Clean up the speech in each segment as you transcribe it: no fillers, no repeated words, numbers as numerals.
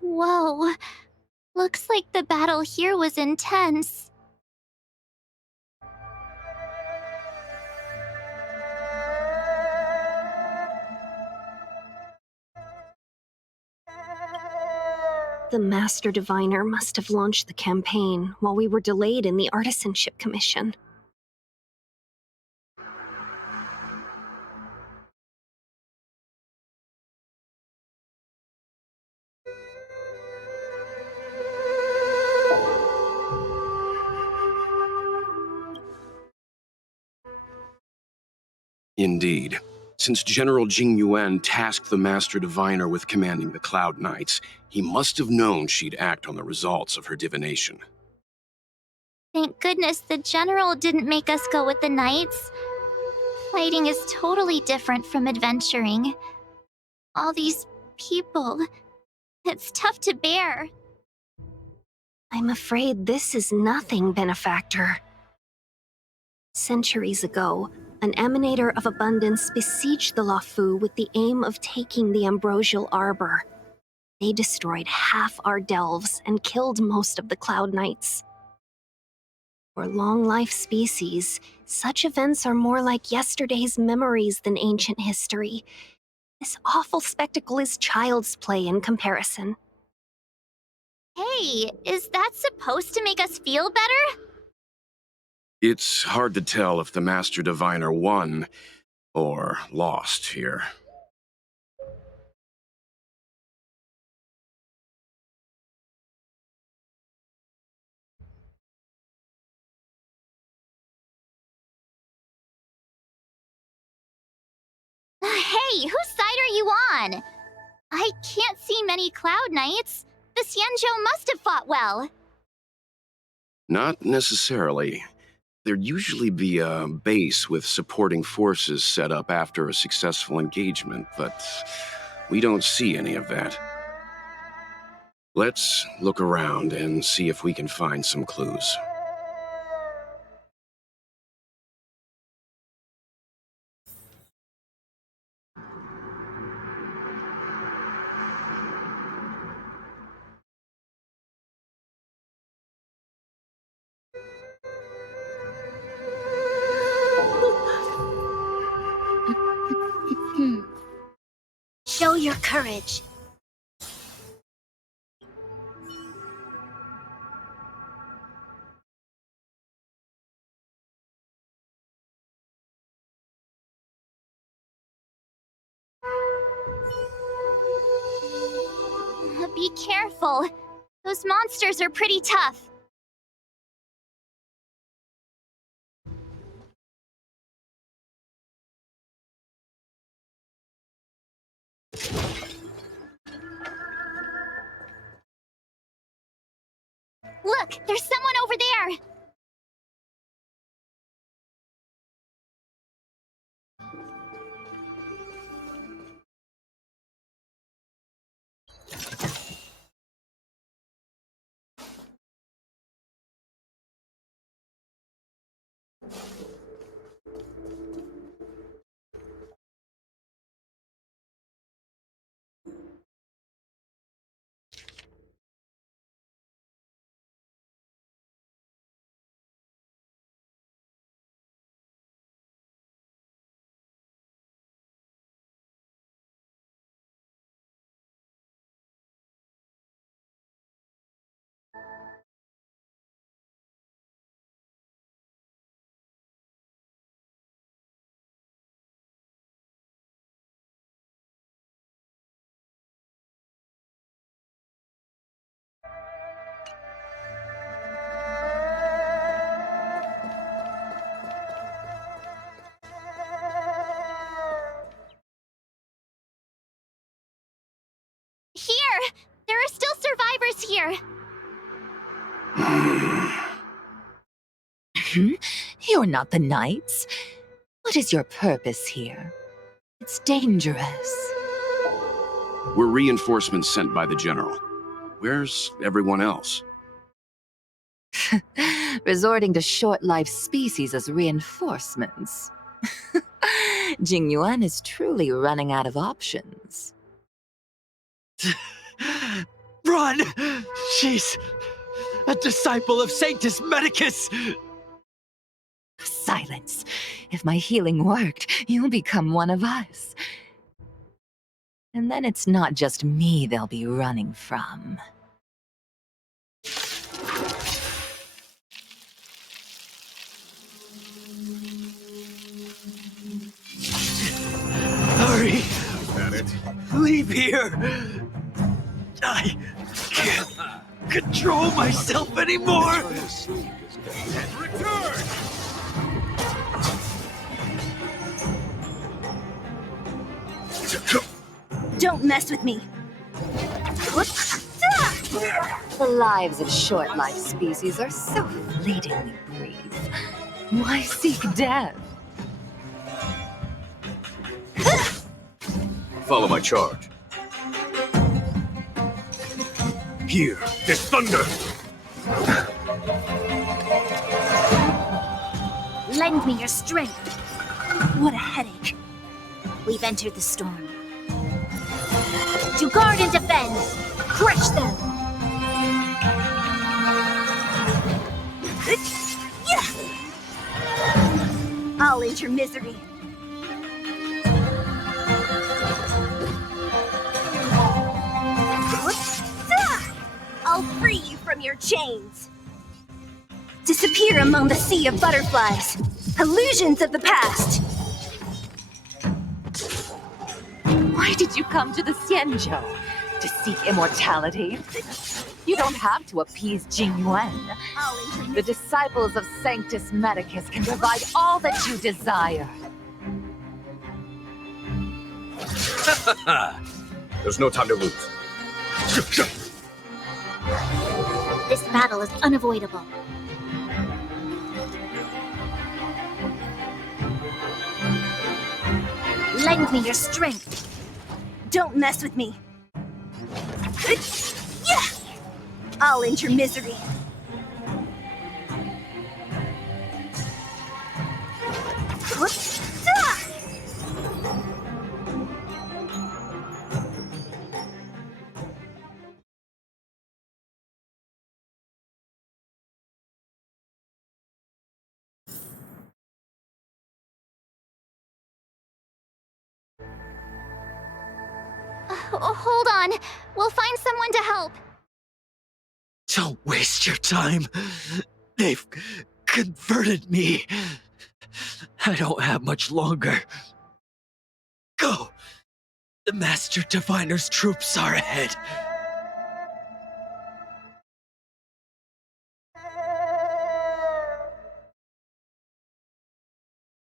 Whoa. Looks like the battle here was intense. The Master Diviner must have launched the campaign while we were delayed in the Artisanship Commission. Indeed. Since General Jing Yuan tasked the Master Diviner with commanding the Cloud Knights, he must have known she'd act on the results of her divination. Thank goodness the general didn't make us go with the knights. Fighting is totally different from adventuring. All these people. It's tough to bear. I'm afraid this is nothing, Benefactor. Centuries ago, an emanator of abundance besieged the Luofu with the aim of taking the ambrosial arbor. They destroyed half our delves and killed most of the Cloud Knights. For long-life species, such events are more like yesterday's memories than ancient history. This awful spectacle is child's play in comparison. Hey, is that supposed to make us feel better? It's hard to tell if the Master Diviner won or lost here. Hey, whose side are you on? I can't see many Cloud Knights. The Xianzhou must have fought well. Not necessarily. There'd usually be a base with supporting forces set up after a successful engagement, but we don't see any of that. Let's look around and see if we can find some clues. Show your courage. Be careful. Those monsters are pretty tough. Look, there's someone over there! Here! There are still survivors here! You're not the Knights. What is your purpose here? It's dangerous. We're reinforcements sent by the General. Where's everyone else? Resorting to short-lived species as reinforcements. Jingyuan is truly running out of options. Run! She's a disciple of Sanctus Medicus! Silence. If my healing worked, you'll become one of us. And then it's not just me they'll be running from. Hurry! That it? Leave here! I can't control myself anymore! Return! Don't mess with me. The lives of short-lived species are so fleetingly brief. Why seek death? Follow my charge. Here, this thunder! Lend me your strength. What a headache. We've entered the storm. To guard and defend! Crush them! I'll end your misery. I'll free you from your chains. Disappear among the sea of butterflies. Illusions of the past. Why did you come to the Xianzhou? To seek immortality? You don't have to appease Jingyuan. The disciples of Sanctus Medicus can provide all that you desire. There's no time to lose. This battle is unavoidable. Lend me your strength. Don't mess with me. I'll end your misery. Hold on. We'll find someone to help. Don't waste your time. They've converted me. I don't have much longer. Go! The Master Diviner's troops are ahead.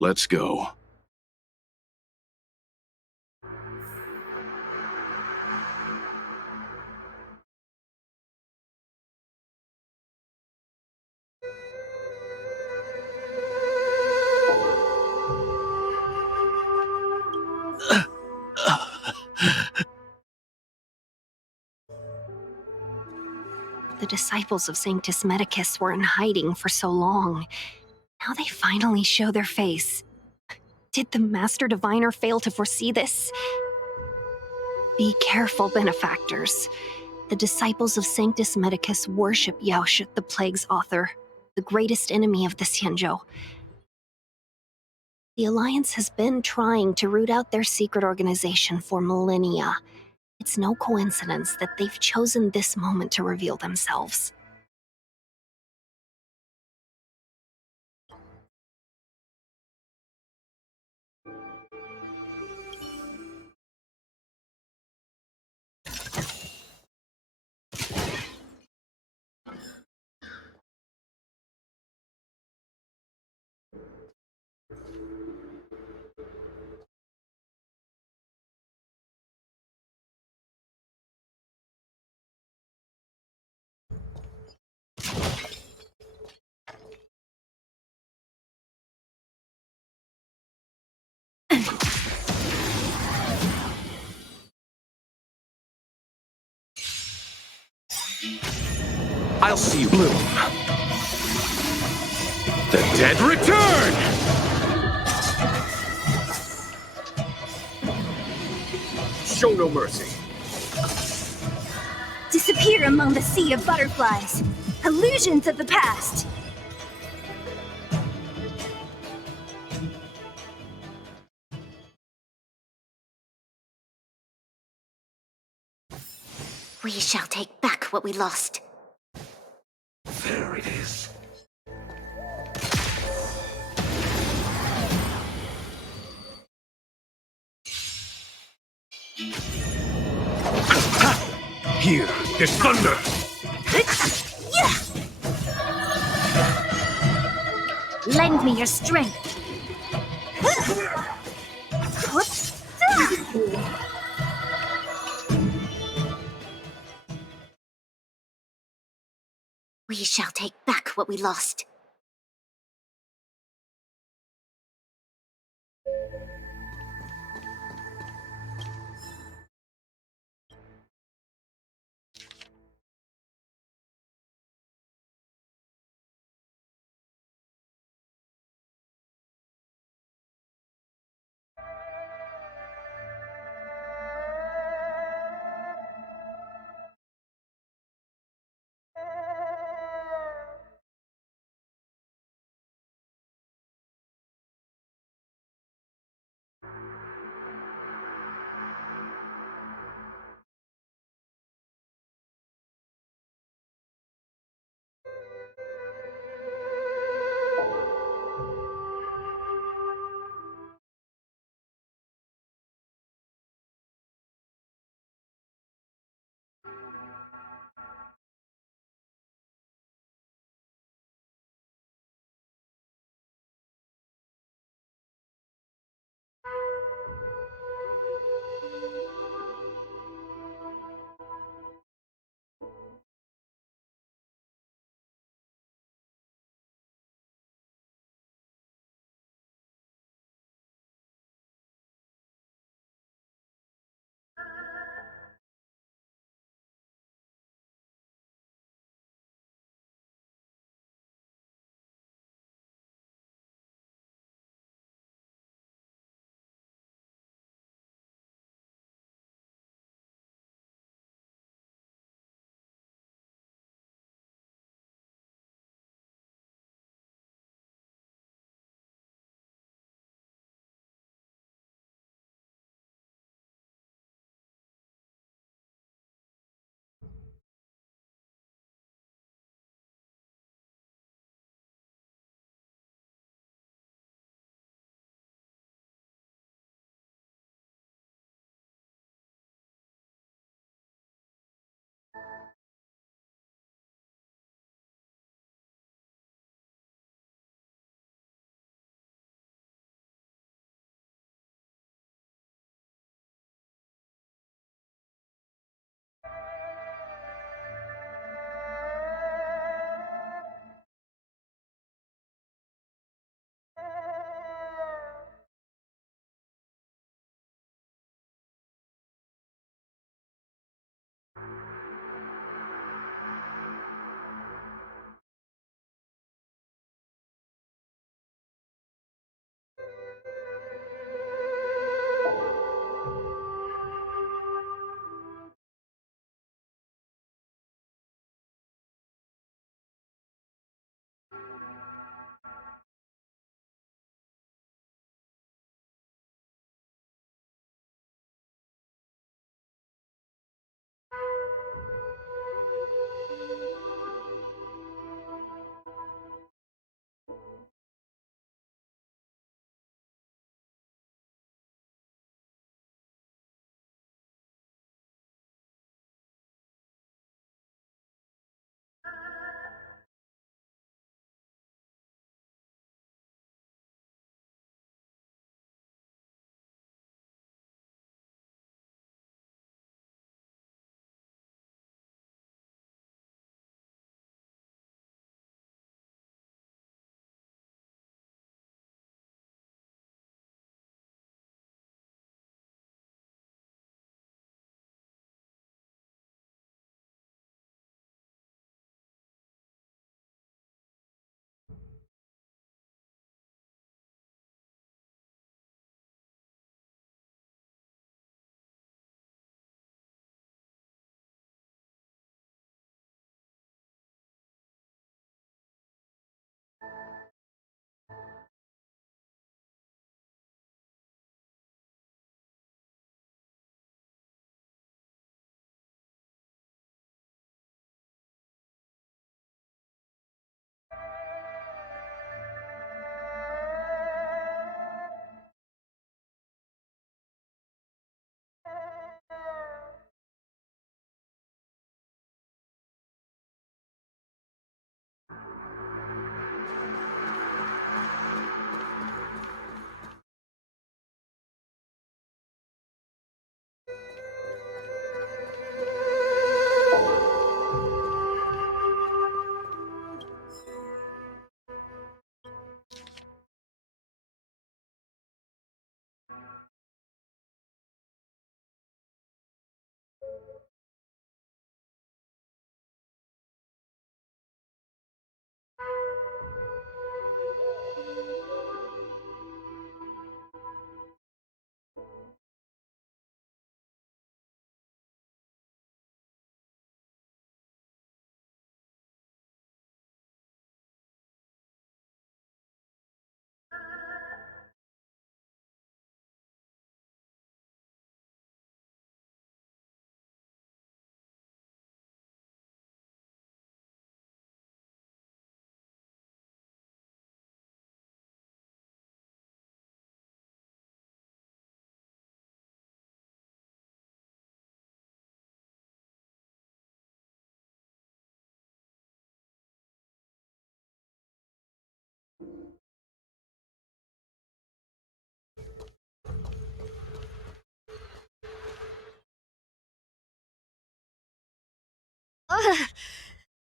Let's go. The disciples of Sanctus Medicus were in hiding for so long. Now they finally show their face. Did the Master Diviner fail to foresee this? Be careful, benefactors. The disciples of Sanctus Medicus worship Yaoshut, the Plague's author, the greatest enemy of the Xianzhou. The Alliance has been trying to root out their secret organization for millennia. It's no coincidence that they've chosen this moment to reveal themselves. I'll see you bloom. The dead return! Show no mercy. Disappear among the sea of butterflies. Illusions of the past. We shall take back what we lost. There it is. Here, there's thunder! Lend me your strength. We shall take back what we lost.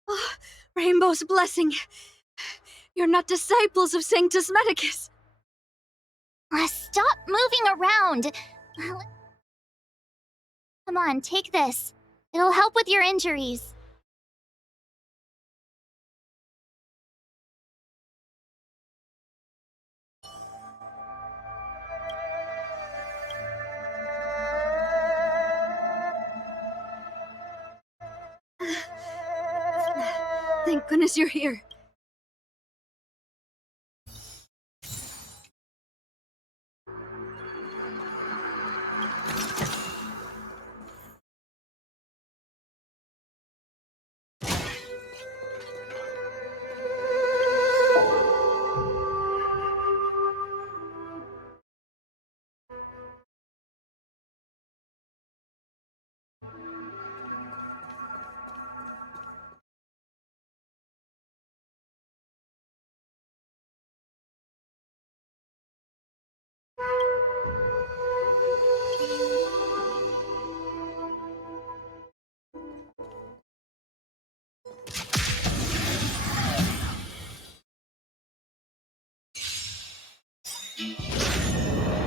Oh, Rainbow's blessing. You're not disciples of Sanctus Medicus. Stop moving around! Come on, take this. It'll help with your injuries. Thank goodness you're here.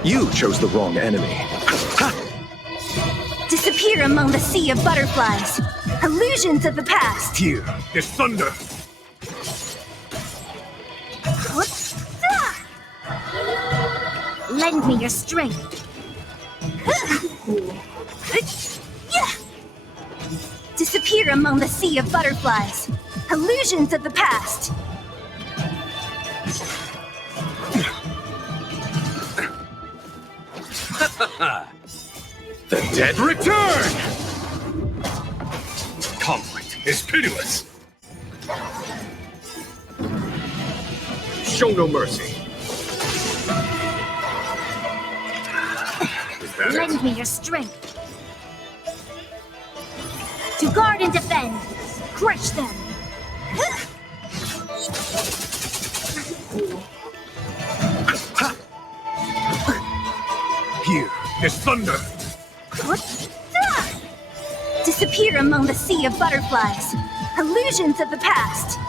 You chose the wrong enemy. Disappear among the sea of butterflies. Illusions of the past. Here, there's thunder. Lend me your strength. Disappear among the sea of butterflies. Illusions of the past. The dead return! Conflict is pitiless. Show no mercy. Is that Lend it? me your strength. To guard and defend. Crush them. Here, there's thunder. Disappear among the sea of butterflies. Illusions of the past.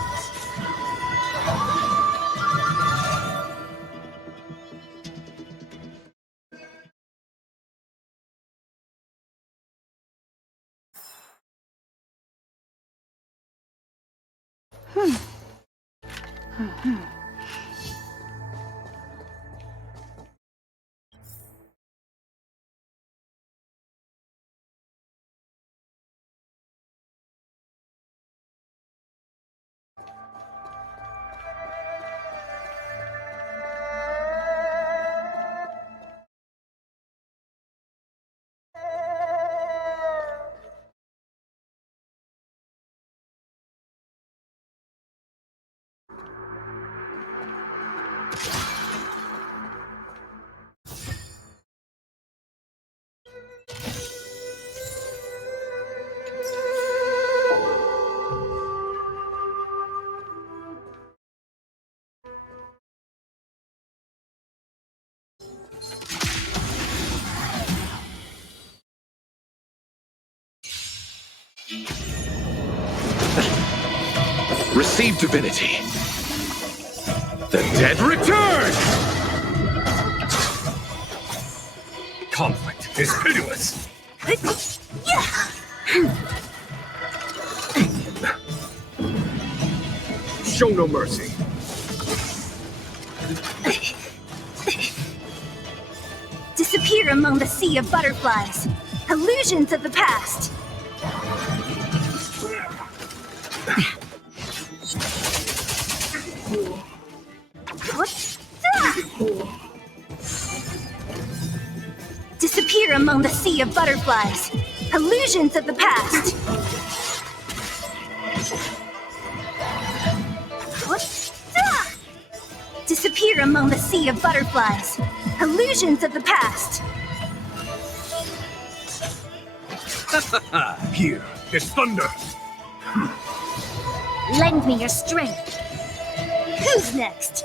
Receive divinity. The dead return! Conflict is pitiless. Show no mercy. Disappear among the sea of butterflies. Illusions of the past. Disappear among the sea of butterflies. Illusions of the past. Disappear among the sea of butterflies. Illusions of the past. Here, there's thunder. Lend me your strength. Who's next?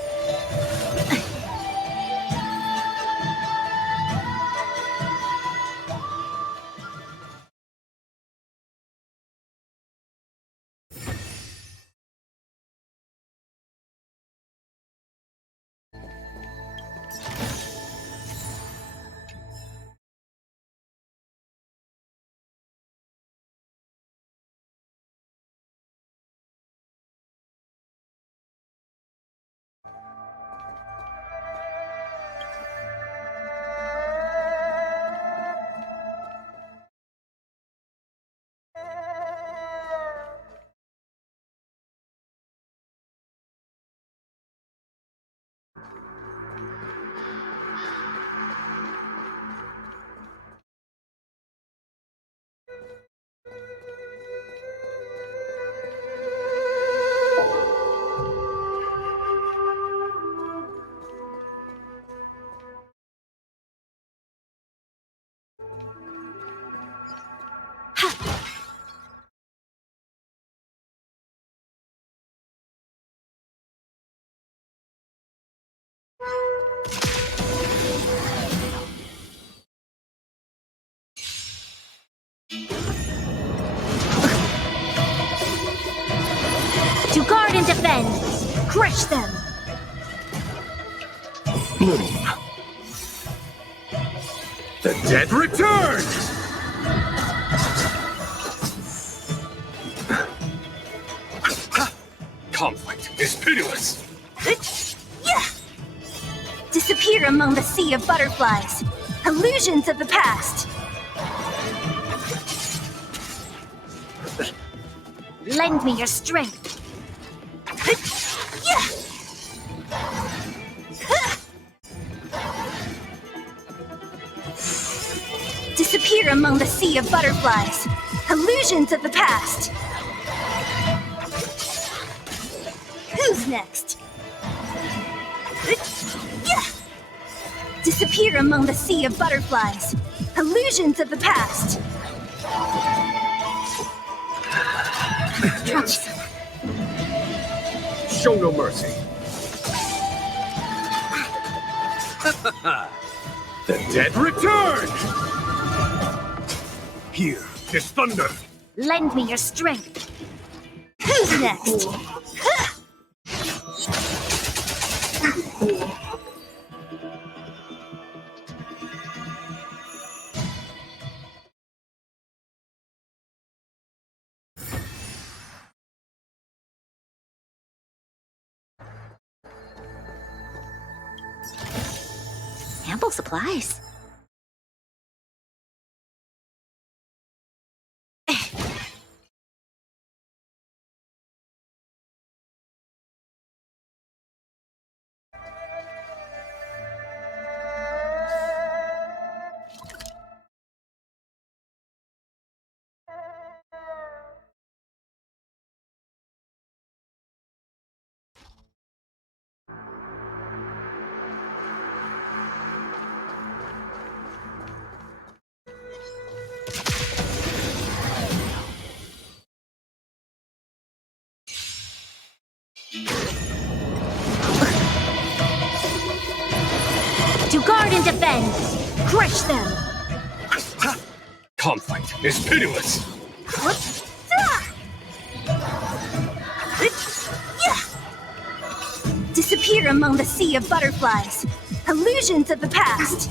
To guard and defend! Crush them! Bloom. The dead return! Conflict is pitiless! Disappear among the sea of butterflies. Illusions of the past. Lend me your strength. Disappear among the sea of butterflies. Illusions of the past. Who's next? Disappear among the sea of butterflies. Illusions of the past. Show no mercy! The dead return! Here is thunder! Lend me your strength. Who's next? Ample supplies. To guard and defend! Crush them! Conflict is pitiless! Disappear among the sea of butterflies. Illusions of the past.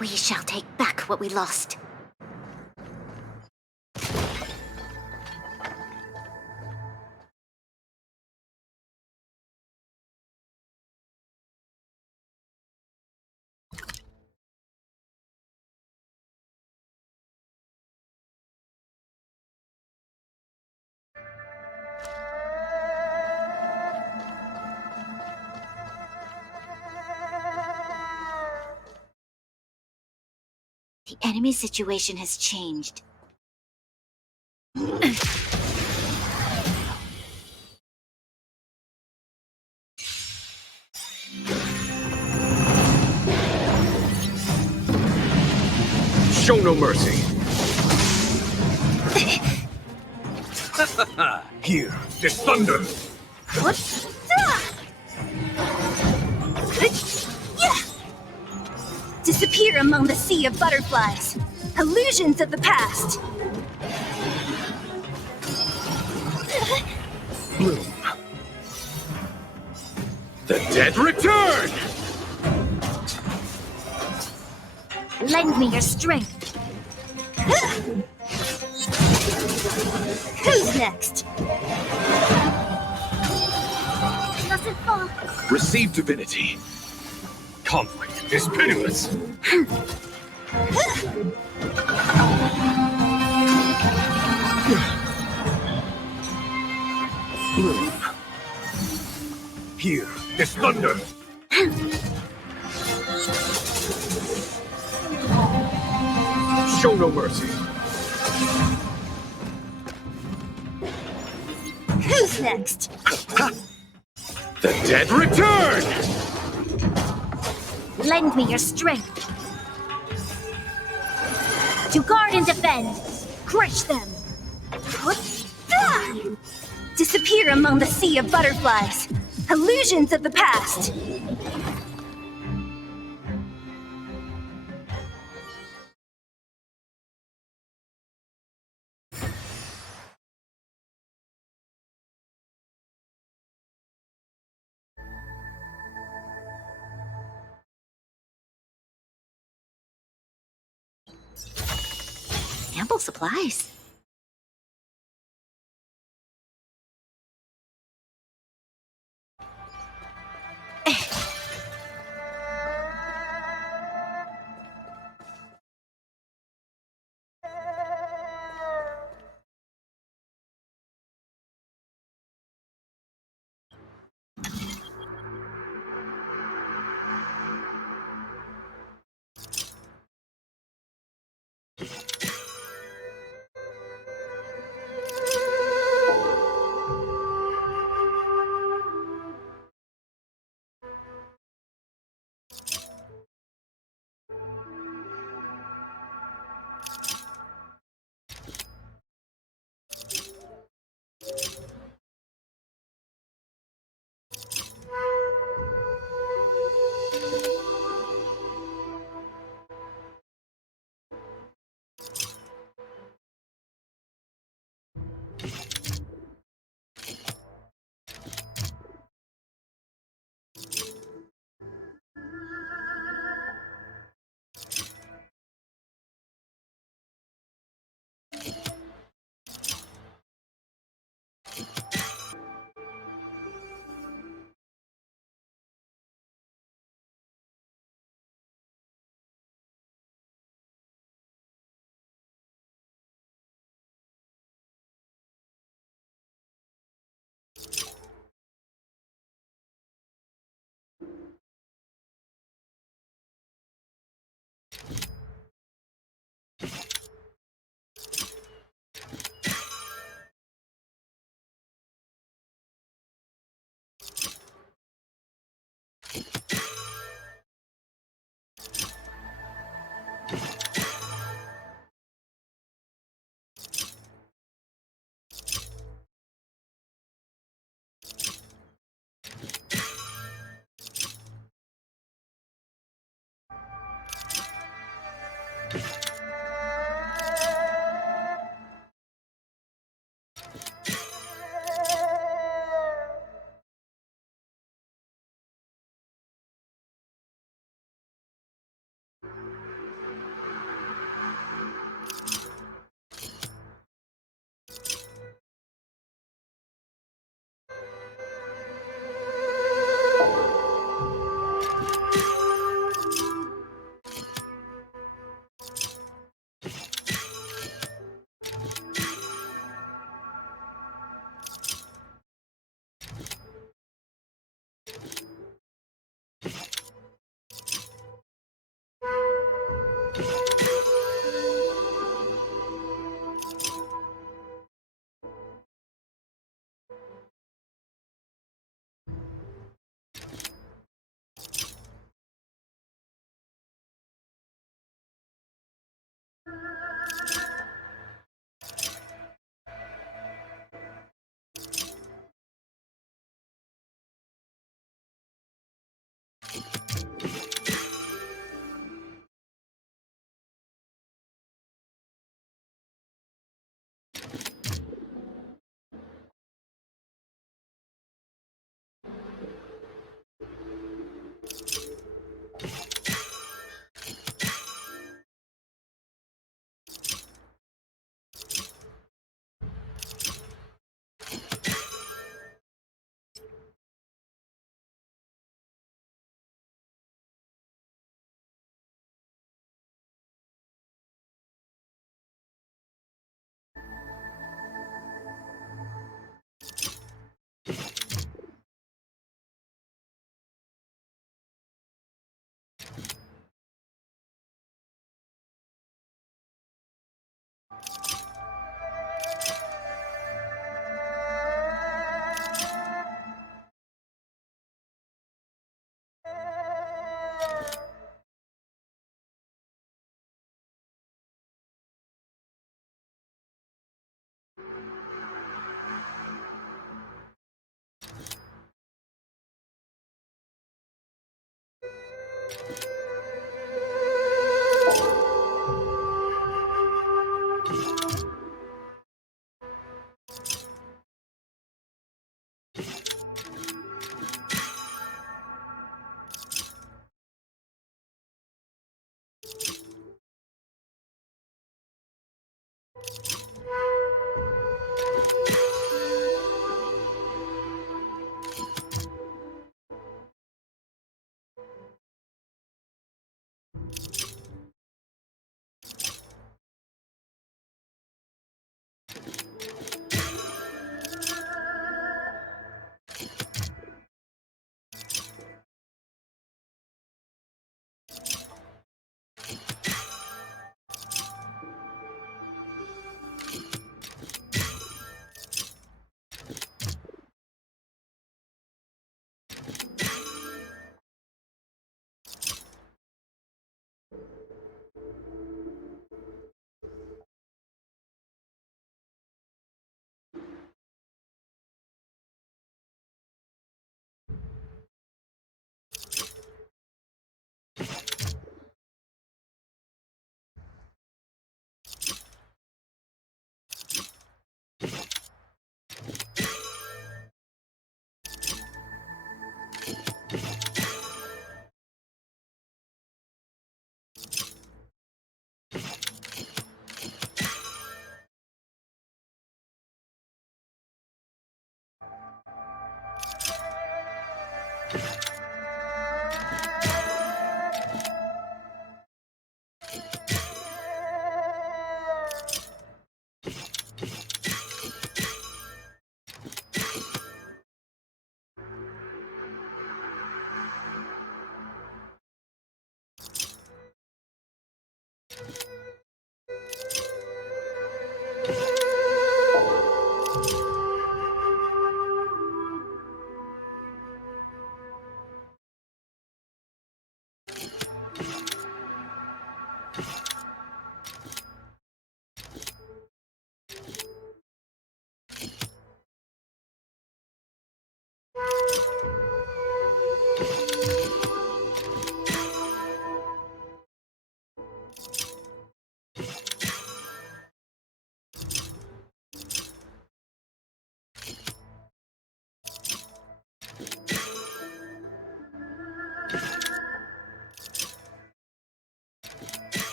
We shall take back what we lost. The enemy situation has changed. Show no mercy! Here is thunder! Disappear among the sea of butterflies. Illusions of the past. Bloom. The dead return! Lend me your strength. Who's next? Doesn't fall. Receive divinity! Conflict is pitiless! Bloom. Here is thunder! Show no mercy! Who's next? The dead return! Lend me your strength. To guard and defend! Crush them. Disappear among the sea of butterflies. Illusions of the past. Ample supplies.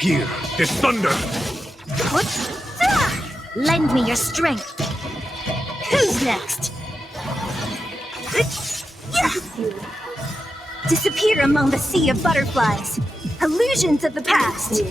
Here, this thunder! Lend me your strength. Who's next? Disappear among the sea of butterflies. Illusions of the past.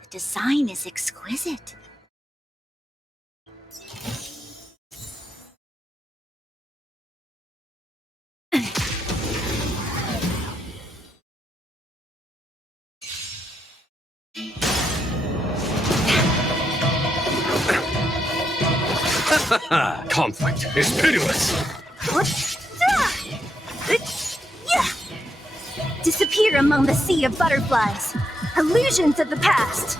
The design is exquisite. Conflict is pitiless! Disappear among the sea of butterflies. Illusions of the past.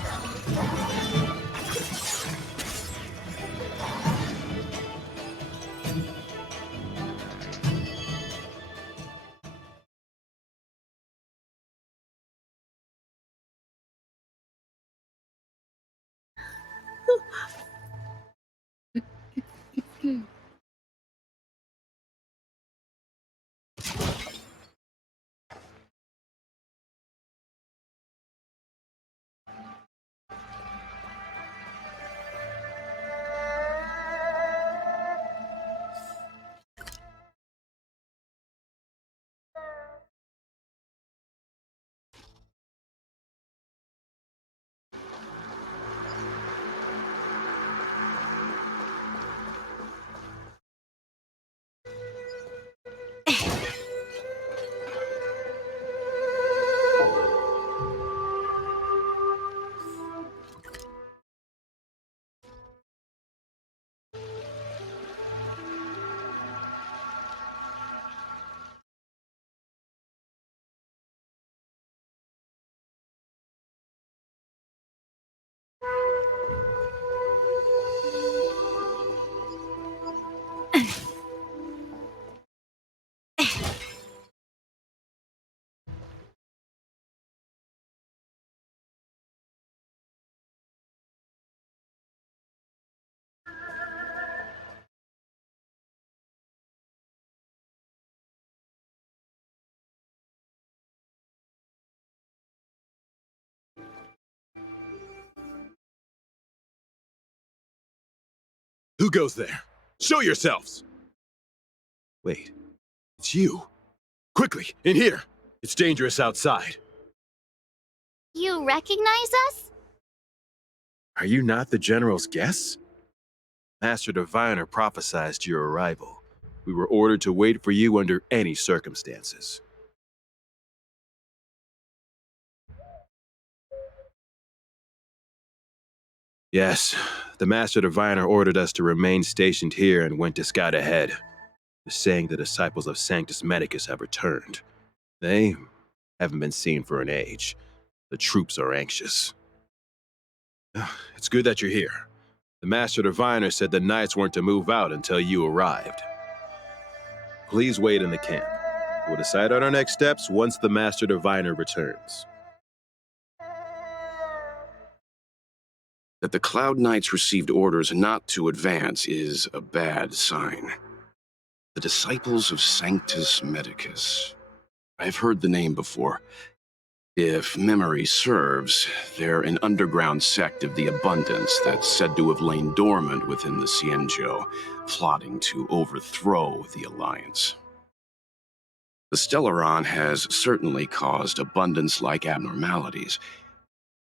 Who goes there? Show yourselves! Wait, it's you. Quickly, in here! It's dangerous outside. You recognize us? Are you not the General's guests? Master Diviner prophesized your arrival. We were ordered to wait for you under any circumstances. Yes, the Master Diviner ordered us to remain stationed here and went to scout ahead, saying the disciples of Sanctus Medicus have returned. They haven't been seen for an age. The troops are anxious. It's good that you're here. The Master Diviner said the Knights weren't to move out until you arrived. Please wait in the camp. We'll decide on our next steps once the Master Diviner returns. That the Cloud Knights received orders not to advance is a bad sign. The Disciples of Sanctus Medicus. I've heard the name before. If memory serves, they're an underground sect of the Abundance that's said to have lain dormant within the Xianzhou, plotting to overthrow the Alliance. The Stellaron has certainly caused Abundance-like abnormalities.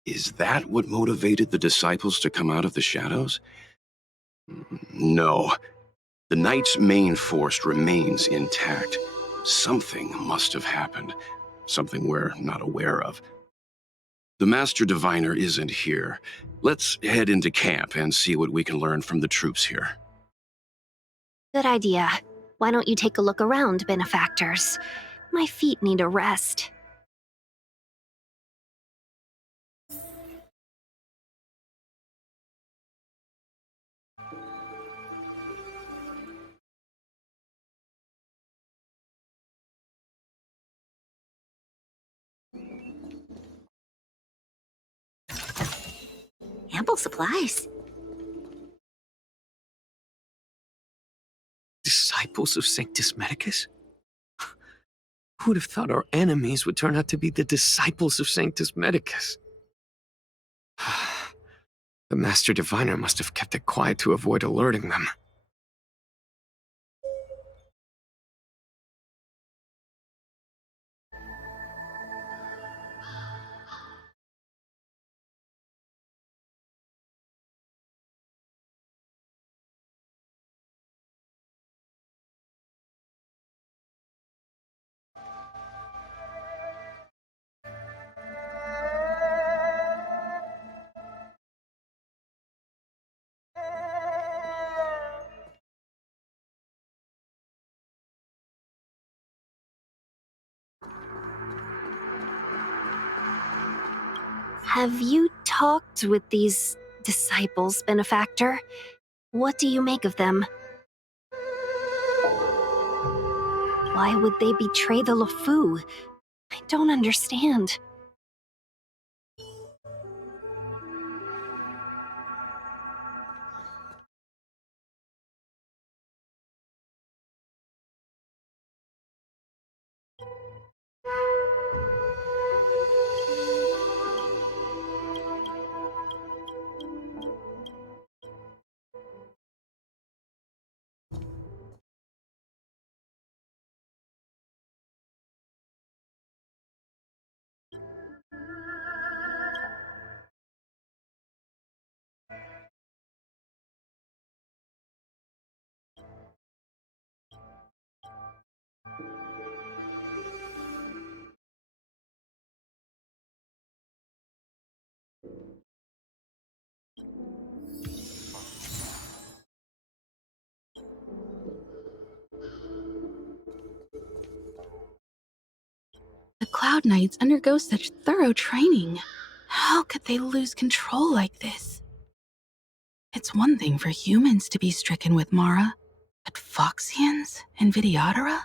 Is that what motivated the Disciples to come out of the shadows? No. The Knight's main force remains intact. Something must have happened. Something we're not aware of. The Master Diviner isn't here. Let's head into camp and see what we can learn from the troops here. Good idea. Why don't you take a look around, benefactors? My feet need a rest. Ample supplies. Disciples of Sanctus Medicus? Who would have thought our enemies would turn out to be the disciples of Sanctus Medicus? The Master Diviner must have kept it quiet to avoid alerting them. Have you talked with these disciples, benefactor? What do you make of them? Why would they betray the LeFou? I don't understand. The Cloud Knights undergo such thorough training. How could they lose control like this? It's one thing for humans to be stricken with Mara, but Foxians and Vidyadhara?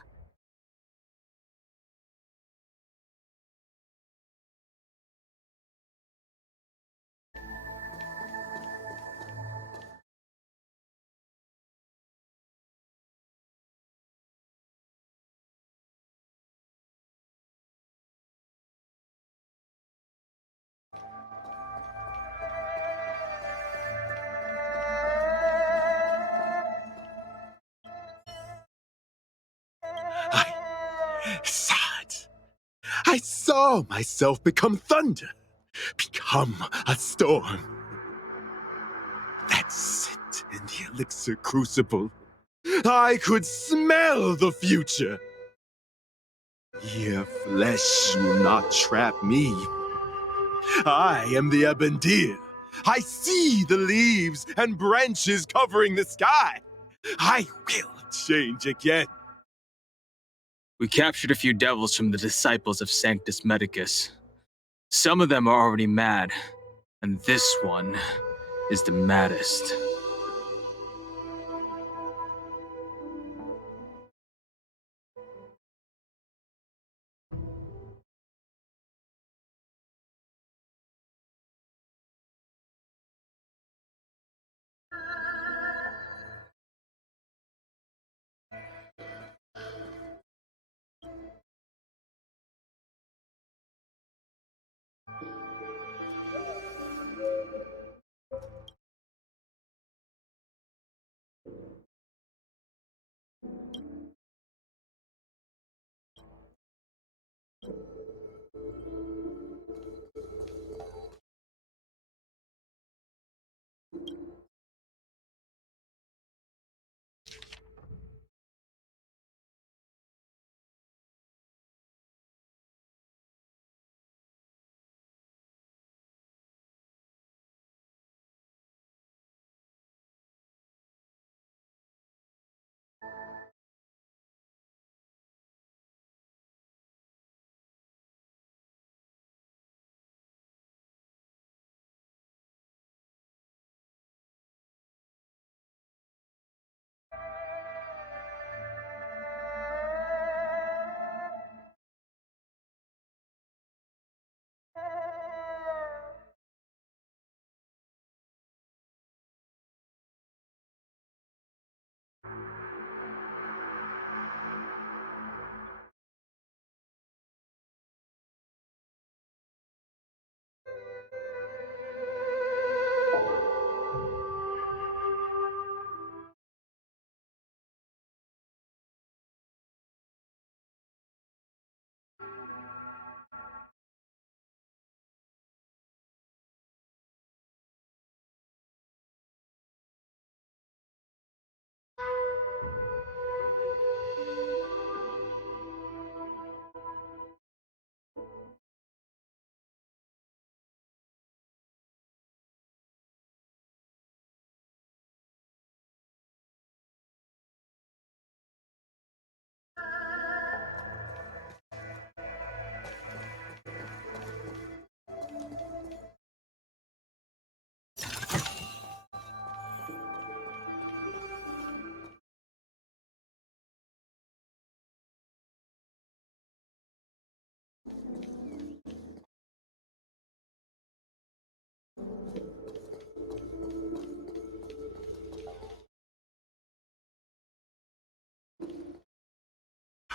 I saw it. I saw myself become thunder, become a storm. That scent in the elixir crucible. I could smell the future. Your flesh will not trap me. I am the Abendir. I see the leaves and branches covering the sky. I will change again. We captured a few devils from the disciples of Sanctus Medicus. Some of them are already mad, and this one is the maddest.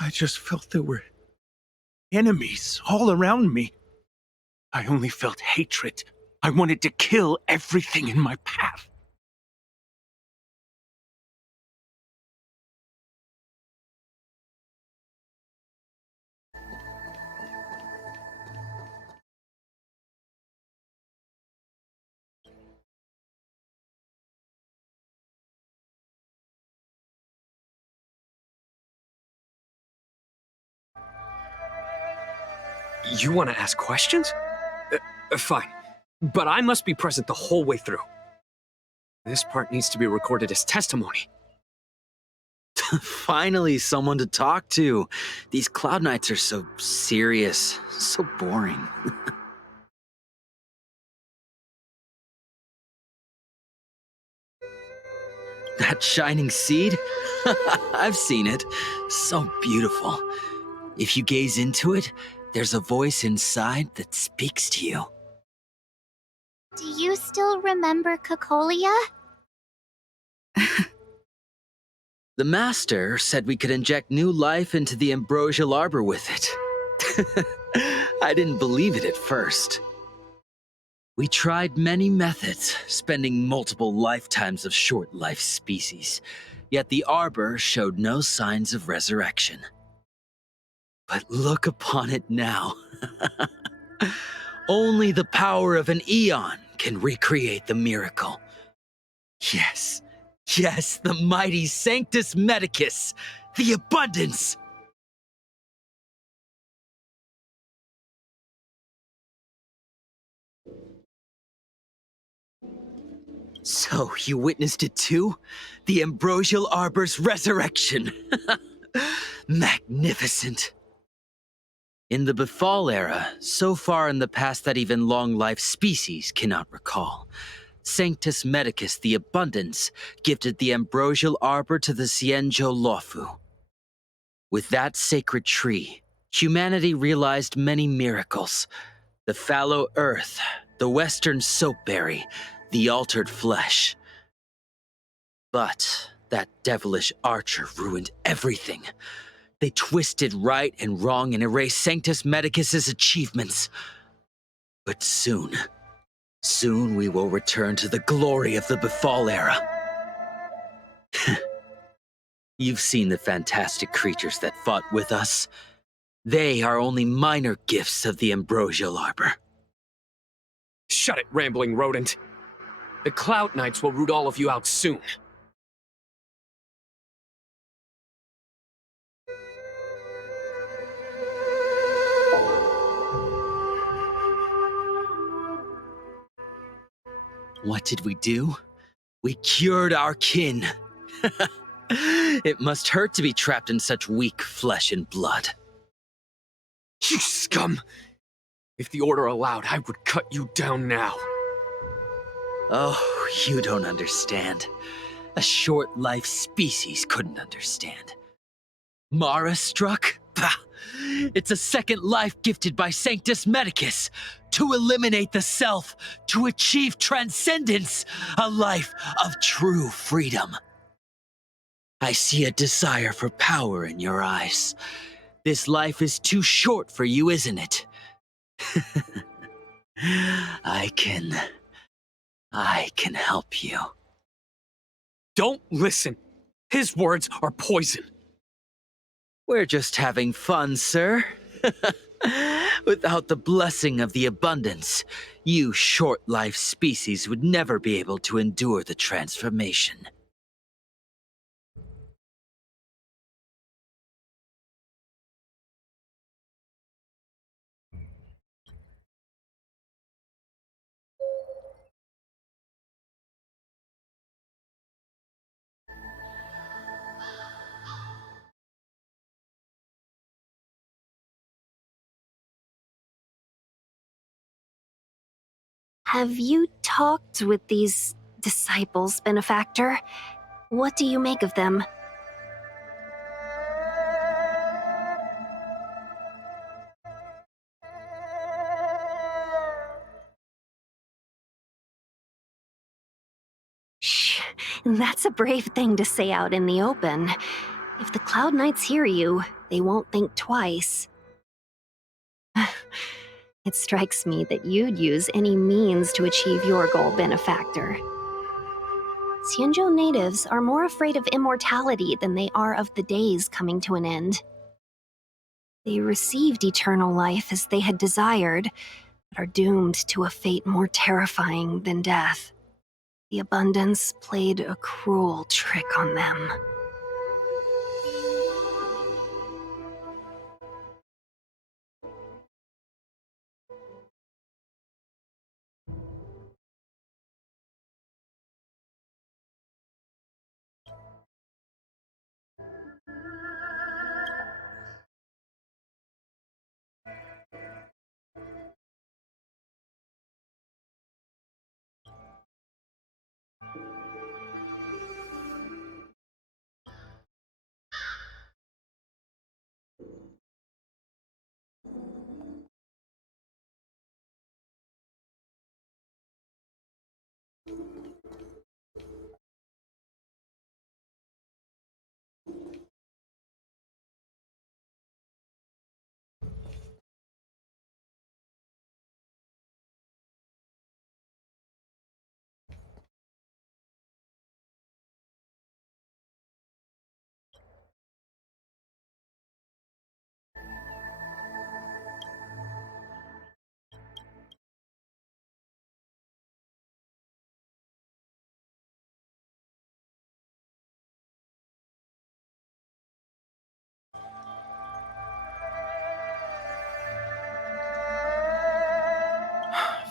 I just felt there were enemies all around me. I only felt hatred. I wanted to kill everything in my path. You want to ask questions? Fine. But I must be present the whole way through. This part needs to be recorded as testimony. Finally, someone to talk to. These Cloud Knights are so serious, so boring. That shining seed? I've seen it. So beautiful. If you gaze into it, there's a voice inside that speaks to you. Do you still remember Cocolia? The Master said we could inject new life into the ambrosial arbor with it. I didn't believe it at first. We tried many methods, spending multiple lifetimes of short-life species, yet the arbor showed no signs of resurrection. But look upon it now. Only the power of an eon can recreate the miracle. Yes, yes, the mighty Sanctus Medicus, the abundance! So, you witnessed it too? The ambrosial arbor's resurrection! Magnificent! In the Befall era, so far in the past that even long-life species cannot recall, Sanctus Medicus the Abundance gifted the ambrosial arbor to the Xianzhou Luofu. With that sacred tree, humanity realized many miracles. The fallow earth, the western soapberry, the altered flesh. But that devilish archer ruined everything. They twisted right and wrong and erased Sanctus Medicus's achievements. But soon we will return to the glory of the Befall era. You've seen the fantastic creatures that fought with us. They are only minor gifts of the ambrosial arbor. Shut it, rambling rodent. The Cloud Knights will root all of you out soon. What did we do? We cured our kin. It must hurt to be trapped in such weak flesh and blood. You scum! If the Order allowed, I would cut you down now. Oh, you don't understand. A short-life species couldn't understand. Mara struck? Bah! It's a second life gifted by Sanctus Medicus to eliminate the self, to achieve transcendence, a life of true freedom. I see a desire for power in your eyes. This life is too short for you, isn't it? I can help you. Don't listen. His words are poison. We're just having fun, sir. Without the blessing of the abundance, you short-life species would never be able to endure the transformation. Have you talked with these disciples, Benefactor? What do you make of them? Shh, that's a brave thing to say out in the open. If the Cloud Knights hear you, they won't think twice. It strikes me that you'd use any means to achieve your goal, Benefactor. Xianzhou natives are more afraid of immortality than they are of the days coming to an end. They received eternal life as they had desired, but are doomed to a fate more terrifying than death. The Abundance played a cruel trick on them.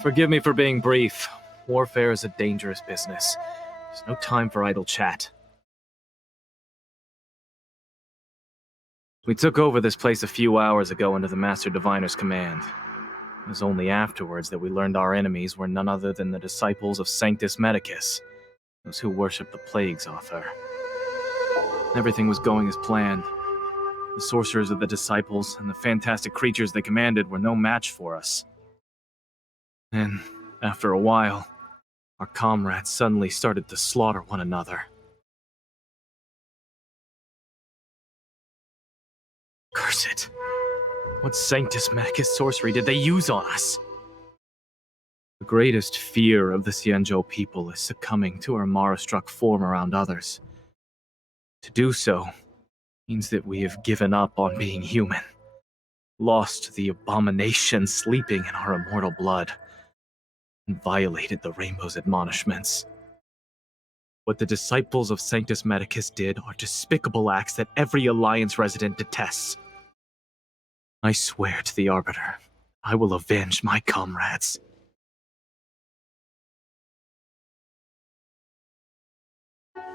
Forgive me for being brief. Warfare is a dangerous business. There's no time for idle chat. We took over this place a few hours ago under the Master Diviner's command. It was only afterwards that we learned our enemies were none other than the disciples of Sanctus Medicus, those who worship the Plague's author. Everything was going as planned. The sorcerers of the disciples and the fantastic creatures they commanded were no match for us. Then, after a while, our comrades suddenly started to slaughter one another. Curse it! What Sanctus Medicus sorcery did they use on us? The greatest fear of the Xianzhou people is succumbing to our Mara-struck form around others. To do so means that we have given up on being human, lost the abomination sleeping in our immortal blood, and violated the Rainbow's admonishments. What the disciples of Sanctus Medicus did are despicable acts that every Alliance resident detests. I swear to the Arbiter, I will avenge my comrades.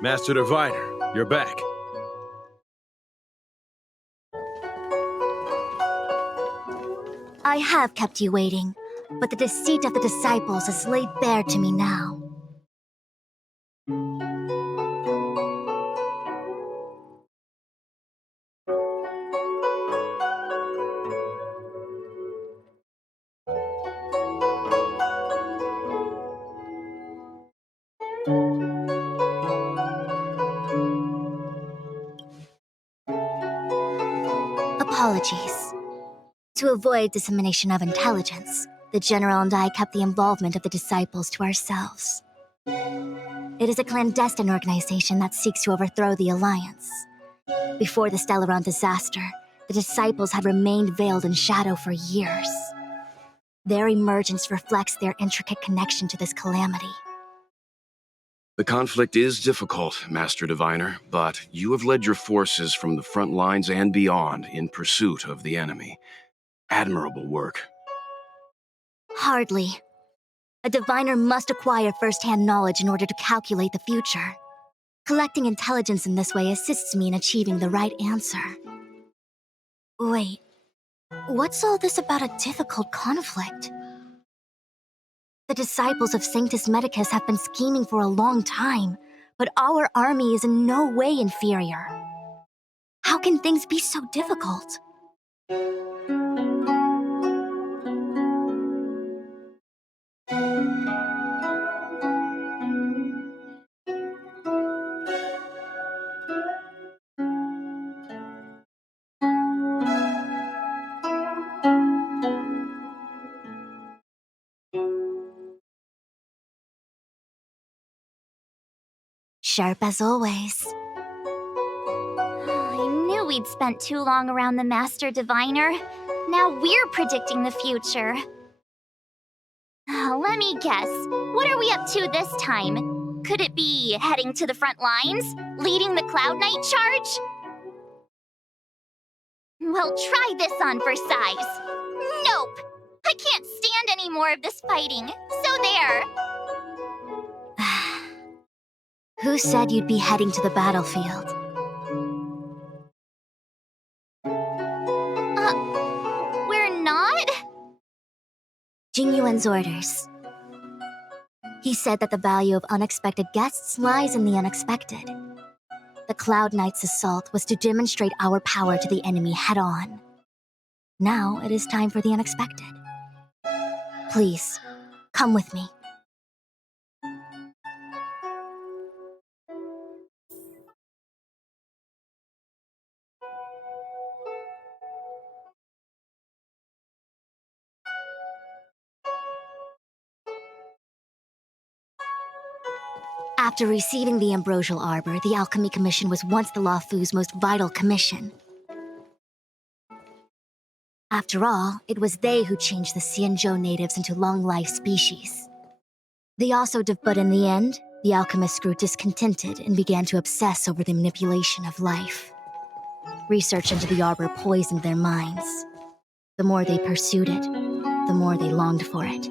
Master Diviner, you're back. I have kept you waiting, but the deceit of the disciples is laid bare to me now. Apologies. To avoid dissemination of intelligence, the General and I kept the involvement of the disciples to ourselves. It is a clandestine organization that seeks to overthrow the Alliance. Before the Stellaron disaster, the disciples had remained veiled in shadow for years. Their emergence reflects their intricate connection to this calamity. The conflict is difficult, Master Diviner, but you have led your forces from the front lines and beyond in pursuit of the enemy. Admirable work. Hardly. A diviner must acquire first-hand knowledge in order to calculate the future. Collecting intelligence in this way assists me in achieving the right answer. Wait, what's all this about a difficult conflict? The disciples of Sanctus Medicus have been scheming for a long time, but our army is in no way inferior. How can things be so difficult? Sharp as always. I knew we'd spent too long around the Master Diviner. Now we're predicting the future. Let me guess. What are we up to this time? Could it be heading to the front lines? Leading the Cloud Knight charge? Well, try this on for size. Nope! I can't stand any more of this fighting. So there! Who said you'd be heading to the battlefield? We're not? Jingyuan's orders. He said that the value of unexpected guests lies in the unexpected. The Cloud Knight's assault was to demonstrate our power to the enemy head-on. Now it is time for the unexpected. Please, come with me. After receiving the Ambrosial Arbor, the Alchemy Commission was once the Luofu's most vital commission. After all, it was they who changed the Xianzhou natives into long-life species. But in the end, the alchemists grew discontented and began to obsess over the manipulation of life. Research into the arbor poisoned their minds. The more they pursued it, the more they longed for it.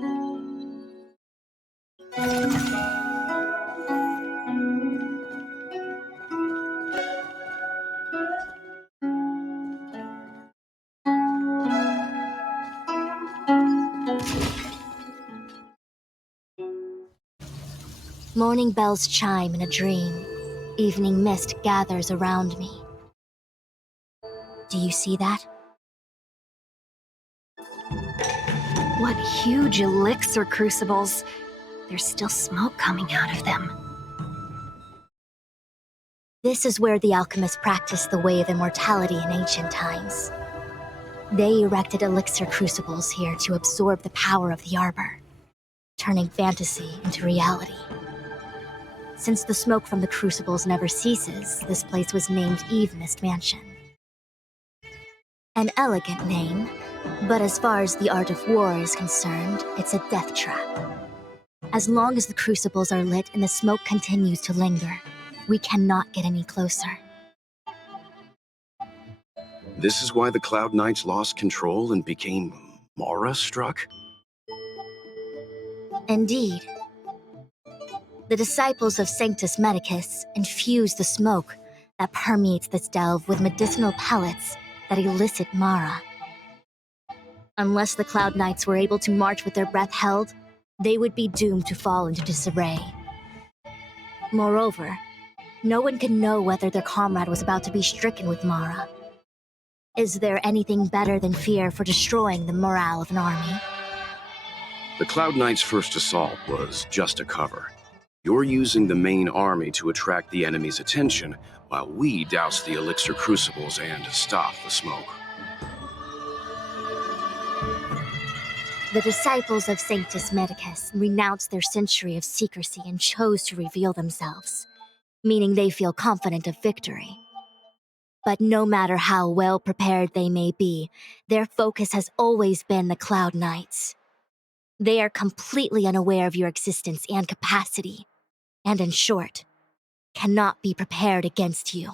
Morning bells chime in a dream. Evening mist gathers around me. Do you see that? What huge elixir crucibles! There's still smoke coming out of them. This is where the alchemists practiced the way of immortality in ancient times. They erected elixir crucibles here to absorb the power of the arbor, turning fantasy into reality. Since the smoke from the crucibles never ceases, this place was named Eve Mist Mansion. An elegant name, but as far as the art of war is concerned, it's a death trap. As long as the crucibles are lit and the smoke continues to linger, we cannot get any closer. This is why the Cloud Knights lost control and became Mara-struck? Indeed. The disciples of Sanctus Medicus infuse the smoke that permeates this delve with medicinal pellets that elicit Mara. Unless the Cloud Knights were able to march with their breath held, they would be doomed to fall into disarray. Moreover, no one can know whether their comrade was about to be stricken with Mara. Is there anything better than fear for destroying the morale of an army? The Cloud Knights' first assault was just a cover. You're using the main army to attract the enemy's attention, while we douse the elixir crucibles and stop the smoke. The disciples of Sanctus Medicus renounced their century of secrecy and chose to reveal themselves, meaning they feel confident of victory. But no matter how well prepared they may be, their focus has always been the Cloud Knights. They are completely unaware of your existence and capacity, and in short, cannot be prepared against you.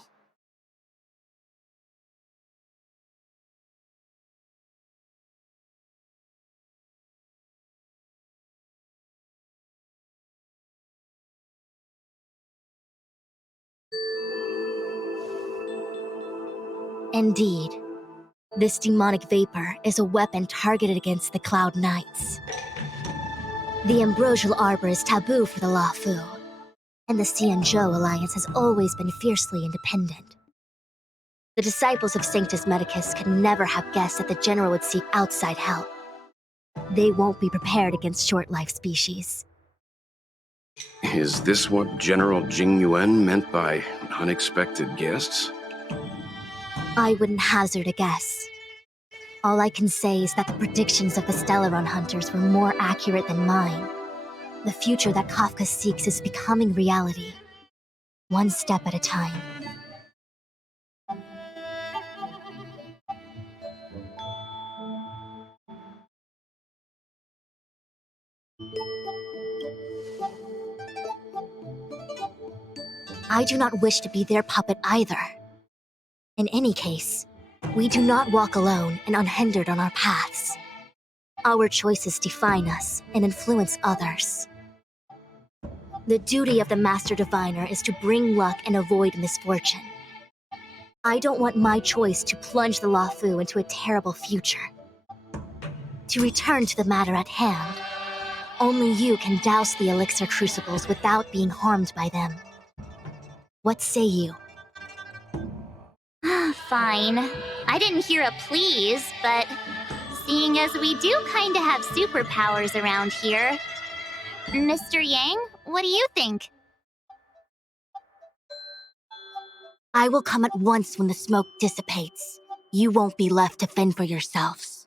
Indeed, this demonic vapor is a weapon targeted against the Cloud Knights. The Ambrosial Arbor is taboo for the Luofu, and the Xianzhou Alliance has always been fiercely independent. The disciples of Sanctus Medicus could never have guessed that the General would seek outside help. They won't be prepared against short-life species. Is this what General Jingyuan meant by unexpected guests? I wouldn't hazard a guess. All I can say is that the predictions of the Stellaron hunters were more accurate than mine. The future that Kafka seeks is becoming reality. one step at a time. I do not wish to be their puppet either. In any case, we do not walk alone and unhindered on our paths. Our choices define us and influence others. The duty of the Master Diviner is to bring luck and avoid misfortune. I don't want my choice to plunge the Luofu into a terrible future. To return to the matter at hand, only you can douse the elixir crucibles without being harmed by them. What say you? Fine. I didn't hear a please, but seeing as we do kinda have superpowers around here, Mr. Yang, what do you think? I will come at once when the smoke dissipates. You won't be left to fend for yourselves.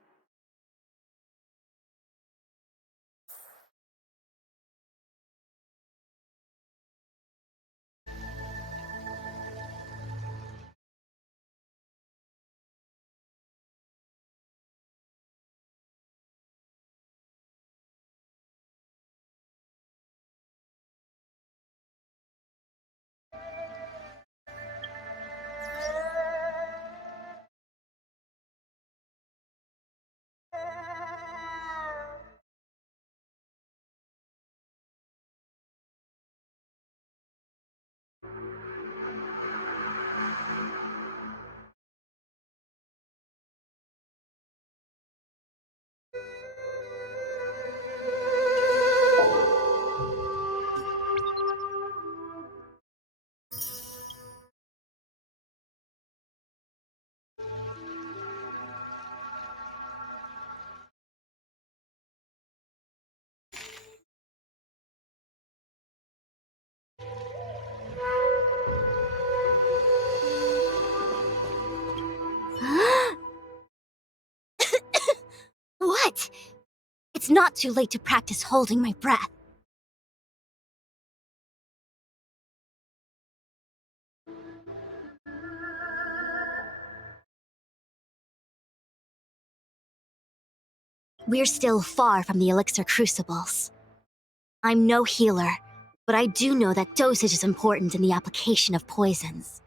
What? It's not too late to practice holding my breath. We're still far from the elixir crucibles. I'm no healer, but I do know that dosage is important in the application of poisons.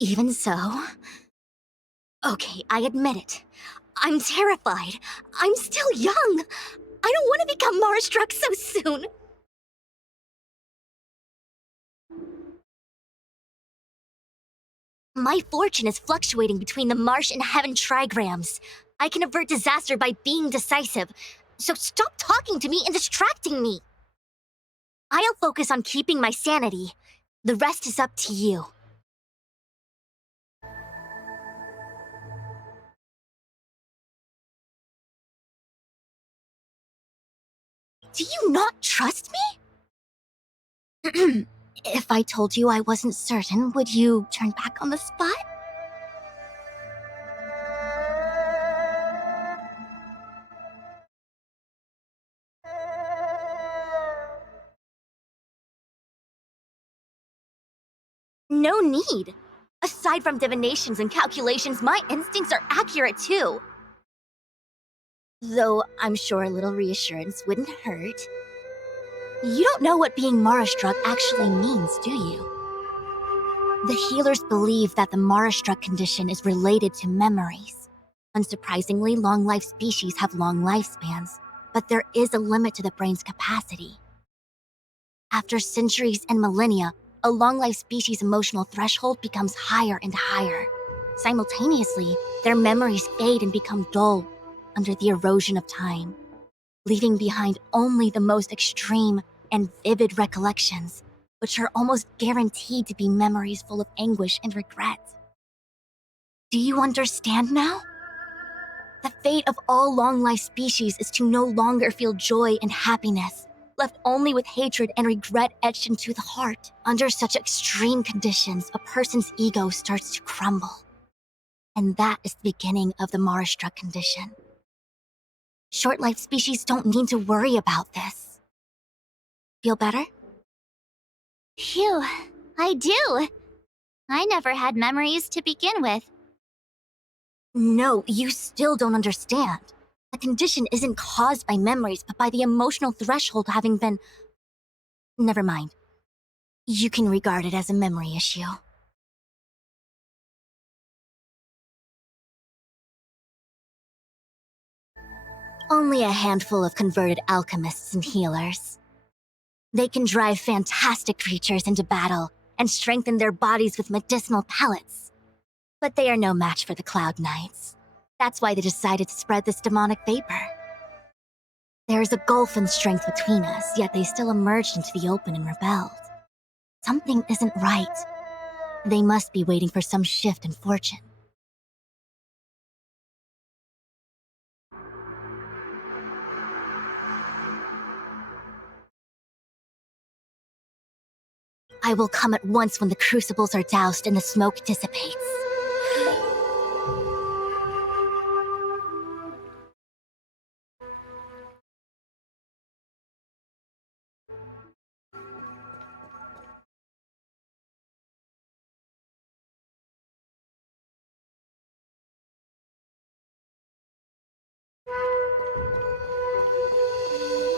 Even so... Okay, I admit it. I'm terrified. I'm still young. I don't want to become Mara-struck so soon. My fortune is fluctuating between the Marsh and Heaven trigrams. I can avert disaster by being decisive, so stop talking to me and distracting me. I'll focus on keeping my sanity. The rest is up to you. Do you not trust me? If I told you I wasn't certain, would you turn back on the spot? No need. Aside from divinations and calculations, my instincts are accurate too. Though I'm sure a little reassurance wouldn't hurt. You don't know what being Mara-struck actually means, do you? The healers believe that the Mara-struck condition is related to memories. Unsurprisingly, long-life species have long lifespans, but there is a limit to the brain's capacity. After centuries and millennia, a long-life species' emotional threshold becomes higher and higher. Simultaneously, their memories fade and become dull under the erosion of time, leaving behind only the most extreme and vivid recollections, which are almost guaranteed to be memories full of anguish and regret. Do you understand now? The fate of all long-life species is to no longer feel joy and happiness, left only with hatred and regret etched into the heart. Under such extreme conditions, a person's ego starts to crumble. And that is the beginning of the Mara-struck condition. Short-life species don't need to worry about this. Feel better? Phew, I do. I never had memories to begin with. No, you still don't understand. The condition isn't caused by memories, but by the emotional threshold having been... Never mind. You can regard it as a memory issue. Only a handful of converted alchemists and healers. They can drive fantastic creatures into battle and strengthen their bodies with medicinal pellets. But they are no match for the Cloud Knights. That's why they decided to spread this demonic vapor. There is a gulf in strength between us, yet they still emerged into the open and rebelled. Something isn't right. They must be waiting for some shift in fortune. I will come at once when the crucibles are doused and the smoke dissipates.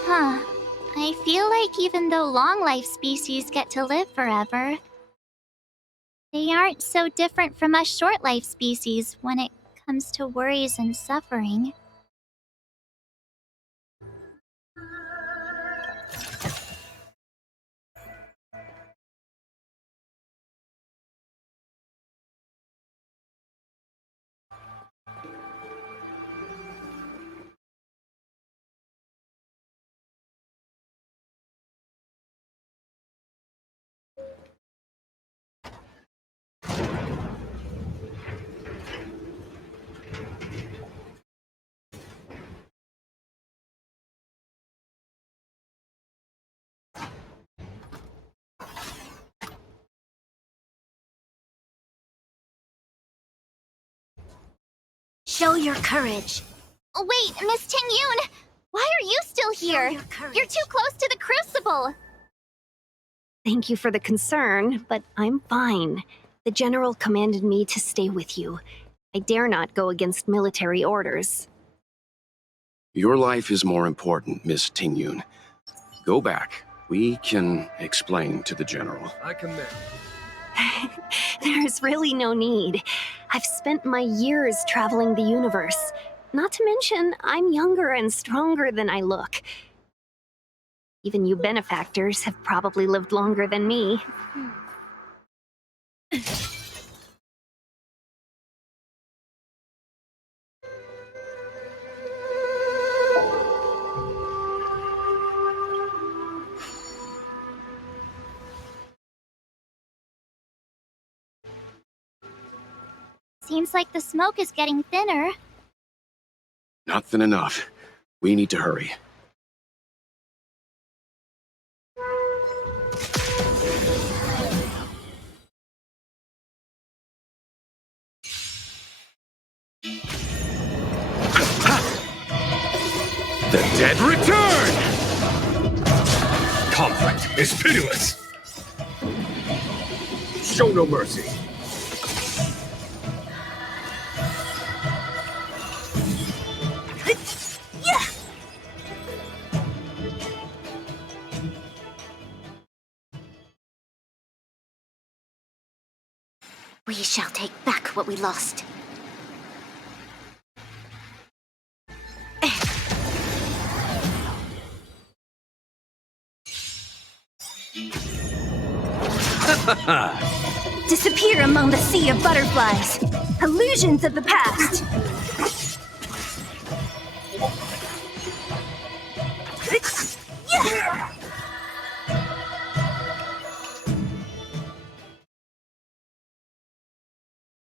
Huh. I feel like even though long-life species get to live forever, they aren't so different from us short-life species when it comes to worries and suffering. Show your courage. Wait, Miss Tingyun! Why are you still here? You're too close to the crucible! Thank you for the concern, but I'm fine. The general commanded me to stay with you. I dare not go against military orders. Your life is more important, Miss Tingyun. Go back. We can explain to the General. I commit. There's really no need. I've spent my years traveling the universe. Not to mention, I'm younger and stronger than I look. Even you benefactors have probably lived longer than me. Seems like the smoke is getting thinner. Not thin enough. We need to hurry. The dead return! Conflict is pitiless. Show no mercy. We shall take back what we lost. Disappear among the sea of butterflies. Illusions of the past.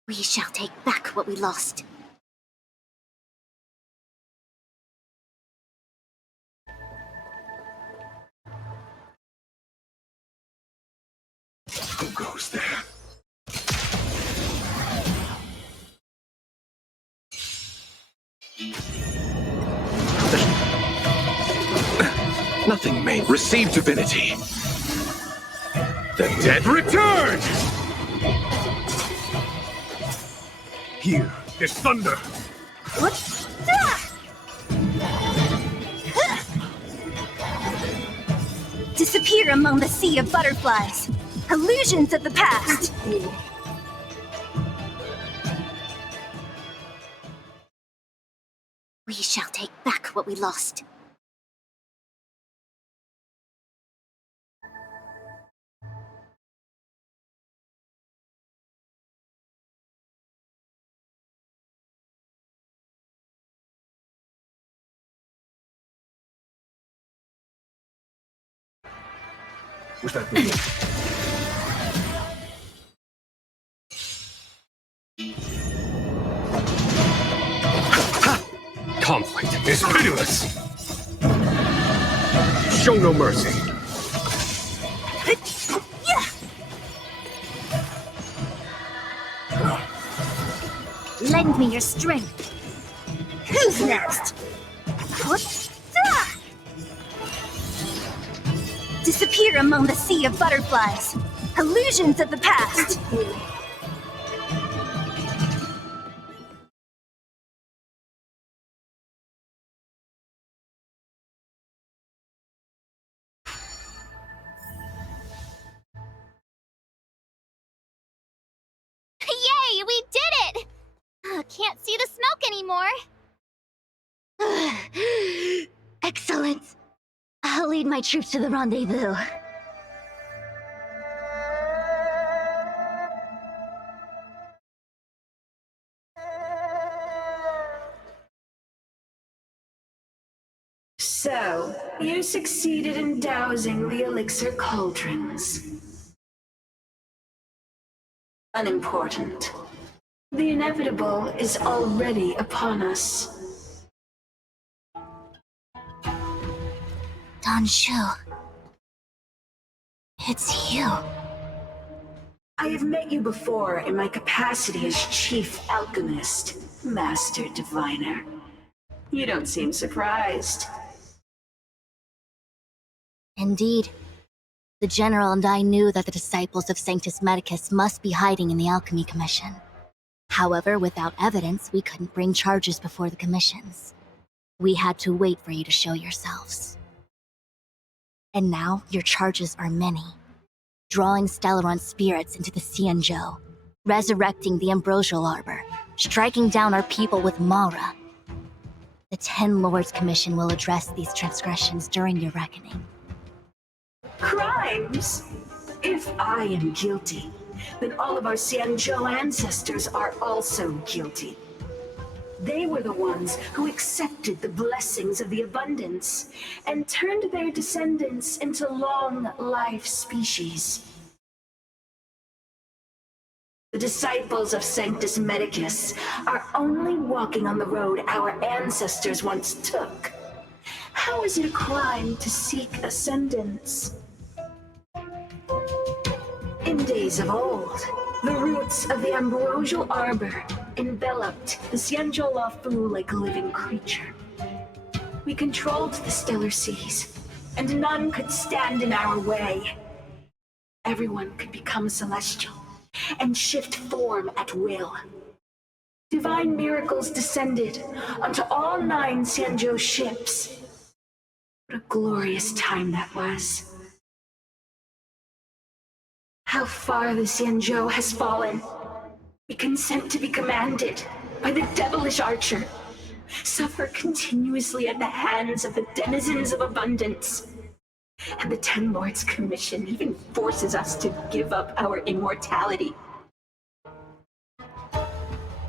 We shall take back what we lost. Who goes there? Nothing may receive divinity. The dead return! Here is thunder! What? Disappear among the sea of butterflies. Illusions of the past. We shall take back what we lost. Was that the conflict is pitiless! Show no mercy! Lend me your strength. Who's next? What? Disappear among the sea of butterflies. Illusions of the past. Yay, we did it! Can't see the smoke anymore. Excellent. I'll lead my troops to the rendezvous. So, you succeeded in dousing the elixir cauldrons. Unimportant. The inevitable is already upon us. Don Shu. It's you. I have met you before in my capacity as Chief Alchemist, Master Diviner. You don't seem surprised. Indeed. The General and I knew that the disciples of Sanctus Medicus must be hiding in the Alchemy Commission. However, without evidence, we couldn't bring charges before the commissions. We had to wait for you to show yourselves. And now, your charges are many. Drawing Stellaron spirits into the Xianzhou, resurrecting the Ambrosial Arbor, striking down our people with Mara. The Ten Lords Commission will address these transgressions during your reckoning. Crimes? If I am guilty, then all of our Xianzhou ancestors are also guilty. They were the ones who accepted the blessings of the abundance and turned their descendants into long-life species. The disciples of Sanctus Medicus are only walking on the road our ancestors once took. How is it a crime to seek ascendance? In days of old, the roots of the Ambrosial Arbor enveloped the Xianzhou Lafu like a living creature. We controlled the stellar seas, and none could stand in our way. Everyone could become celestial and shift form at will. Divine miracles descended onto all 9 Xianzhou ships. What a glorious time that was. How far the Xianzhou has fallen. We consent to be commanded by the devilish archer. Suffer continuously at the hands of the denizens of abundance. And the Ten Lords Commission even forces us to give up our immortality.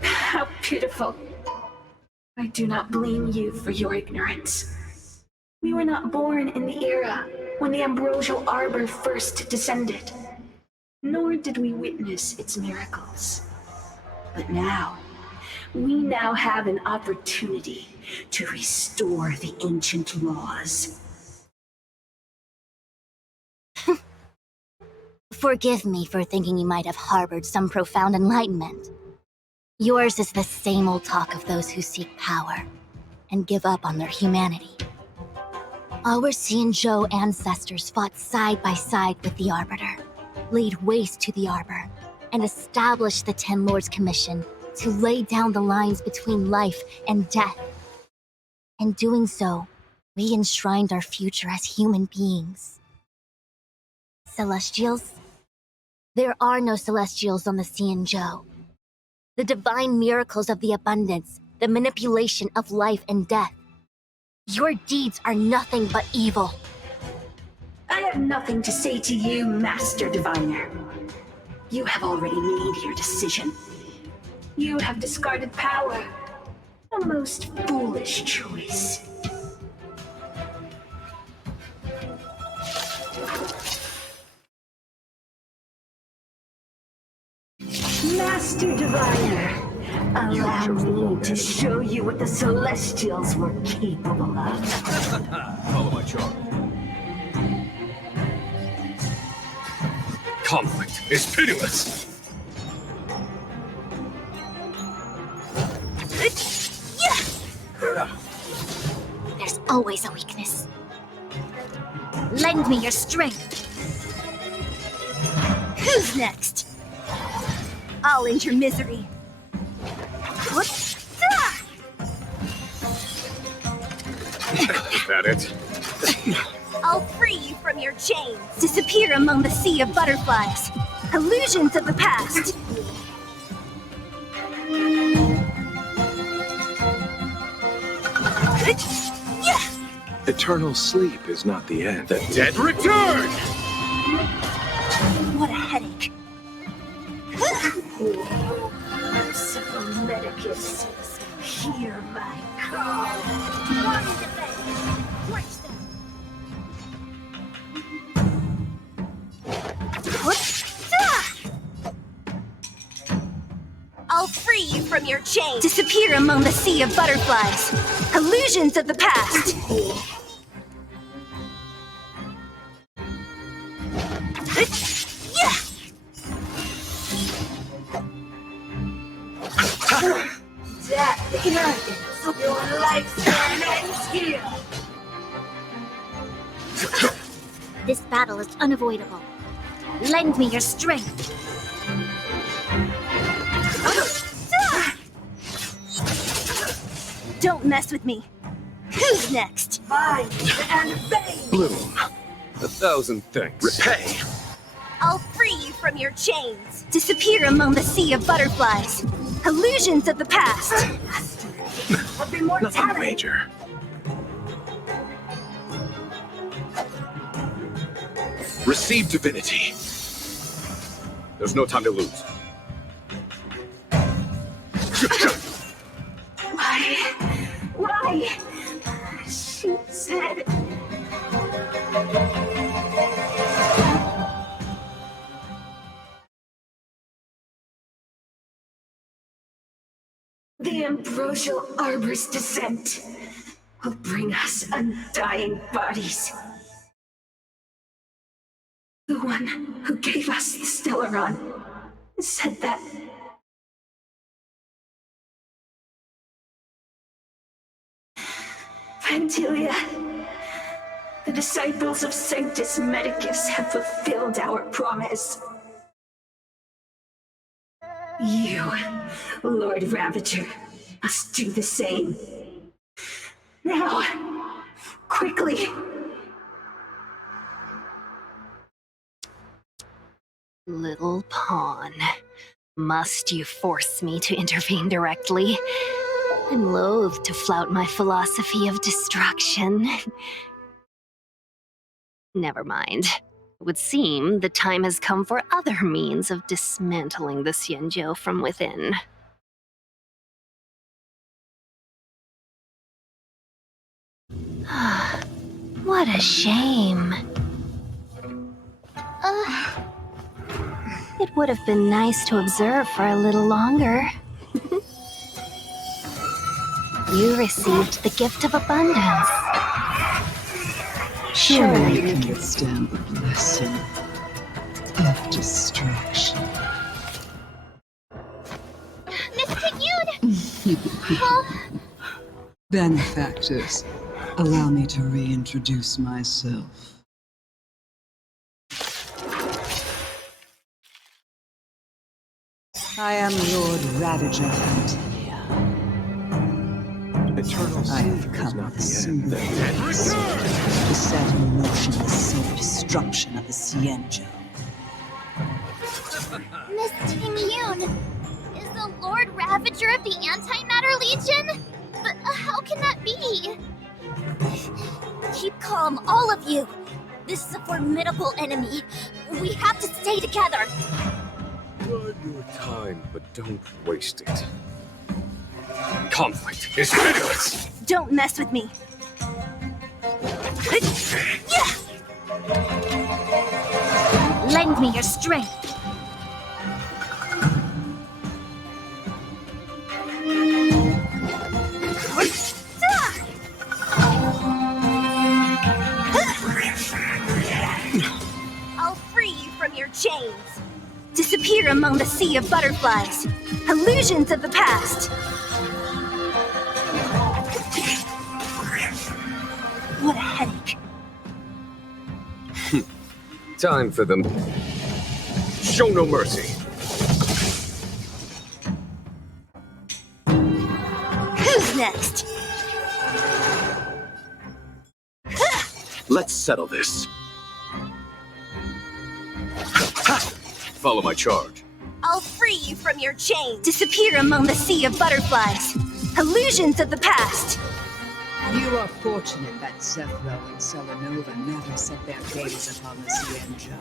How pitiful. I do not blame you for your ignorance. We were not born in the era when the Ambrosial Arbor first descended. Nor did we witness its miracles. But now, we now have an opportunity to restore the ancient laws. Forgive me for thinking you might have harbored some profound enlightenment. Yours is the same old talk of those who seek power and give up on their humanity. Our Xianzhou ancestors fought side by side with the Arbiter, laid waste to the Arbor, and established the Ten Lords Commission to lay down the lines between life and death. In doing so, we enshrined our future as human beings. Celestials? There are no Celestials on the Xianzhou. The divine miracles of the abundance, the manipulation of life and death. Your deeds are nothing but evil. I have nothing to say to you, Master Diviner. You have already made your decision. You have discarded power. A most foolish choice. Master Diviner, allow me to show you what the Celestials were capable of. Follow my charge. Conflict is pitiless! There's always a weakness. Lend me your strength. Who's next? I'll end your misery. Is that it? I'll free you from your chains. Disappear among the sea of butterflies. Illusions of the past. Eternal sleep is not the end. The dead return! What a headache. Merciful Medicus, hear my call. I'll free you from your chains. Disappear among the sea of butterflies. Illusions of the past. Death ends. Your lifespan ends here. This battle is unavoidable. Lend me your strength. Don't mess with me. Who's next? Bind and bane. Bloom, 1,000 thanks. Repay! I'll free you from your chains. Disappear among the sea of butterflies. Illusions of the past. Of immortality. Nothing major. Receive divinity. There's no time to lose. Why? She said... The ambrosial arbor's descent will bring us undying bodies. The one who gave us the Stellaron said that. Vantilia, the disciples of Sanctus Medicus have fulfilled our promise. You, Lord Ravager, must do the same. Now, quickly. Little pawn. Must you force me to intervene directly? I'm loath to flout my philosophy of destruction. Never mind. It would seem the time has come for other means of dismantling the Xianzhou from within. What a shame. It would have been nice to observe for a little longer. You received the gift of abundance. Surely you can withstand the blessing of destruction. Miss Pinyun! Benefactors, allow me to reintroduce myself. I am Lord Ravager Antilia. Eternal I have sleep is come not with a the single end. purpose: to set in motion the self-destruction of the Xianzhou. Miss Ting Yun is the Lord Ravager of the Antimatter Legion? But how can that be? Keep calm, all of you. This is a formidable enemy. We have to stay together. Bide your time, but don't waste it. Conflict is pitiless! Don't mess with me. Lend me your strength. I'll free you from your chains. Disappear among the sea of butterflies. Illusions of the past. What a headache. Time for them. Show no mercy. Who's next? Let's settle this. Follow my charge. I'll free you from your chains. Disappear among the sea of butterflies. Illusions of the past. You are fortunate that Zephyro and Selenova never set their gaze upon the Xianzhou.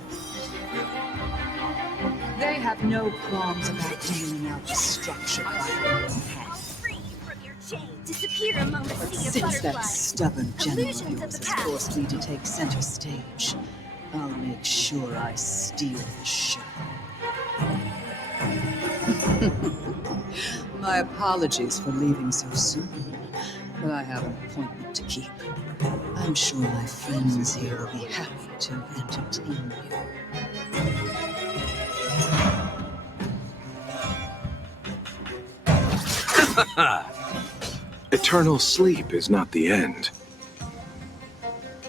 They have no qualms about dealing out destruction by their own hand. Free you from your chains. Disappear among the But sea of since that butterflies. stubborn general of Illusions of yours the has past. forced me to take center stage, I'll make sure I steal the show. My apologies for leaving so soon, but I have an appointment to keep. I'm sure my friends here will be happy to entertain Eternal sleep is not the end.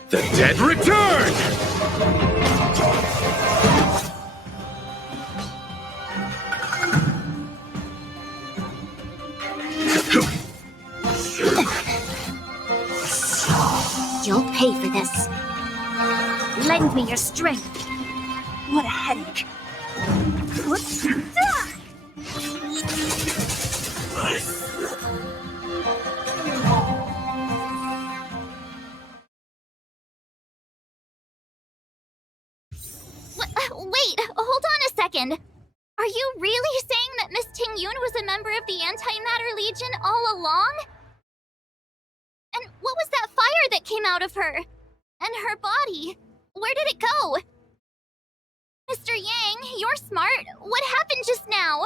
The dead return! You'll pay for this. Lend me your strength. What a headache. Wait, hold on a second. Are you really saying that Miss Ting Yun was a member of the Antimatter Legion all along? And what was that fire that came out of her? And her body? Where did it go? Mr. Yang, you're smart. What happened just now?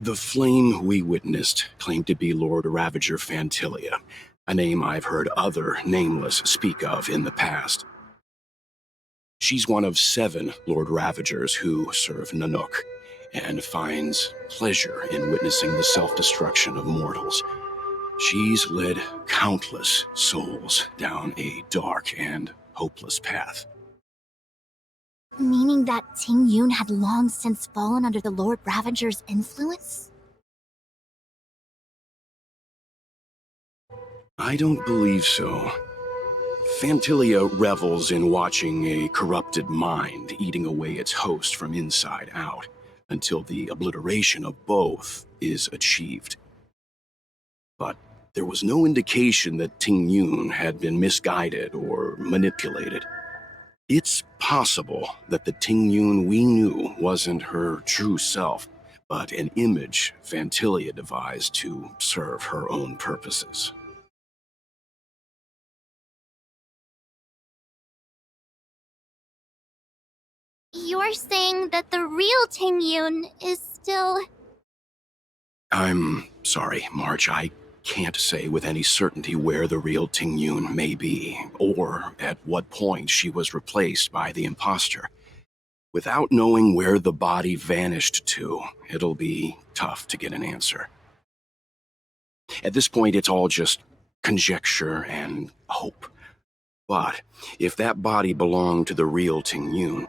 The flame we witnessed claimed to be Lord Ravager Fantilia, a name I've heard other nameless speak of in the past. She's one of 7 Lord Ravagers who serve Nanook, and finds pleasure in witnessing the self-destruction of mortals. She's led countless souls down a dark and hopeless path. Meaning that Ting Yun had long since fallen under the Lord Ravager's influence? I don't believe so. Fantilia revels in watching a corrupted mind eating away its host from inside out, until the obliteration of both is achieved. But there was no indication that Ting Yun had been misguided or manipulated. It's possible that the Ting Yun we knew wasn't her true self, but an image Fantilia devised to serve her own purposes. You're saying that the real Ting Yun is still... I'm sorry, March. I can't say with any certainty where the real Ting Yun may be, or at what point she was replaced by the imposter. Without knowing where the body vanished to, it'll be tough to get an answer. At this point, it's all just conjecture and hope. But if that body belonged to the real Ting Yun,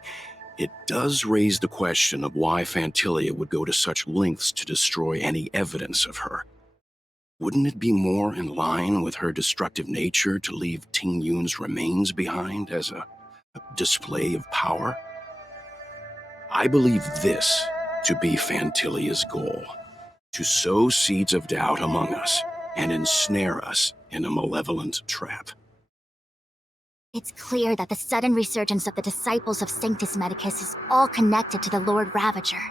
it does raise the question of why Fantilia would go to such lengths to destroy any evidence of her. Wouldn't it be more in line with her destructive nature to leave Ting Yun's remains behind as a display of power? I believe this to be Fantilia's goal: to sow seeds of doubt among us and ensnare us in a malevolent trap. It's clear that the sudden resurgence of the disciples of Sanctus Medicus is all connected to the Lord Ravager.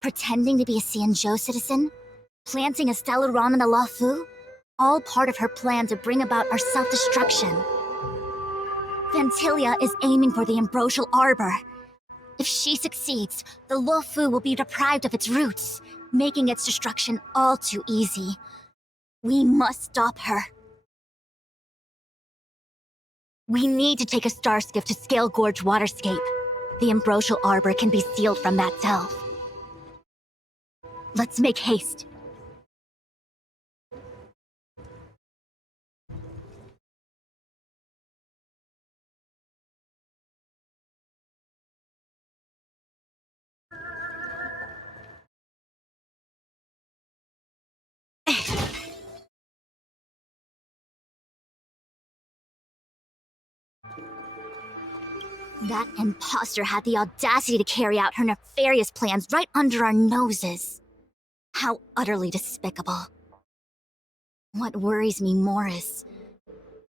Pretending to be a Xianzhou citizen? Planting a Stellaron in the Luofu? All part of her plan to bring about our self-destruction. Fantilia is aiming for the Ambrosial Arbor. If she succeeds, the Luofu will be deprived of its roots, making its destruction all too easy. We must stop her. We need to take a star skiff to Scale Gorge Waterscape. The Ambrosial Arbor can be sealed from that delve. Let's make haste. That imposter had the audacity to carry out her nefarious plans right under our noses. How utterly despicable. What worries me more is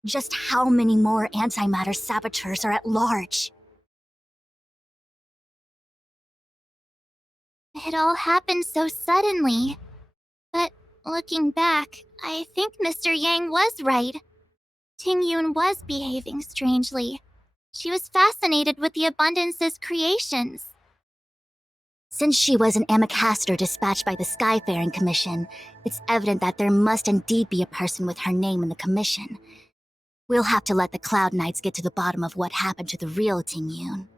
just how many more antimatter saboteurs are at large. It all happened so suddenly. But looking back, I think Mr. Yang was right. Ting Yun was behaving strangely. She was fascinated with the Abundance's creations. Since she was an Amicastor dispatched by the Skyfaring Commission, it's evident that there must indeed be a person with her name in the commission. We'll have to let the Cloud Knights get to the bottom of what happened to the real Ting Yun.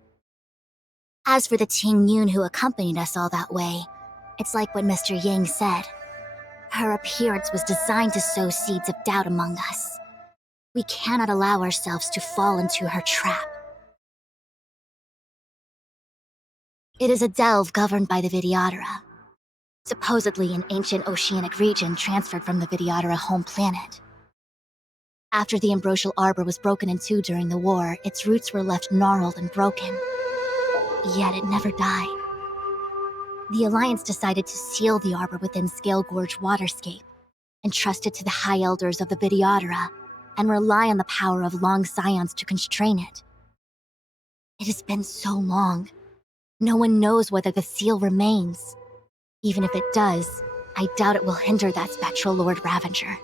As for the Ting Yun who accompanied us all that way, it's like what Mr. Yang said. Her appearance was designed to sow seeds of doubt among us. We cannot allow ourselves to fall into her trap. It is a delve governed by the Vidyadhara, supposedly an ancient oceanic region transferred from the Vidyadhara home planet. After the Ambrosial Arbor was broken in two during the war, its roots were left gnarled and broken. Yet it never died. The Alliance decided to seal the arbor within Scale Gorge Waterscape, entrust it to the High Elders of the Vidyadhara, and rely on the power of long scions to constrain it. It has been so long. No one knows whether the seal remains. Even if it does, I doubt it will hinder that spectral Lord Ravager.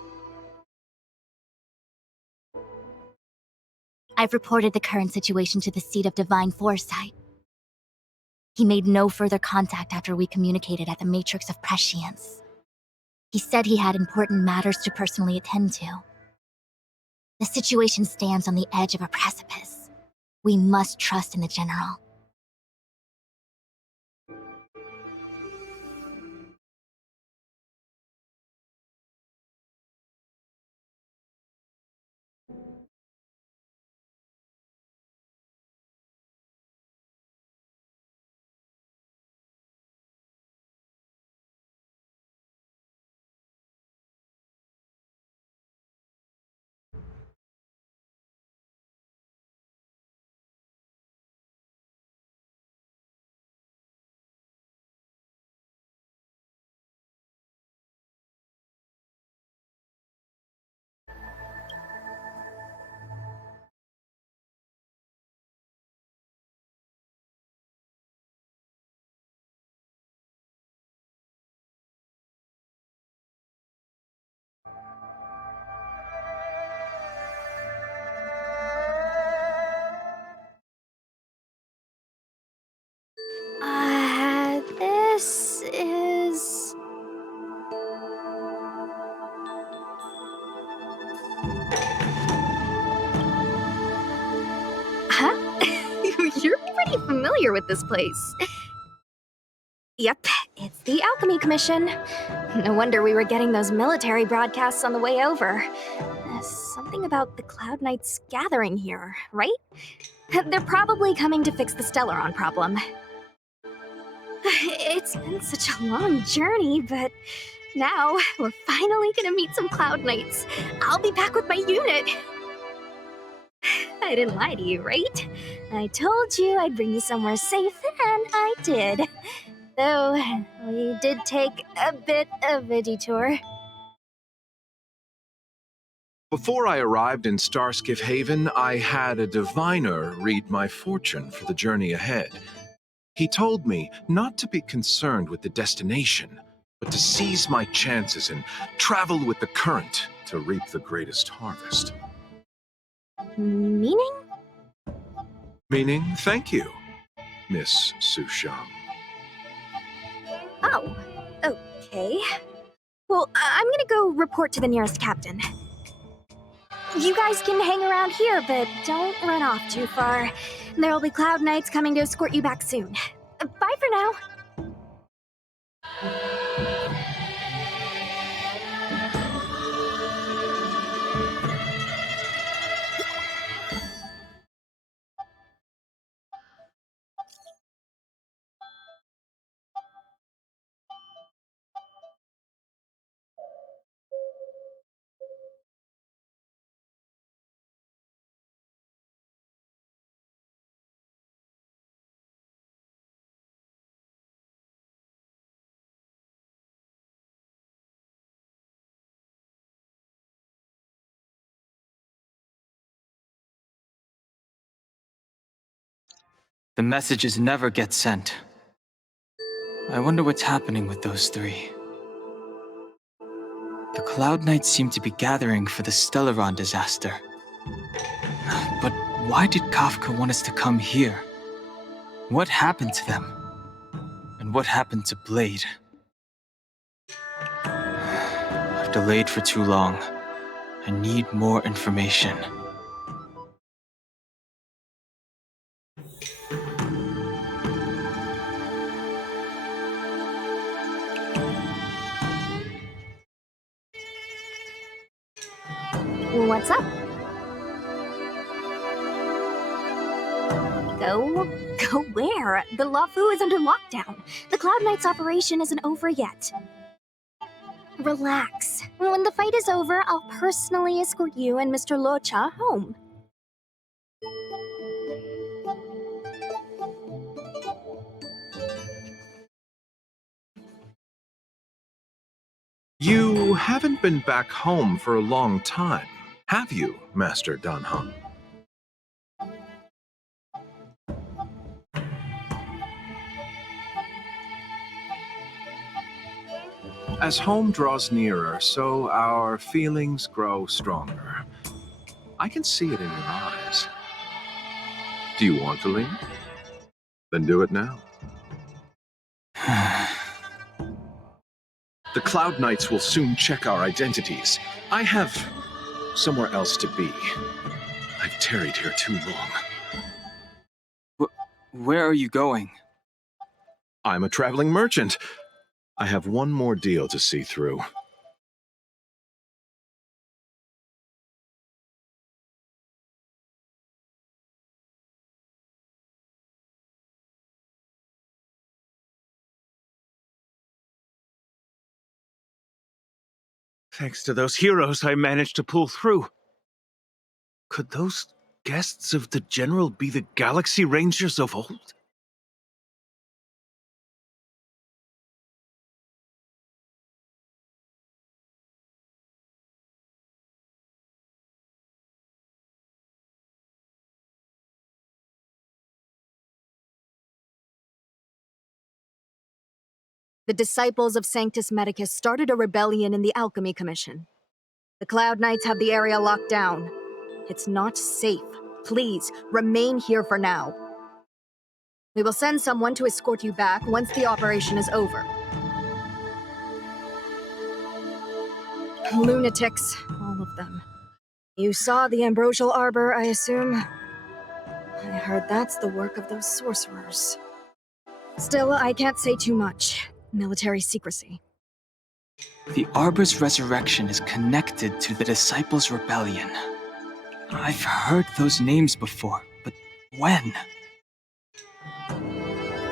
I've reported the current situation to the Seat of Divine Foresight. He made no further contact after we communicated at the Matrix of Prescience. He said he had important matters to personally attend to. The situation stands on the edge of a precipice. We must trust in the General. This is... Huh? You're pretty familiar with this place. Yep, it's the Alchemy Commission. No wonder we were getting those military broadcasts on the way over. Something about the Cloud Knights gathering here, right? They're probably coming to fix the Stellaron problem. It's been such a long journey, but now we're finally gonna meet some Cloud Knights. I'll be back with my unit. I didn't lie to you, right? I told you I'd bring you somewhere safe, and I did. Though, we did take a bit of a detour. Before I arrived in Starskiff Haven, I had a diviner read my fortune for the journey ahead. He told me not to be concerned with the destination, but to seize my chances and travel with the current to reap the greatest harvest. Meaning? Meaning, thank you, Miss Sushang. Oh, okay. Well, I'm gonna go report to the nearest captain. You guys can hang around here, but don't run off too far. There'll be Cloud Knights coming to escort you back soon. Bye for now. The messages never get sent. I wonder what's happening with those three. The Cloud Knights seem to be gathering for the Stellaron disaster. But why did Kafka want us to come here? What happened to them? And what happened to Blade? I've delayed for too long. I need more information. What's up? Go where? The Lafu is under lockdown. The Cloud Knights operation isn't over yet. Relax. When the fight is over, I'll personally escort you and Mr. Locha home. You haven't been back home for a long time, have you, Master Danheng? As home draws nearer, so our feelings grow stronger. I can see it in your eyes. Do you want to leave? Then do it now. The Cloud Knights will soon check our identities. I have somewhere else to be. I've tarried here too long. Where are you going? I'm a traveling merchant. I have one more deal to see through. Thanks to those heroes, I managed to pull through. Could those guests of the General be the Galaxy Rangers of old? The disciples of Sanctus Medicus started a rebellion in the Alchemy Commission. The Cloud Knights have the area locked down. It's not safe. Please, remain here for now. We will send someone to escort you back once the operation is over. Lunatics, all of them. You saw the Ambrosial Arbor, I assume? I heard that's the work of those sorcerers. Still, I can't say too much. Military secrecy. The Arbor's resurrection is connected to the Disciples' Rebellion. I've heard those names before, but when?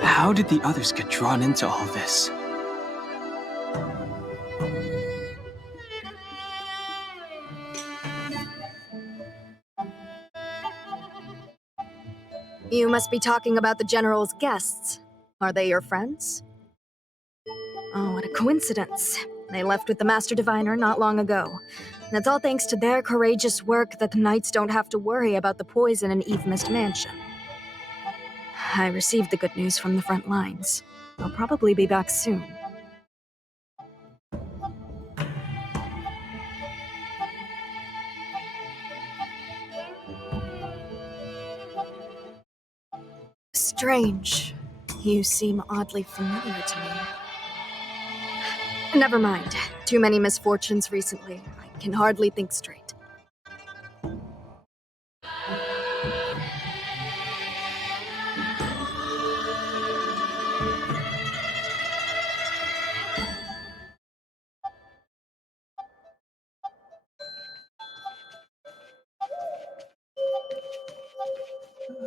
How did the others get drawn into all this? You must be talking about the General's guests. Are they your friends? Oh, what a coincidence. They left with the Master Diviner not long ago. And it's all thanks to their courageous work that the Knights don't have to worry about the poison in Eve Mist Mansion. I received the good news from the front lines. They'll probably be back soon. Strange. You seem oddly familiar to me. Never mind. Too many misfortunes recently. I can hardly think straight.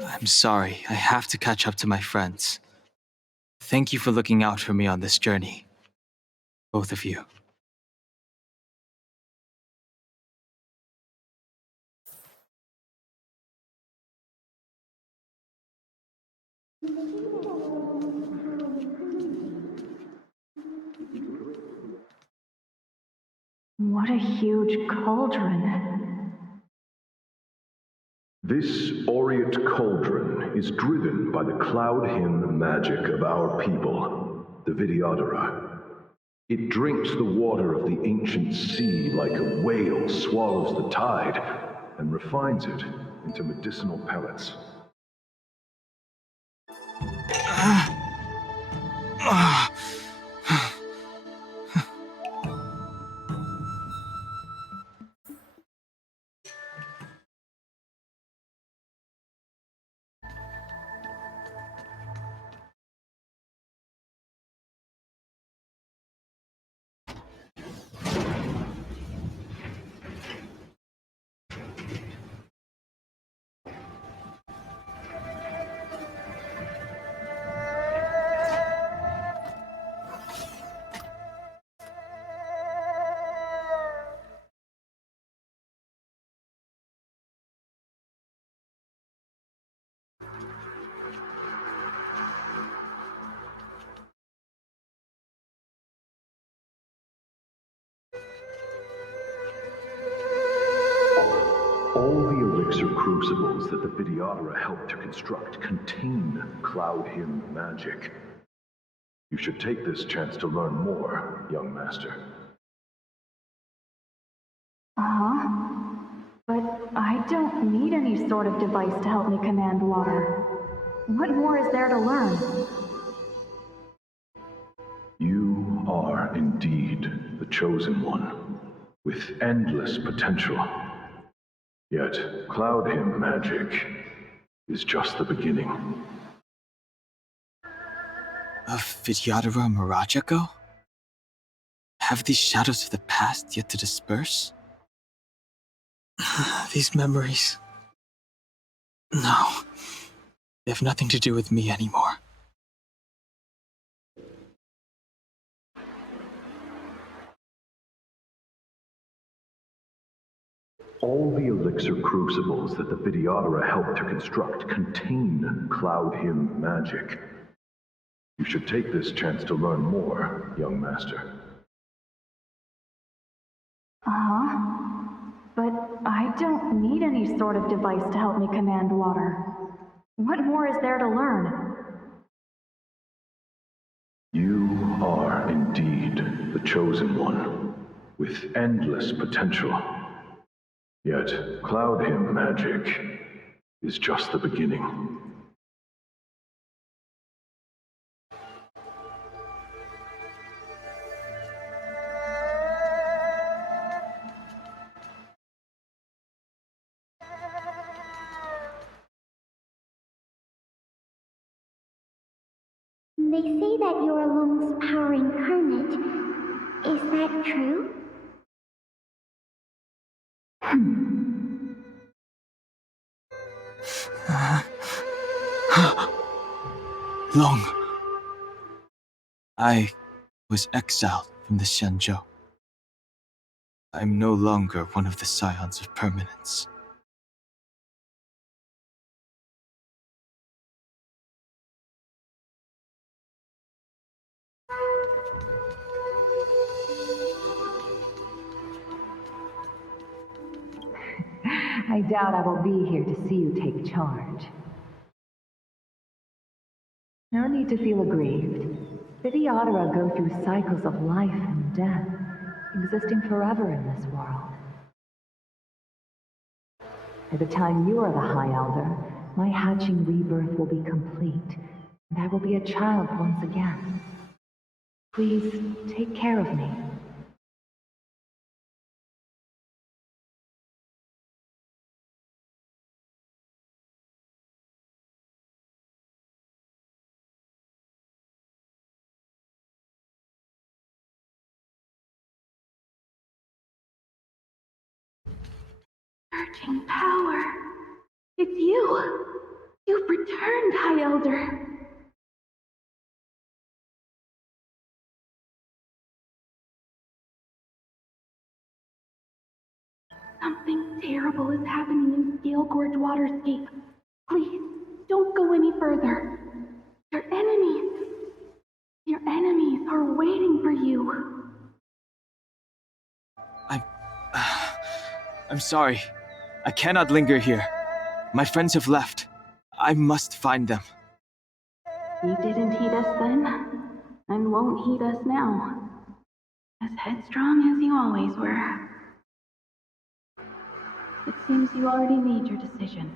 I'm sorry, I have to catch up to my friends. Thank you for looking out for me on this journey. Both of you. What a huge cauldron. This aureate cauldron is driven by the cloud hymn magic of our people, the Vidyadhara. It drinks the water of the ancient sea like a whale swallows the tide, and refines it into medicinal pellets. All the elixir crucibles that the Vidyadhara helped to construct contain cloud hymn magic. You should take this chance to learn more, young master. Uh-huh. But I don't need any sort of device to help me command water. What more is there to learn? You are indeed the chosen one, with endless potential. Yet, cloud hymn magic is just the beginning. Of Vidyadhara Mirajago? Have these shadows of the past yet to disperse? These memories... No. They have nothing to do with me anymore. All the elixir crucibles that the Vidyadhara helped to construct contain cloud hymn magic. You should take this chance to learn more, young master. Uh-huh. But I don't need any sort of device to help me command water. What more is there to learn? You are indeed the chosen one, with endless potential. Yet, cloud hymn magic is just the beginning. They say that you're Lung's power incarnate. Is that long. I was exiled from the Xianzhou. I'm no longer one of the Scions of Permanence. I doubt I will be here to see you take charge. No need to feel aggrieved. Vidyadhara go through cycles of life and death, existing forever in this world. By the time you are the High Elder, my hatching rebirth will be complete, and I will be a child once again. Please, take care of me. Surging power. It's you. You've returned, High Elder. Something terrible is happening in Scale Gorge Waterscape. Please, don't go any further. Your enemies. Your enemies are waiting for you. I'm sorry. I cannot linger here. My friends have left. I must find them. You didn't heed us then, and won't heed us now. As headstrong as you always were. It seems you already made your decision.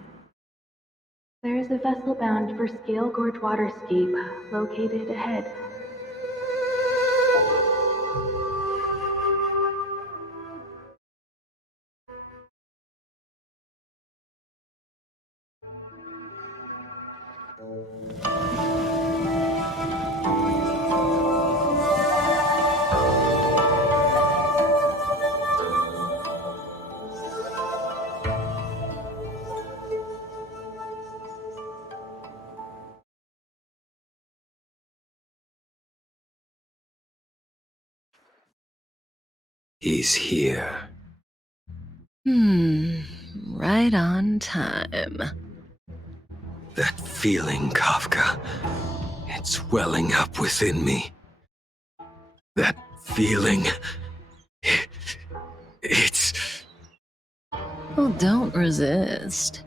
There is a vessel bound for Scale Gorge Waterscape, located ahead. He's here. Right on time. That feeling, Kafka. It's welling up within me. That feeling. It's... Well, don't resist.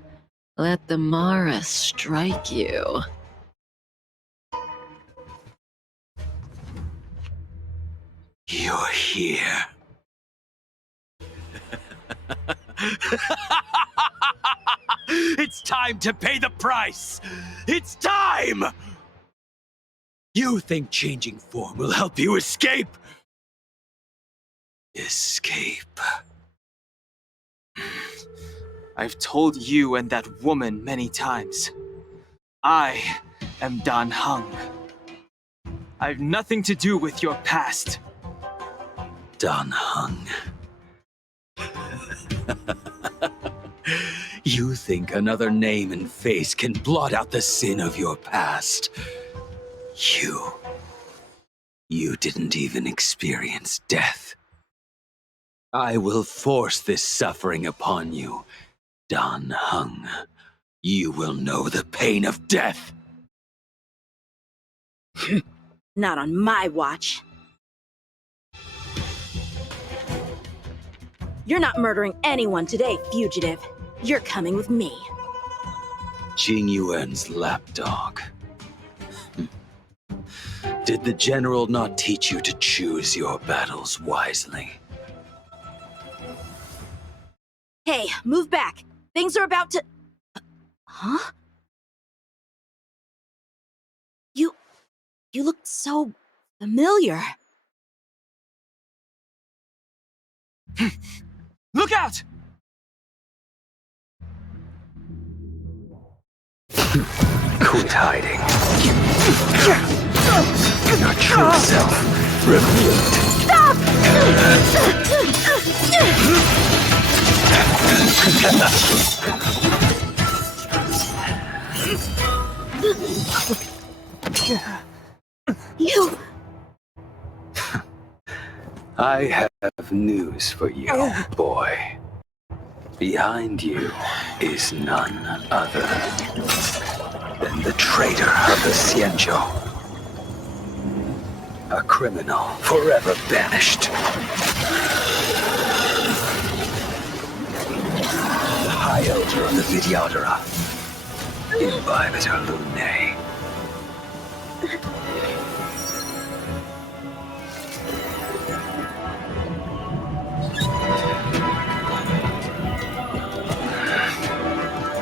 Let the Mara strike you. You're here. It's time to pay the price! It's time! You think changing form will help you escape? Escape. I've told you and that woman many times. I am Dan Heng. I've nothing to do with your past. Dan Heng. You think another name and face can blot out the sin of your past? You didn't even experience death. I will force this suffering upon you, Dan Heng. You will know the pain of death. Not on my watch. You're not murdering anyone today, fugitive. You're coming with me. Jing Yuan's lapdog. Did the general not teach you to choose your battles wisely? Hey, move back. Things are about to... Huh? You look so familiar. Look out! Quit hiding. Your true self revealed. Stop! You... I have news for you, boy. Behind you is none other than the traitor of the Xianzhou. A criminal forever banished. The High Elder of the Vidyadhara, Imbibitor Lunae.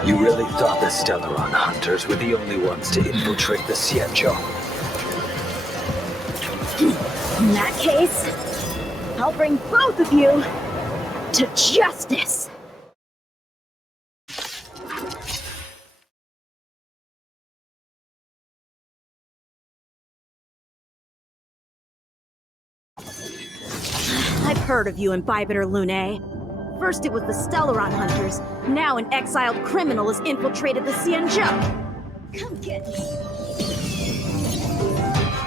You really thought the Stellaron hunters were the only ones to infiltrate the Xianzhou? In that case, I'll bring both of you to justice. I've heard of you, Imbibitor Lunae. First it was the Stellaron hunters, now an exiled criminal has infiltrated the Xianzhou. Come get me.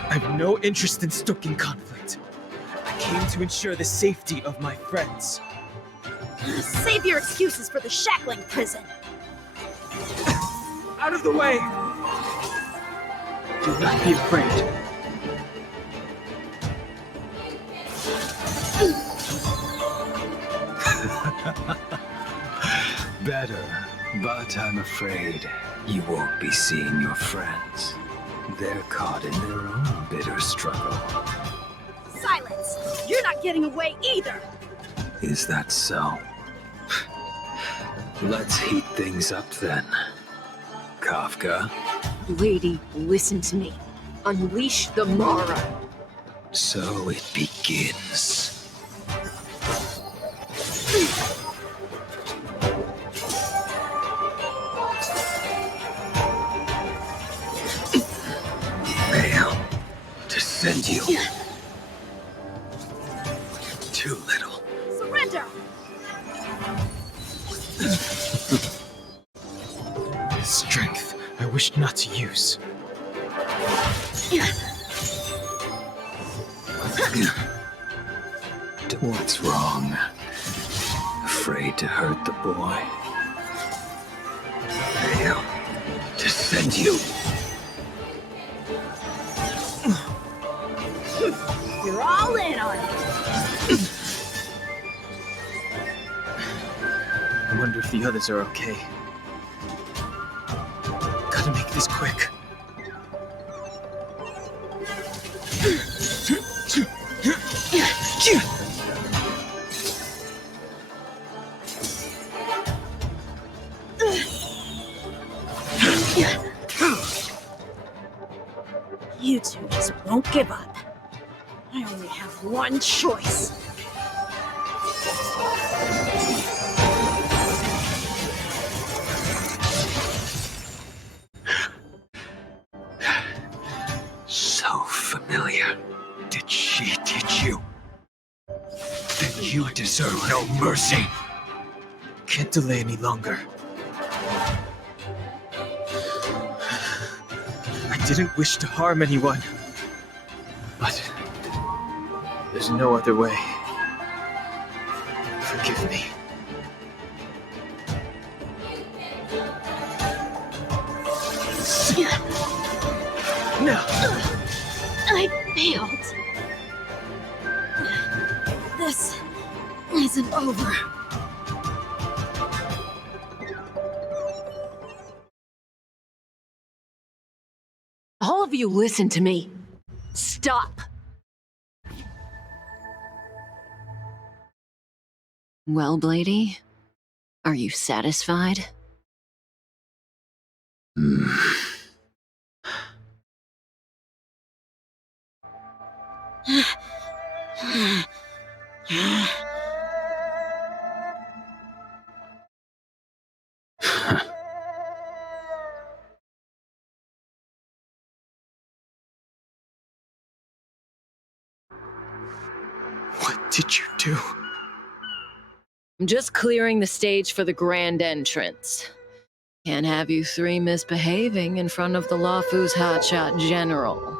I have no interest in stoking conflict. I came to ensure the safety of my friends. Save your excuses for the shackling prison. Out of the way! Do not be afraid. Better, but I'm afraid you won't be seeing your friends. They're caught in their own bitter struggle. Silence! You're not getting away either! Is that so? Let's heat things up then. Kafka? Lady, listen to me. Unleash the Mara. So it begins. Fail to send you. Too little. Surrender! Strength I wished not to use. What's wrong? Afraid to hurt the boy? Fail to send you. You're all in on it. I wonder if the others are okay. Gotta make this quick. You two just won't give up. I only have one choice. So familiar. Did she teach you? Then you deserve no mercy. Can't delay any longer. I didn't wish to harm anyone. But there's no other way. Forgive me. No. I failed. This isn't over. All of you listen to me. Stop. Well, Blady, are you satisfied? What did you do? I'm just clearing the stage for the grand entrance. Can't have you three misbehaving in front of the Lawfu's hotshot general.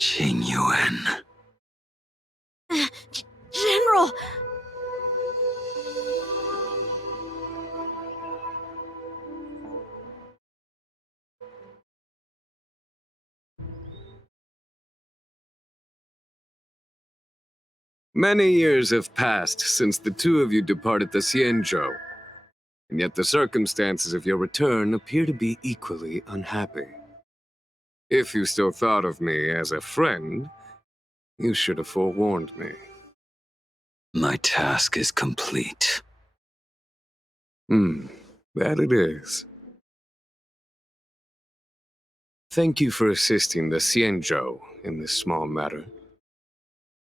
Qingyuan. General! Many years have passed since the two of you departed the Xianzhou, and yet the circumstances of your return appear to be equally unhappy. If you still thought of me as a friend, you should have forewarned me. My task is complete. That it is. Thank you for assisting the Xianzhou in this small matter.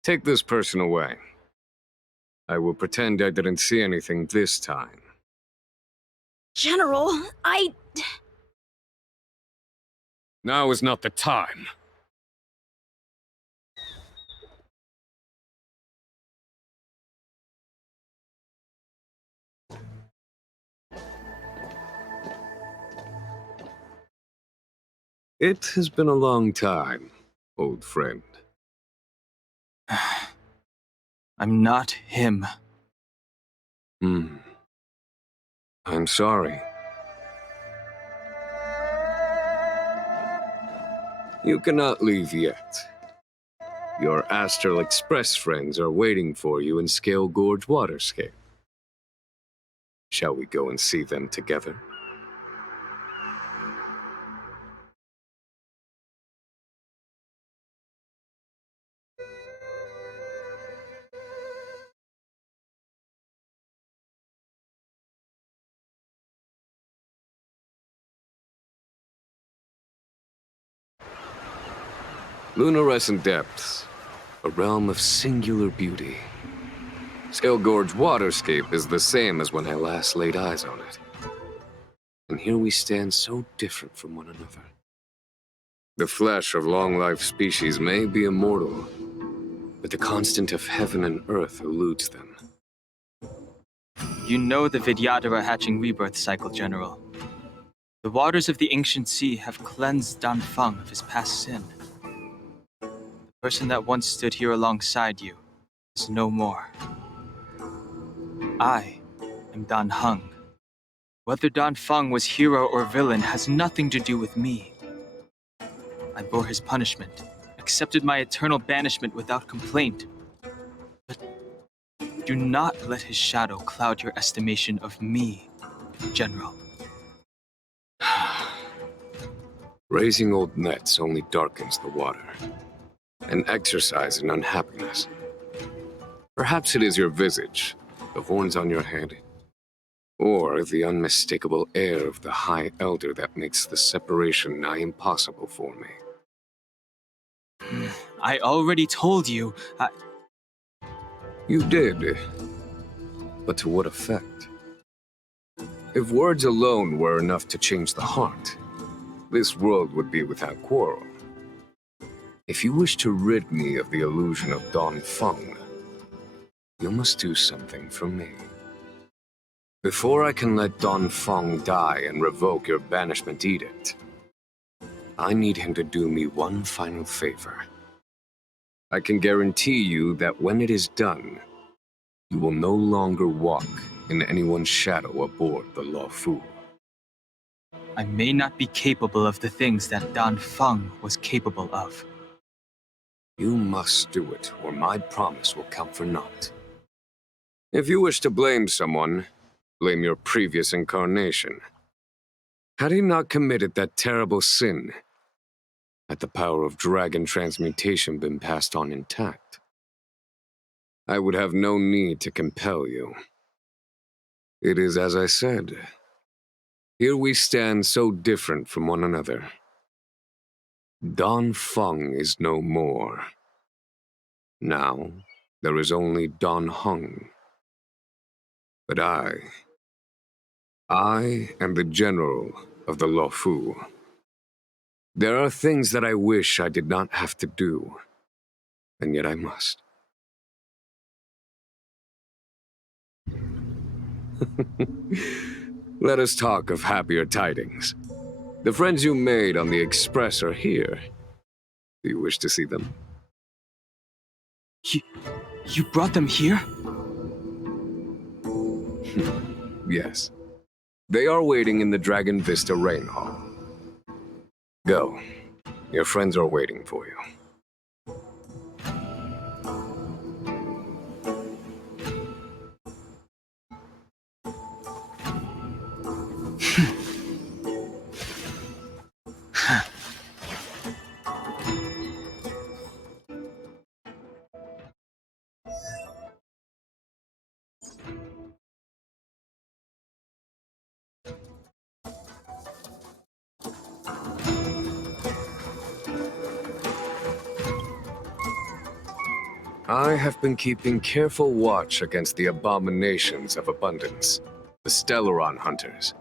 Take this person away. I will pretend I didn't see anything this time. General, Now is not the time. It has been a long time, old friend. I'm not him. I'm sorry. You cannot leave yet. Your Astral Express friends are waiting for you in Scale Gorge Waterscape. Shall we go and see them together? Lunarescent Depths, a realm of singular beauty. Scale Gorge Waterscape is the same as when I last laid eyes on it. And here we stand so different from one another. The flesh of long-life species may be immortal, but the constant of heaven and earth eludes them. You know the Vidyadhara hatching rebirth cycle, General. The waters of the ancient sea have cleansed Danfeng of his past sin. The person that once stood here alongside you is no more. I am Dan Heng. Whether Danfeng was hero or villain has nothing to do with me. I bore his punishment, accepted my eternal banishment without complaint. But do not let his shadow cloud your estimation of me, General. Raising old nets only darkens the water, an exercise in unhappiness. Perhaps it is your visage, the horns on your head, or the unmistakable air of the High Elder that makes the separation nigh impossible for me. I already told you, You did, but to what effect? If words alone were enough to change the heart, this world would be without quarrel. If you wish to rid me of the illusion of Danfeng, you must do something for me. Before I can let Danfeng die and revoke your banishment edict, I need him to do me one final favor. I can guarantee you that when it is done, you will no longer walk in anyone's shadow aboard the Lawfu. I may not be capable of the things that Danfeng was capable of. You must do it, or my promise will count for naught. If you wish to blame someone, blame your previous incarnation. Had he not committed that terrible sin, had the power of dragon transmutation been passed on intact, I would have no need to compel you. It is as I said. Here we stand so different from one another. Danfeng is no more. Now, there is only Dan Heng. But I am the general of the Lawfu. There are things that I wish I did not have to do, and yet I must. Let us talk of happier tidings. The friends you made on the Express are here. Do you wish to see them? You brought them here? Yes. They are waiting in the Dragon Vista Rain Hall. Go. Your friends are waiting for you. I have been keeping careful watch against the abominations of abundance, the Stellaron hunters,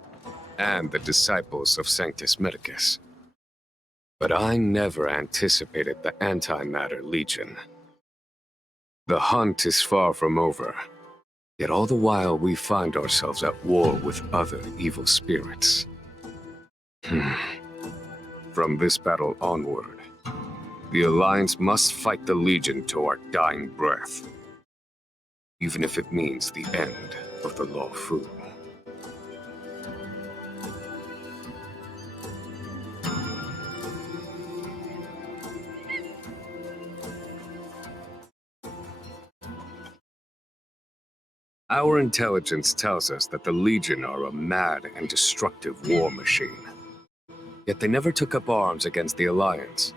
and the disciples of Sanctus Medicus. But I never anticipated the Antimatter Legion. The hunt is far from over, yet all the while we find ourselves at war with other evil spirits. From this battle onward, the Alliance must fight the Legion to our dying breath, even if it means the end of the Law Fu. Our intelligence tells us that the Legion are a mad and destructive war machine. Yet they never took up arms against the Alliance.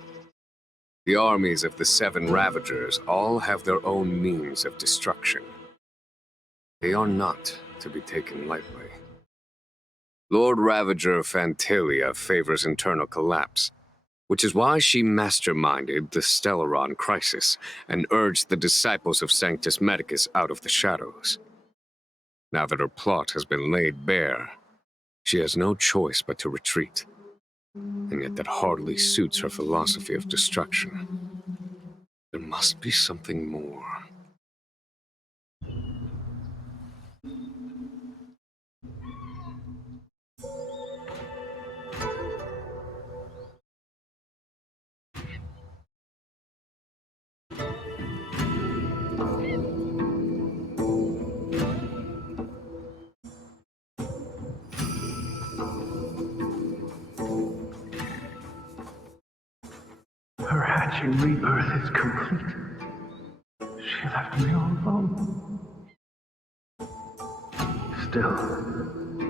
The armies of the Seven Ravagers all have their own means of destruction. They are not to be taken lightly. Lord Ravager Fantalia favors internal collapse, which is why she masterminded the Stellaron crisis and urged the disciples of Sanctus Medicus out of the shadows. Now that her plot has been laid bare, she has no choice but to retreat. And yet that hardly suits her philosophy of destruction. There must be something more. Her hatching rebirth is complete. She left me all alone. Still,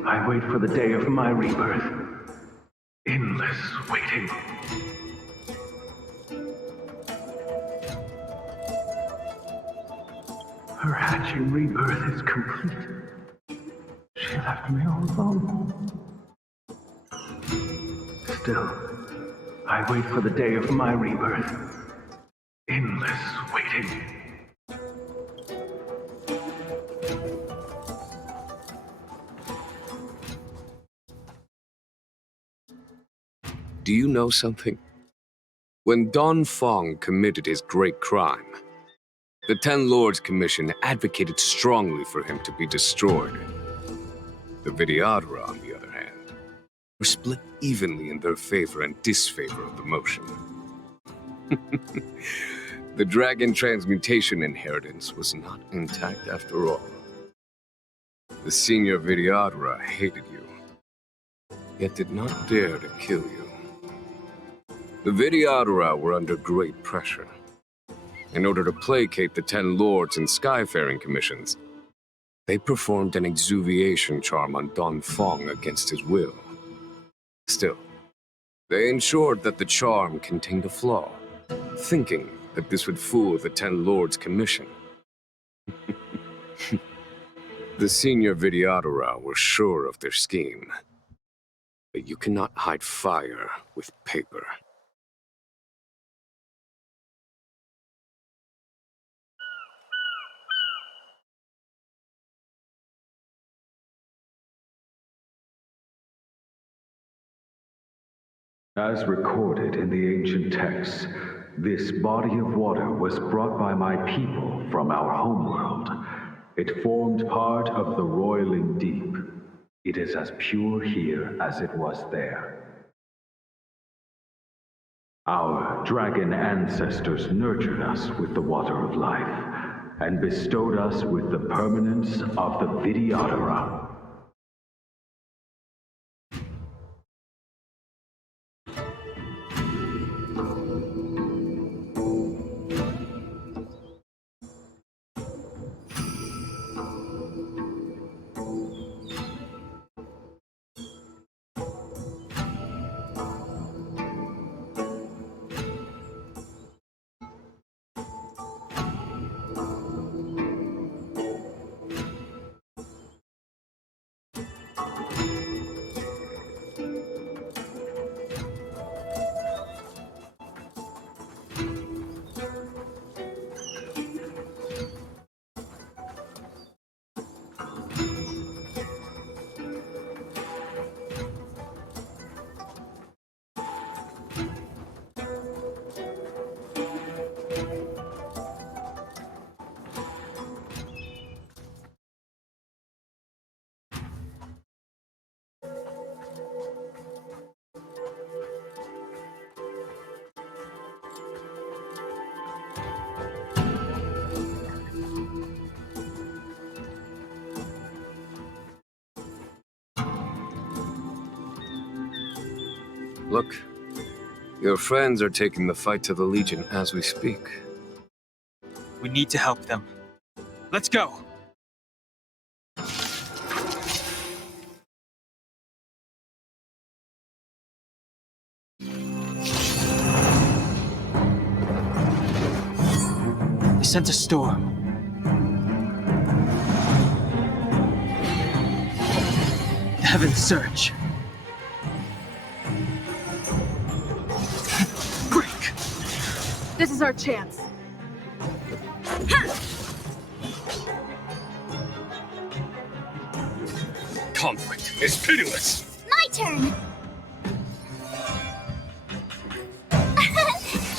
I wait for the day of my rebirth. Endless waiting. Her hatching rebirth is complete. She left me all alone. Still, I wait for the day of my rebirth. Endless waiting. Do you know something? When Don Fong committed his great crime, the Ten Lords Commission advocated strongly for him to be destroyed. The Vidyadhara, on the other hand, were split evenly in their favor and disfavor of the motion. The dragon transmutation inheritance was not intact after all. The senior Vidyadhara hated you, yet did not dare to kill you. The Vidyadhara were under great pressure. In order to placate the Ten Lords and Skyfaring Commissions, they performed an exuviation charm on Don Fong against his will. Still, they ensured that the charm contained a flaw, thinking that this would fool the Ten Lords Commission. The senior Vidyadhara were sure of their scheme. But you cannot hide fire with paper. As recorded in the ancient texts, this body of water was brought by my people from our homeworld. It formed part of the roiling deep. It is as pure here as it was there. Our dragon ancestors nurtured us with the water of life, and bestowed us with the permanence of the Vidyadhara. Look, your friends are taking the fight to the Legion as we speak. We need to help them. Let's go! They sent a storm. The heavens surge. Break! This is our chance. Conflict is pitiless! My turn!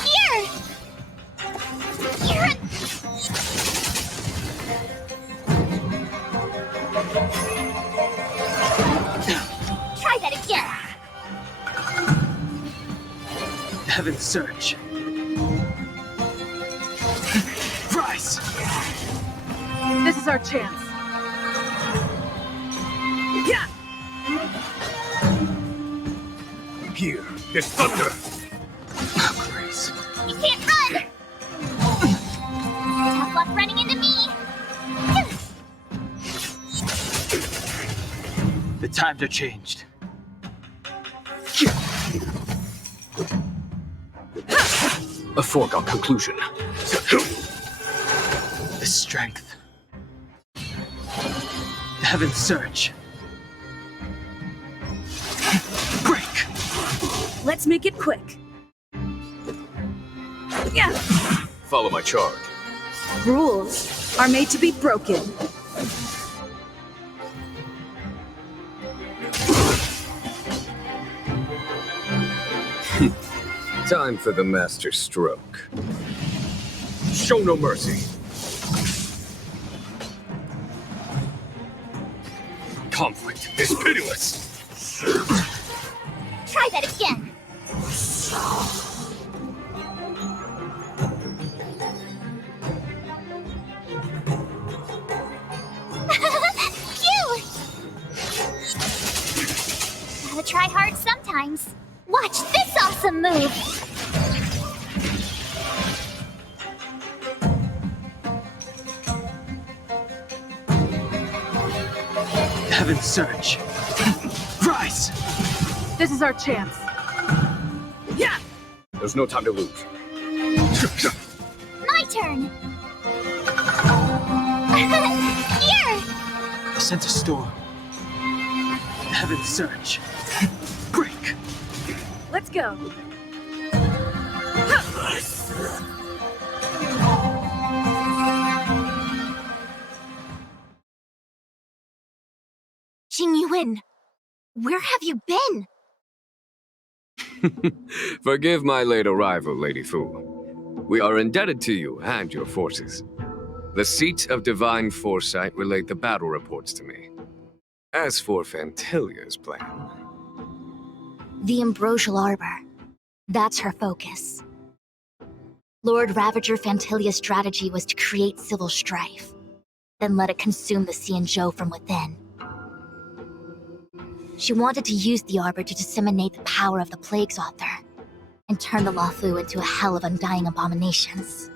Here! Here! Try that again! The heavens surge. Rise! This is our chance. Yeah! Here is thunder! Grace. You can't run! Tough luck running into me! The times are changed. A foregone conclusion. The strength. The heavens surge. Break! Let's make it quick. Yeah. Follow my charge. Rules are made to be broken. Time for the master stroke. Show no mercy. Conflict is pitiless. Try that again! Phew! Gotta try hard sometimes. Watch this awesome move! Heavens surge. Rise! This is our chance. Yeah! There's no time to lose. My turn! Here! I sent a storm. The heavens surge. Break! Let's go. Jing Yuan, where have you been? Forgive my late arrival, Lady Fu. We are indebted to you and your forces. The seat of divine foresight relayed the battle reports to me. As for Fantilia's plan... The Ambrosial Arbor. That's her focus. Lord Ravager Fantilia's strategy was to create civil strife, then let it consume the Xianzhou from within. She wanted to use the Arbor to disseminate the power of the Plague's author, and turn the Luofu into a hell of undying abominations.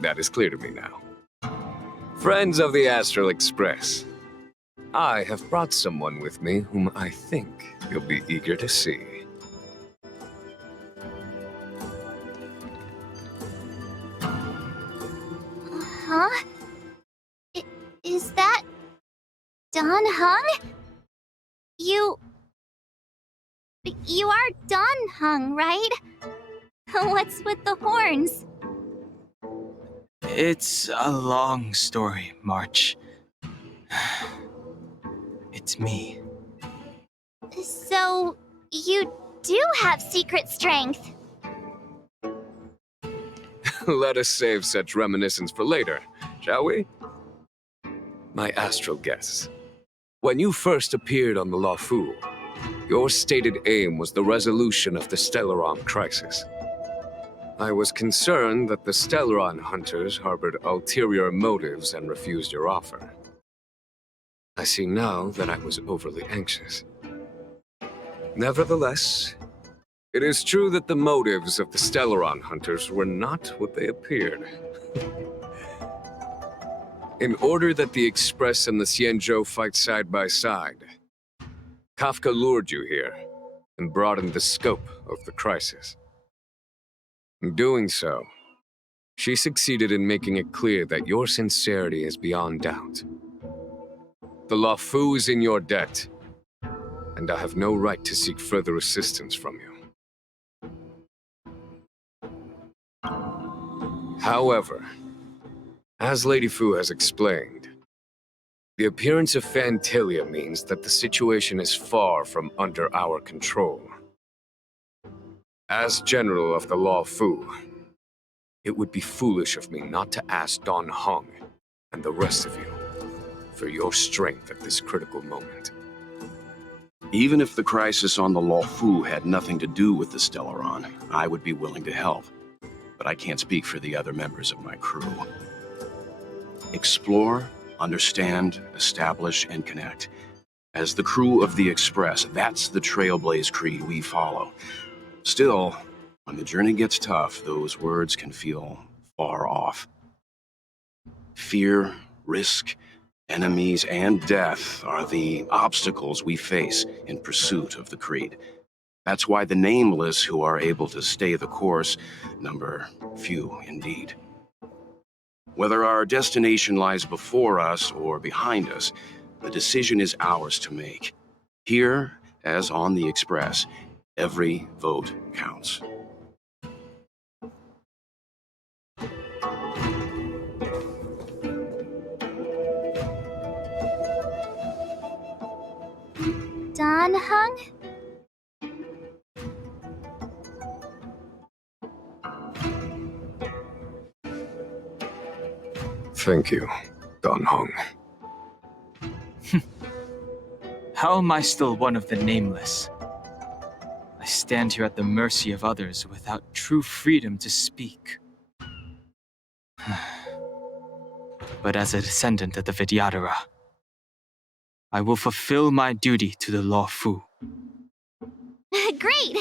That is clear to me now. Friends of the Astral Express, I have brought someone with me whom I think you'll be eager to see. Huh? Is that... Don Hung? You are Don Hung, right? What's with the horns? It's a long story, March. It's me. So, you do have secret strength. Let us save such reminiscence for later, shall we? My astral guests, when you first appeared on the Luofu, your stated aim was the resolution of the Stellaron crisis. I was concerned that the Stellaron hunters harbored ulterior motives and refused your offer. I see now that I was overly anxious. Nevertheless, it is true that the motives of the Stellaron hunters were not what they appeared. In order that the Express and the Xianzhou fight side by side, Kafka lured you here and broadened the scope of the crisis. In doing so, she succeeded in making it clear that your sincerity is beyond doubt. The Luofu is in your debt, and I have no right to seek further assistance from you. However, as Lady Fu has explained, the appearance of Fantilia means that the situation is far from under our control. As General of the Luofu, it would be foolish of me not to ask Don Hung and the rest of you for your strength at this critical moment. Even if the crisis on the Luofu had nothing to do with the Stellaron, I would be willing to help. But I can't speak for the other members of my crew. Explore, understand, establish, and connect. As the crew of the Express, that's the Trailblaze creed we follow. Still, when the journey gets tough, those words can feel far off. Fear, risk, enemies, and death are the obstacles we face in pursuit of the creed. That's why the nameless who are able to stay the course number few indeed. Whether our destination lies before us or behind us, the decision is ours to make. Here, as on the Express, every vote counts. Don Hung? Thank you, Don Hung. How am I still one of the nameless? I stand here at the mercy of others without true freedom to speak. But as a descendant of the Vidyadhara, I will fulfill my duty to the Luofu. Great!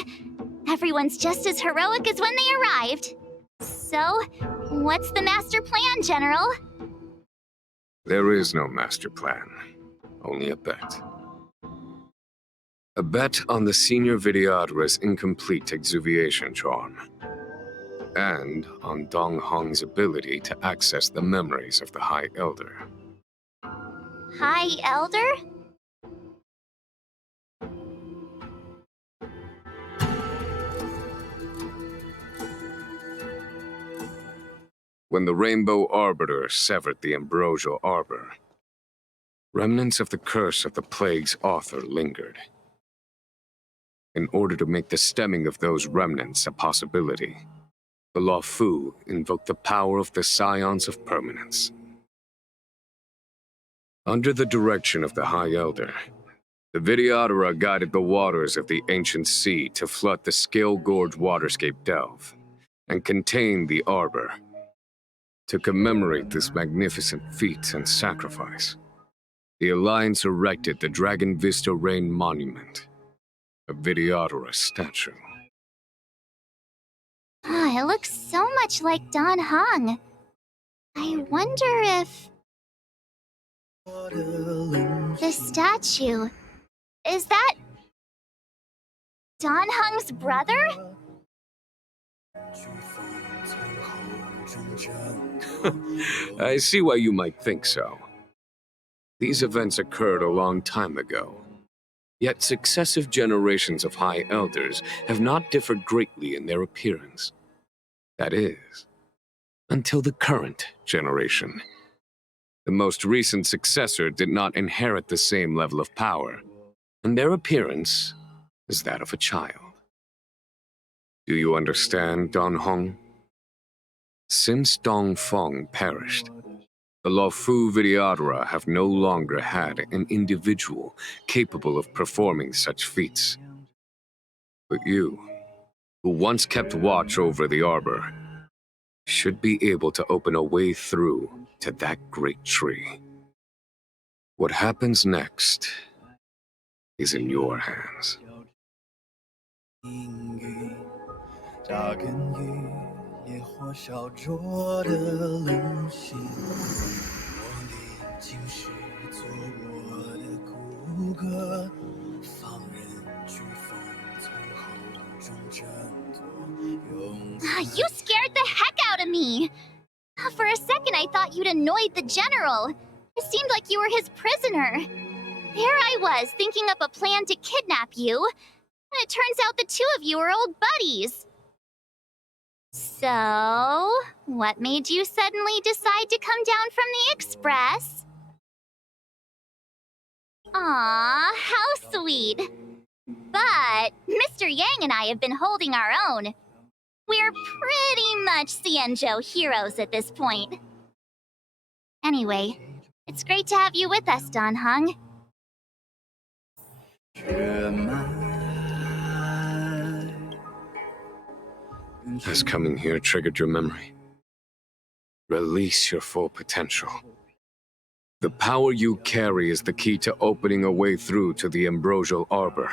Everyone's just as heroic as when they arrived. So, what's the master plan, General? There is no master plan, only a bet. A bet on the senior Vidyadhara's incomplete exuviation charm. And on Dong Hong's ability to access the memories of the High Elder. High Elder? When the Rainbow Arbiter severed the Ambrosial Arbor, remnants of the curse of the Plague's author lingered. In order to make the stemming of those remnants a possibility, the Luofu invoked the power of the Scions of Permanence. Under the direction of the High Elder, the Videodora guided the waters of the ancient sea to flood the Scale Gorge waterscape delve and contain the Arbor. To commemorate this magnificent feat and sacrifice, the Alliance erected the Dragon Vista Rain Monument, a Videodora statue. Ah, it looks so much like Dan Heng. I wonder if... This statue... Is that... Dan Heng's brother? I see why you might think so. These events occurred a long time ago. Yet successive generations of High Elders have not differed greatly in their appearance. That is, until the current generation. The most recent successor did not inherit the same level of power, and their appearance is that of a child. Do you understand, Don Hong? Since Dong Feng perished, the Luofu Videodora have no longer had an individual capable of performing such feats. But you, who once kept watch over the Arbor, should be able to open a way through to that great tree. What happens next is in your hands. You scared the heck out of me! For a second I thought you'd annoyed the general. It seemed like you were his prisoner. There I was, thinking up a plan to kidnap you, and it turns out the two of you are old buddies. So, what made you suddenly decide to come down from the express? Aw, how sweet. But Mr. Yang and I have been holding our own. We're pretty much Xianzhou heroes at this point. Anyway, it's great to have you with us, Dan Heng. Has coming here triggered your memory? Release your full potential. The power you carry is the key to opening a way through to the Ambrosial Arbor.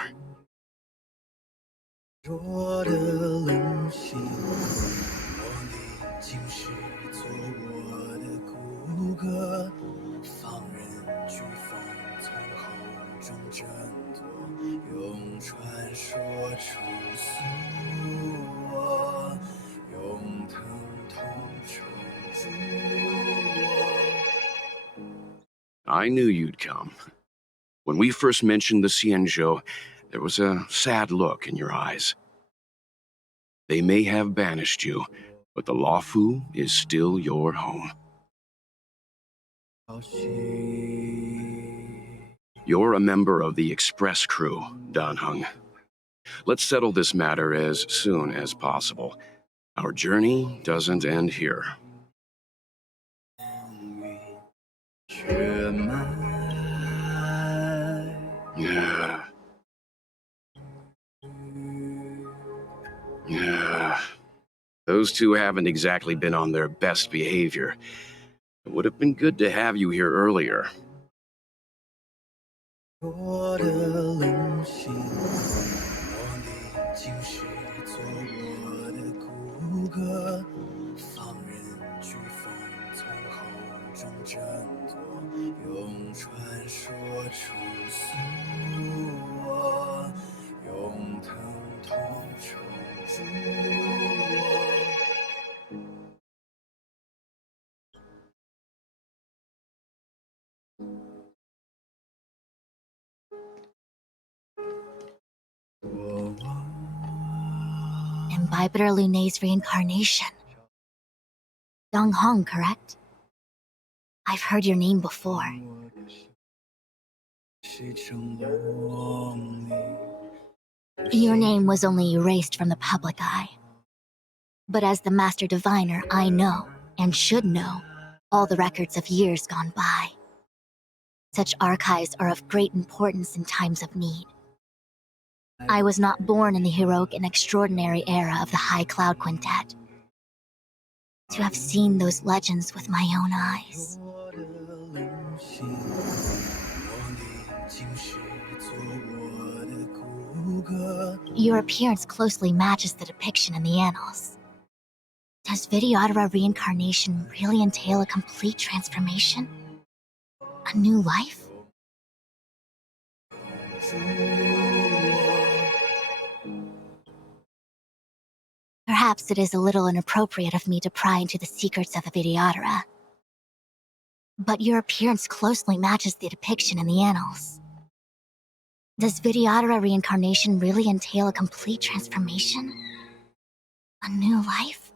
I knew you'd come. When we first mentioned the Xianzhou, there was a sad look in your eyes. They may have banished you, but the Luofu is still your home. You're a member of the Express crew, Dan Heng. Let's settle this matter as soon as possible. Our journey doesn't end here. Yeah. Those two haven't exactly been on their best behavior. It would have been good to have you here earlier. Imbibitor Lunay's reincarnation. Dong Hong, correct? I've heard your name before. Your name was only erased from the public eye. But as the Master Diviner, I know, and should know, all the records of years gone by. Such archives are of great importance in times of need. I was not born in the heroic and extraordinary era of the High Cloud Quintet. To have seen those legends with my own eyes. Your appearance closely matches the depiction in the annals. Does Videodora reincarnation really entail a complete transformation? A new life? Perhaps it is a little inappropriate of me to pry into the secrets of the Videodora. But your appearance closely matches the depiction in the annals. Does Videodora reincarnation really entail a complete transformation? A new life?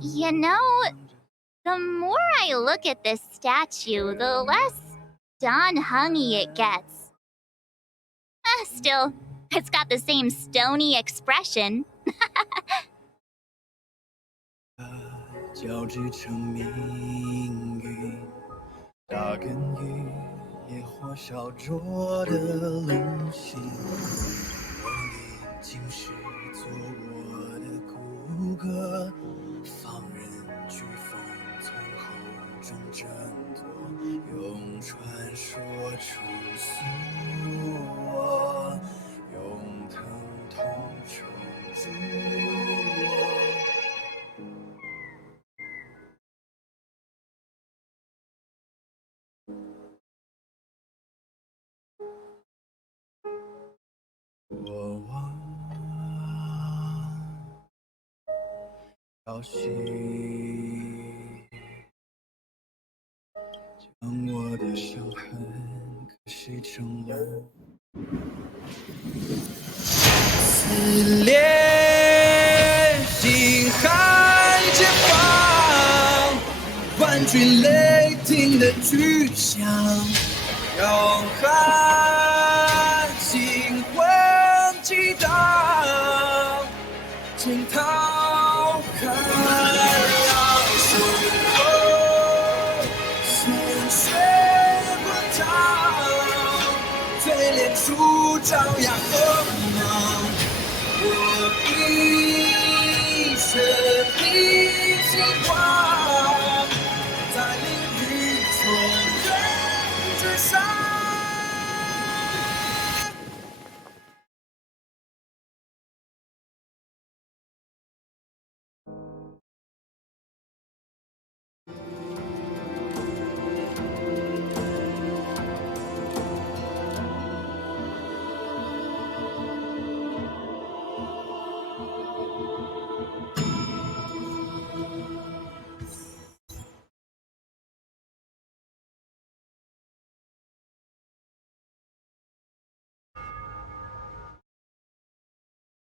You know, the more I look at this statue, the less Don Hungy it gets. Still, it's got the same stony expression.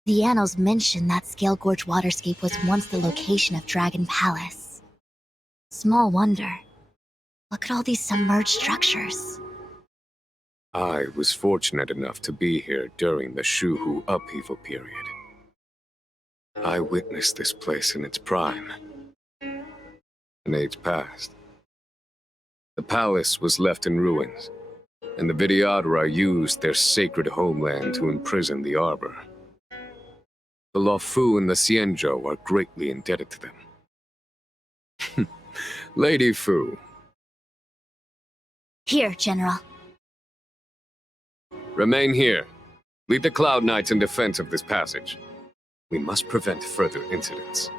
The annals mention that Scale Gorge Waterscape was once the location of Dragon Palace. Small wonder. Look at all these submerged structures. I was fortunate enough to be here during the Shuhu upheaval period. I witnessed this place in its prime. An age passed. The palace was left in ruins, and the Videodora used their sacred homeland to imprison the Arbor. The Luofu and the Xianzhou are greatly indebted to them. Lady Fu. Here, General. Remain here. Lead the Cloud Knights in defense of this passage. We must prevent further incidents.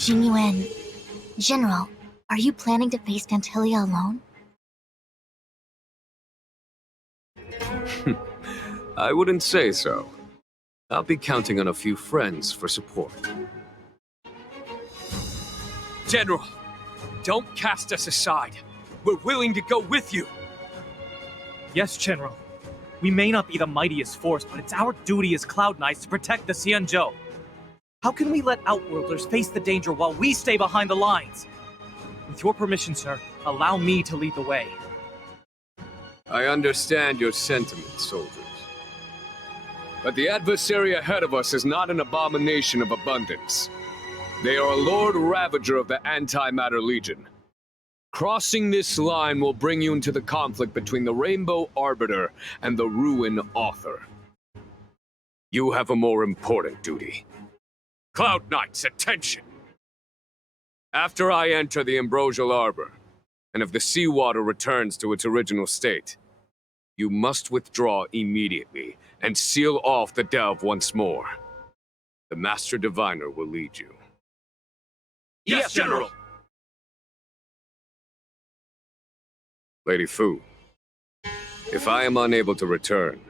Jingyuan. General, are you planning to face Dantilia alone? I wouldn't say so. I'll be counting on a few friends for support. General, don't cast us aside. We're willing to go with you. Yes, General. We may not be the mightiest force, but it's our duty as Cloud Knights to protect the Xianzhou. How can we let Outworlders face the danger while we stay behind the lines? With your permission, sir, allow me to lead the way. I understand your sentiments, soldiers. But the adversary ahead of us is not an abomination of abundance. They are a Lord Ravager of the Antimatter Legion. Crossing this line will bring you into the conflict between the Rainbow Arbiter and the Ruin Author. You have a more important duty. Cloud Knights, attention! After I enter the Ambrosial Arbor, and if the seawater returns to its original state, you must withdraw immediately and seal off the delve once more. The Master Diviner will lead you. Yes, General! Lady Fu, if I am unable to return,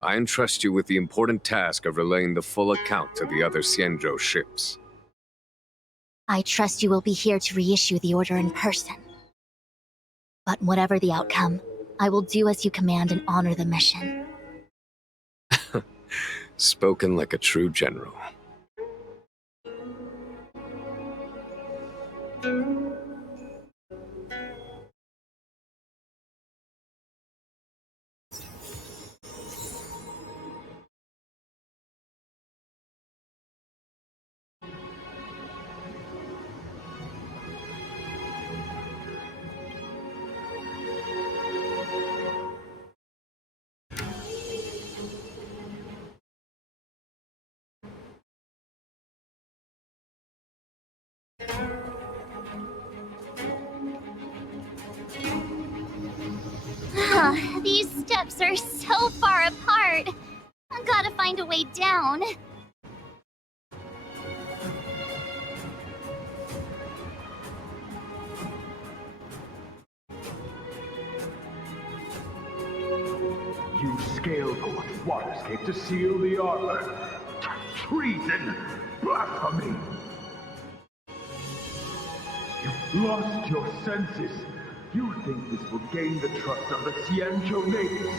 I entrust you with the important task of relaying the full account to the other Xianzhou ships. I trust you will be here to reissue the order in person. But whatever the outcome, I will do as you command and honor the mission. Spoken like a true general. These steps are so far apart. I gotta find a way down. You scaled Court Waterscape to seal the arbor. Treason! Blasphemy! You've lost your senses. You think this will gain the trust of the Xianzhou natives.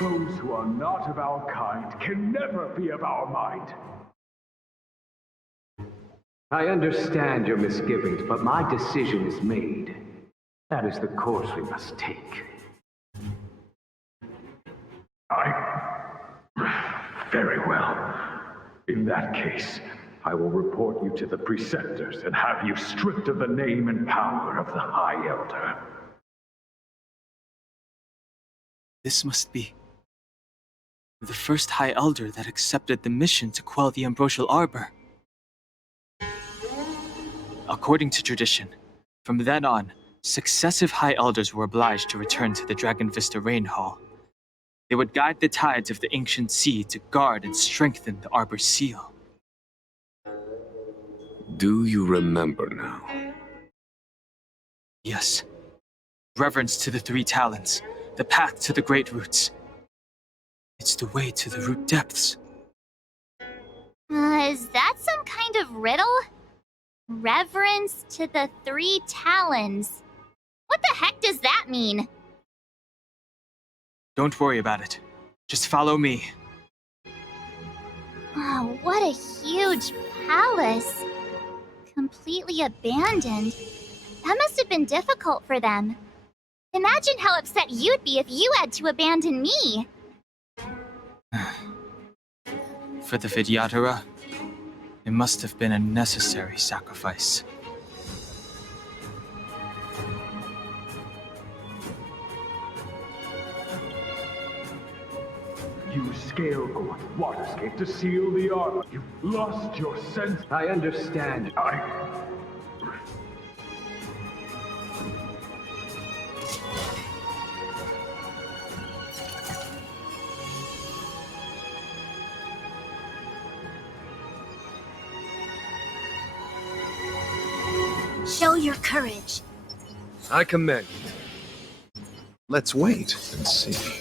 Those who are not of our kind can never be of our mind. I understand your misgivings, but my decision is made. That is the course we must take. Very well. In that case, I will report you to the preceptors and have you stripped of the name and power of the High Elder. This must be the first High Elder that accepted the mission to quell the Ambrosial Arbor. According to tradition, from then on, successive High Elders were obliged to return to the Dragon Vista Rain Hall. They would guide the tides of the ancient sea to guard and strengthen the Arbor's seal. Do you remember now? Yes. Reverence to the Three Talons, the path to the Great Roots. It's the way to the root depths. Is that some kind of riddle? Reverence to the Three Talons. What the heck does that mean? Don't worry about it. Just follow me. Oh, what a huge palace. Completely abandoned. That must have been difficult for them. Imagine how upset you'd be if you had to abandon me. For the Vidyadhara, it must have been a necessary sacrifice. You scaled Court Waterscape to seal the arbor. You've lost your sense. I understand. Show your courage. I commend. Let's wait and see.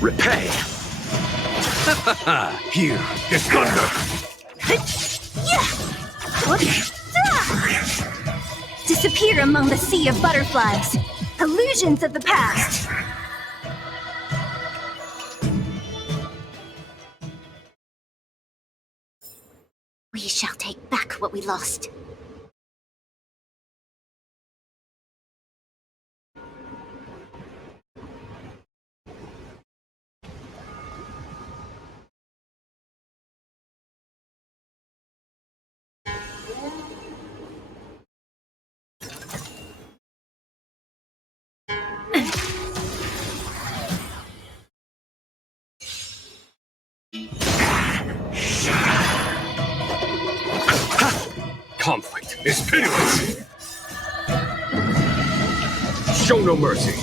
Repay! Here, is thunder! Disappear among the sea of butterflies. Illusions of the past. We shall take back what we lost. Conflict is pitiless! Show no mercy!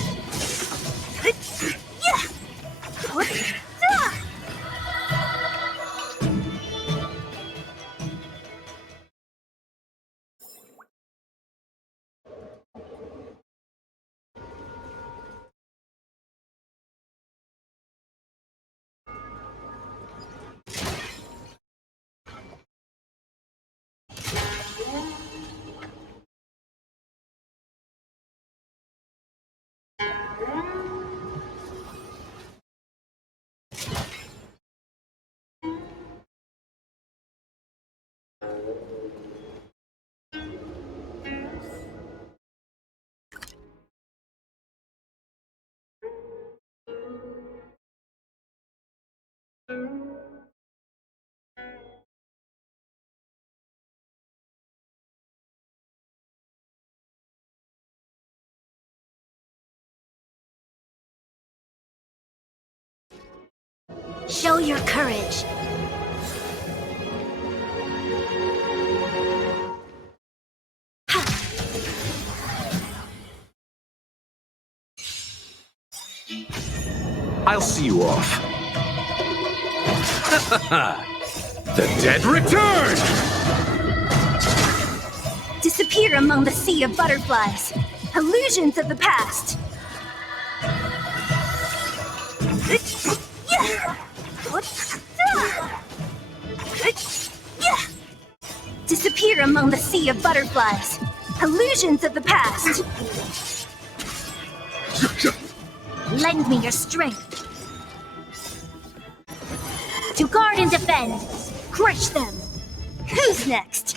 Show your courage. I'll see you off. The dead return! Disappear among the sea of butterflies. Illusions of the past. Disappear among the sea of butterflies. Illusions of the past. Lend me your strength. To guard and defend. Crush them. Who's next?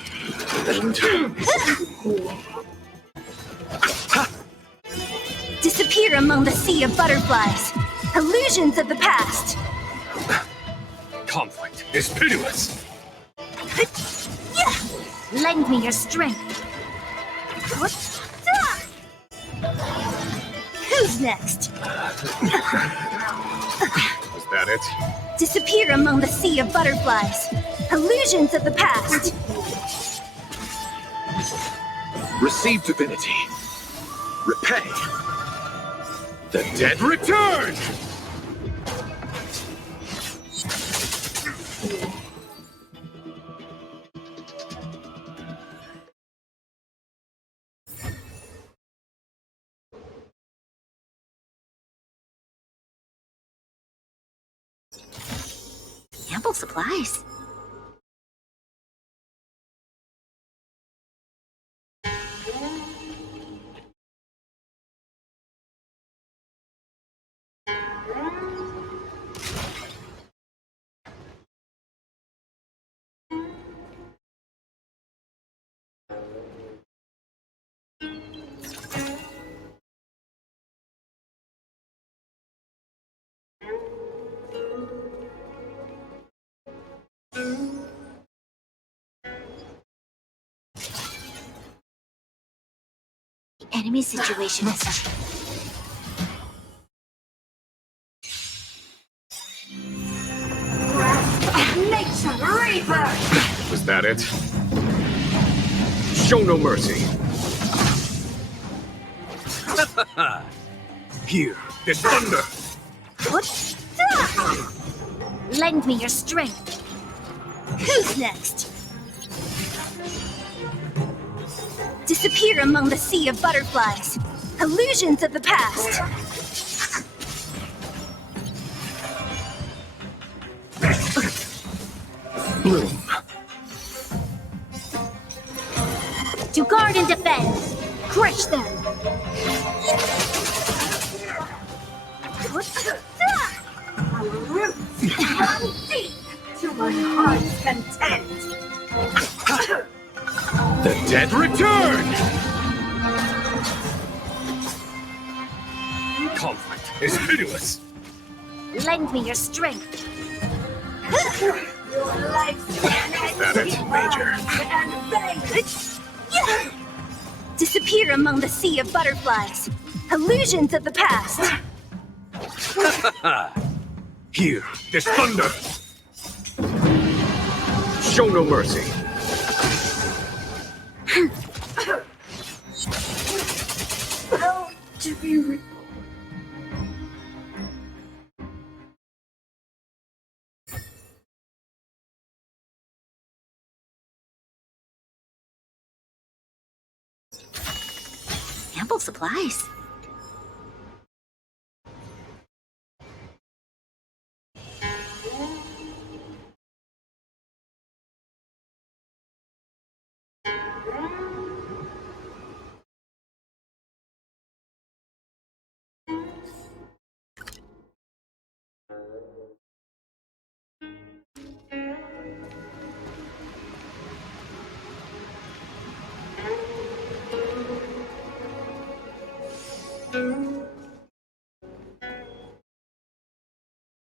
Disappear among the sea of butterflies. Illusions of the past. Conflict is pitiless! Lend me your strength. Who's next? Was that it? Disappear among the sea of butterflies. Illusions of the past. Receive divinity. Repay. The dead return! Ample supplies. The enemy situation is... Nature Reaper! Was that it? Show no mercy! Here, there's thunder! Lend me your strength. Who's next? Disappear among the sea of butterflies. Illusions of the past. Bloom. To guard and defend. Crush them. Our roots run deep to my heart's content. The dead return! Conflict is pitiless. Lend me your strength. Your lifespan has That it, Major. and fade. Disappear among the sea of butterflies. Illusions of the past. Here, this thunder. Show no mercy. How to be reborn. Ample supplies.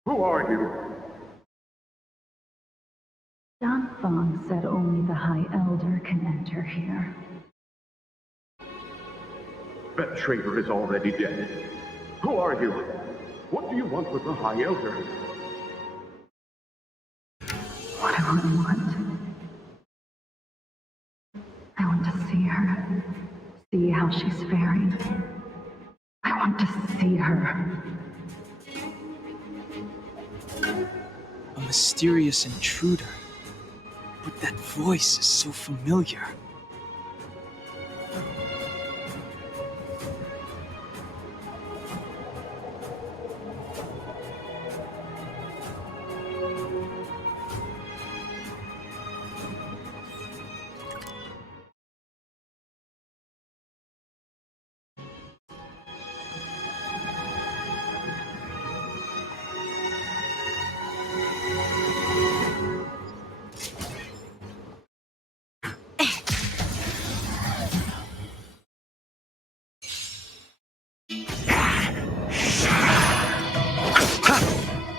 Who are you? Don Fong said only the High Elder can enter here. That traitor is already dead. Who are you? What do you want with the High Elder? What do I want? I want to see her. See how she's faring. I want to see her. A mysterious intruder. But that voice is so familiar.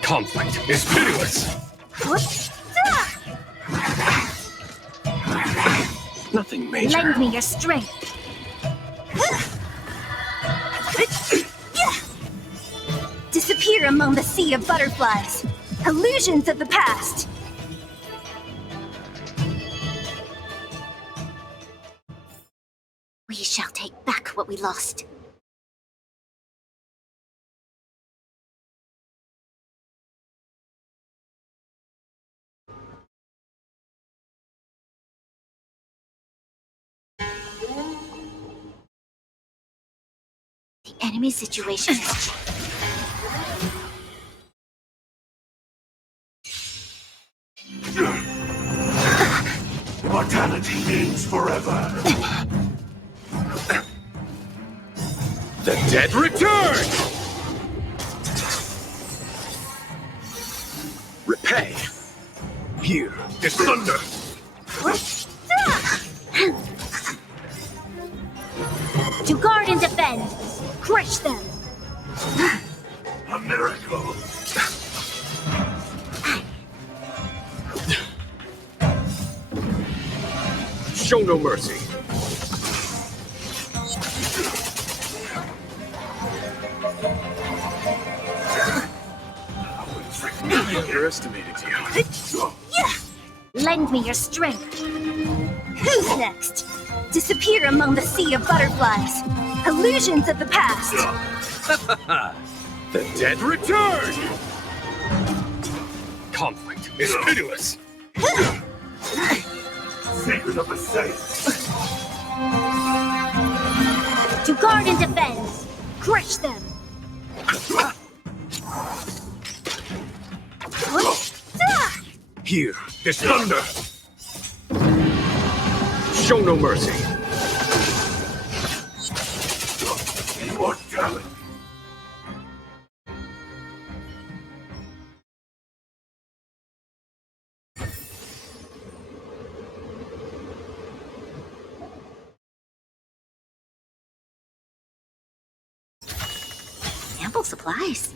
Conflict is pitiless. Nothing major. Lend me your strength. Disappear among the sea of butterflies. Illusions of the past. We shall take back what we lost. The enemy situation has changed. Immortality means forever. The dead return! Repay. Here, this thunder. To guard and defend. Crush them. A miracle. Show no mercy. I underestimated you. Lend me your strength. Who's next? Disappear among the sea of butterflies. Illusions of the past. The dead return! Conflict is pitiless. Secret of the saints. Guard and defend! Crush them! Here, this thunder! Show no mercy! Immortality! Ample supplies.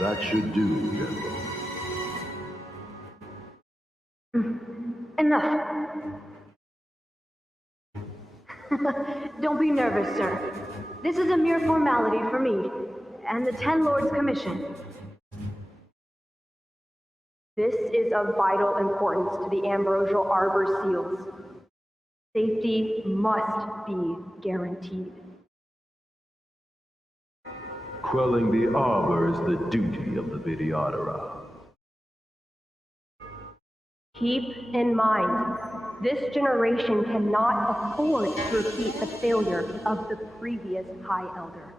That should do, General. Enough. Don't be nervous, sir. This is a mere formality for me and the Ten Lords Commission. This is of vital importance to the Ambrosial Arbor seals. Safety must be guaranteed. Quelling the Arbor is the duty of the Videodora. Keep in mind, this generation cannot afford to repeat the failure of the previous High Elder.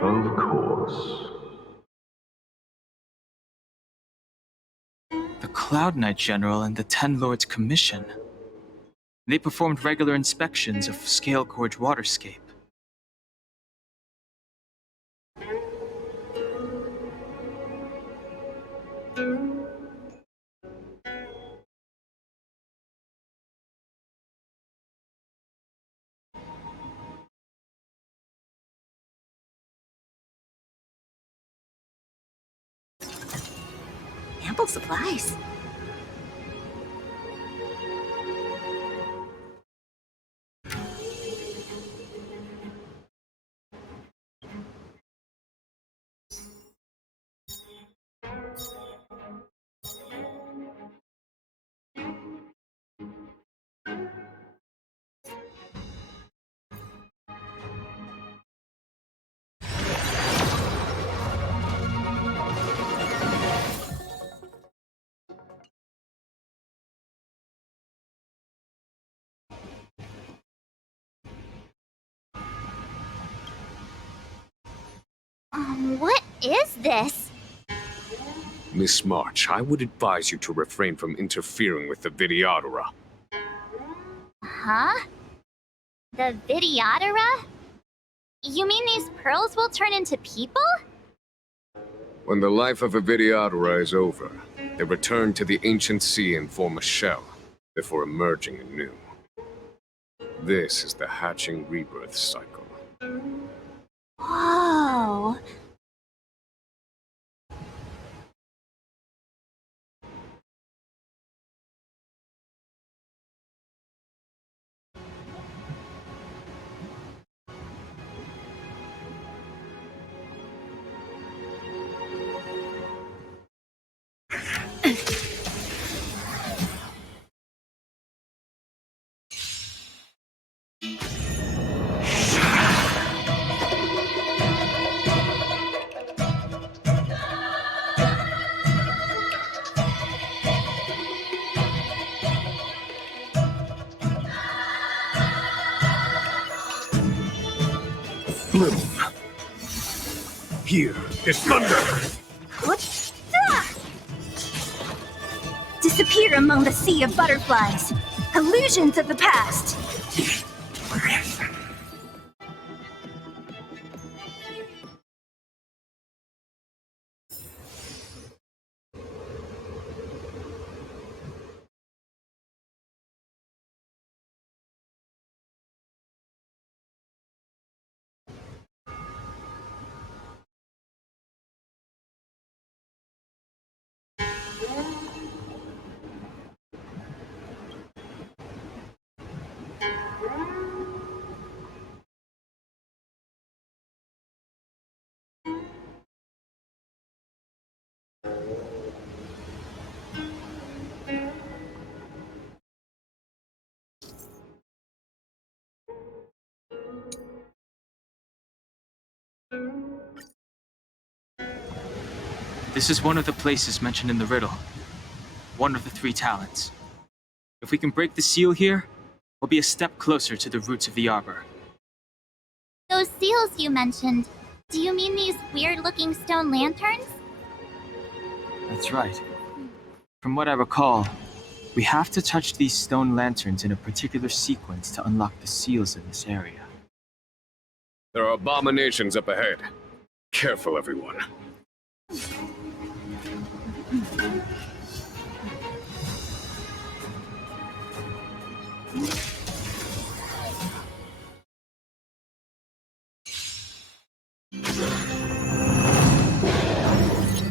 Of course. The Cloud Knight General and the Ten Lords Commission. They performed regular inspections of Scale Gorge Waterscape. Ample supplies. What is this? Miss March, I would advise you to refrain from interfering with the Videodora. Huh? The Videodora? You mean these pearls will turn into people? When the life of a Videodora is over, they return to the ancient sea and form a shell, before emerging anew. This is the hatching rebirth cycle. Whoa. Bloom. Here is thunder! What? Disappear among the sea of butterflies. Illusions of the past. This is one of the places mentioned in the riddle. One of the 3 talents. If we can break the seal here, we'll be a step closer to the roots of the arbor. Those seals you mentioned, do you mean these weird-looking stone lanterns? That's right. From what I recall, we have to touch these stone lanterns in a particular sequence to unlock the seals in this area. There are abominations up ahead. Careful, everyone.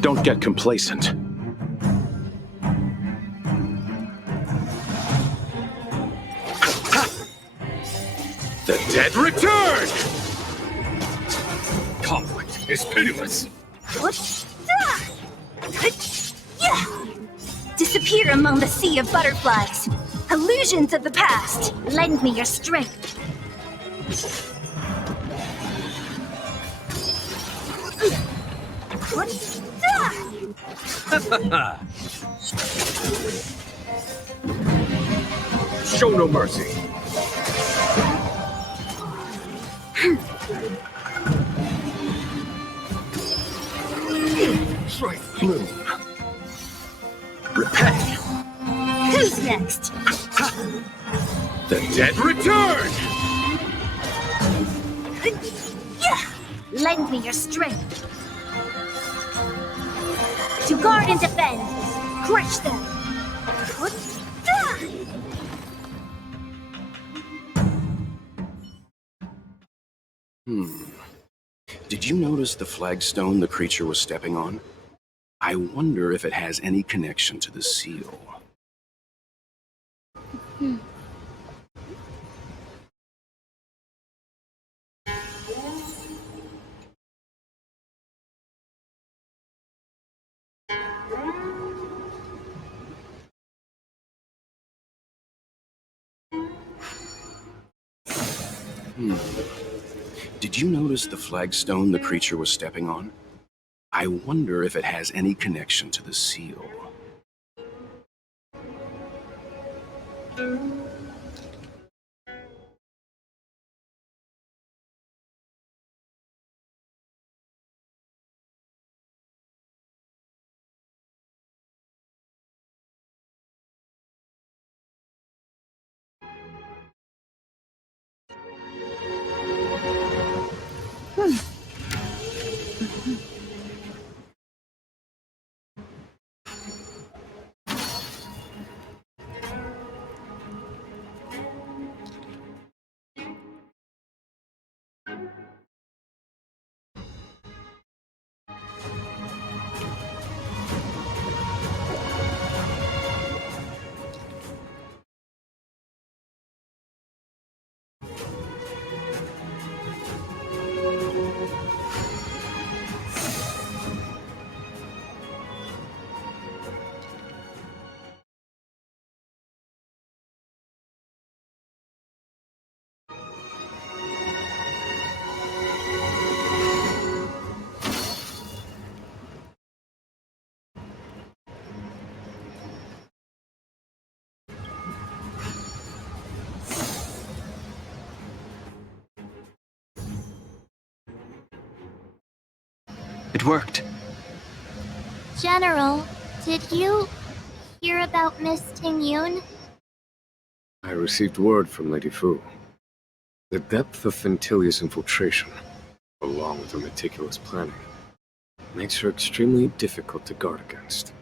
Don't get complacent. The dead return! Conflict is pitiless. What? Disappear among the sea of butterflies. Illusions of the past. Lend me your strength. What? Show no mercy. moon. Repay. Who's next? The dead return! Lend me your strength. To guard and defend. Crush them. Did you notice the flagstone the creature was stepping on? I wonder if it has any connection to the seal. Did you notice the flagstone the creature was stepping on? I wonder if it has any connection to the seal. It worked. General, did you hear about Miss Tingyun? I received word from Lady Fu. The depth of Fentilia's infiltration, along with her meticulous planning, makes her extremely difficult to guard against.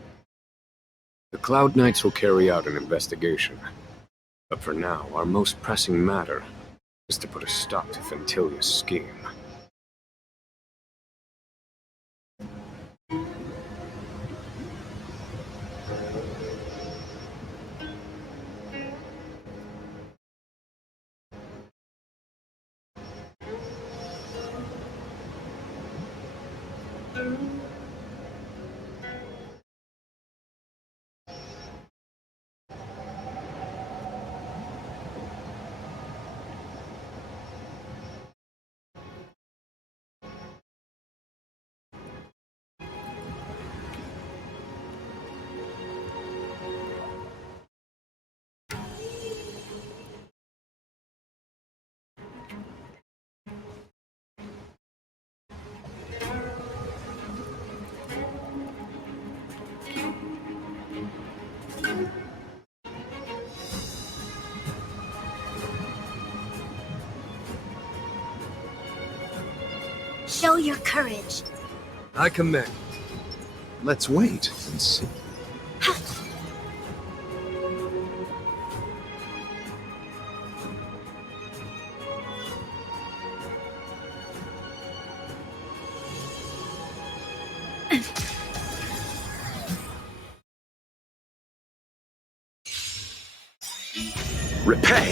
The Cloud Knights will carry out an investigation, but for now, our most pressing matter is to put a stop to Fentilia's scheme. Show your courage. I commend. Let's wait and see. Repay.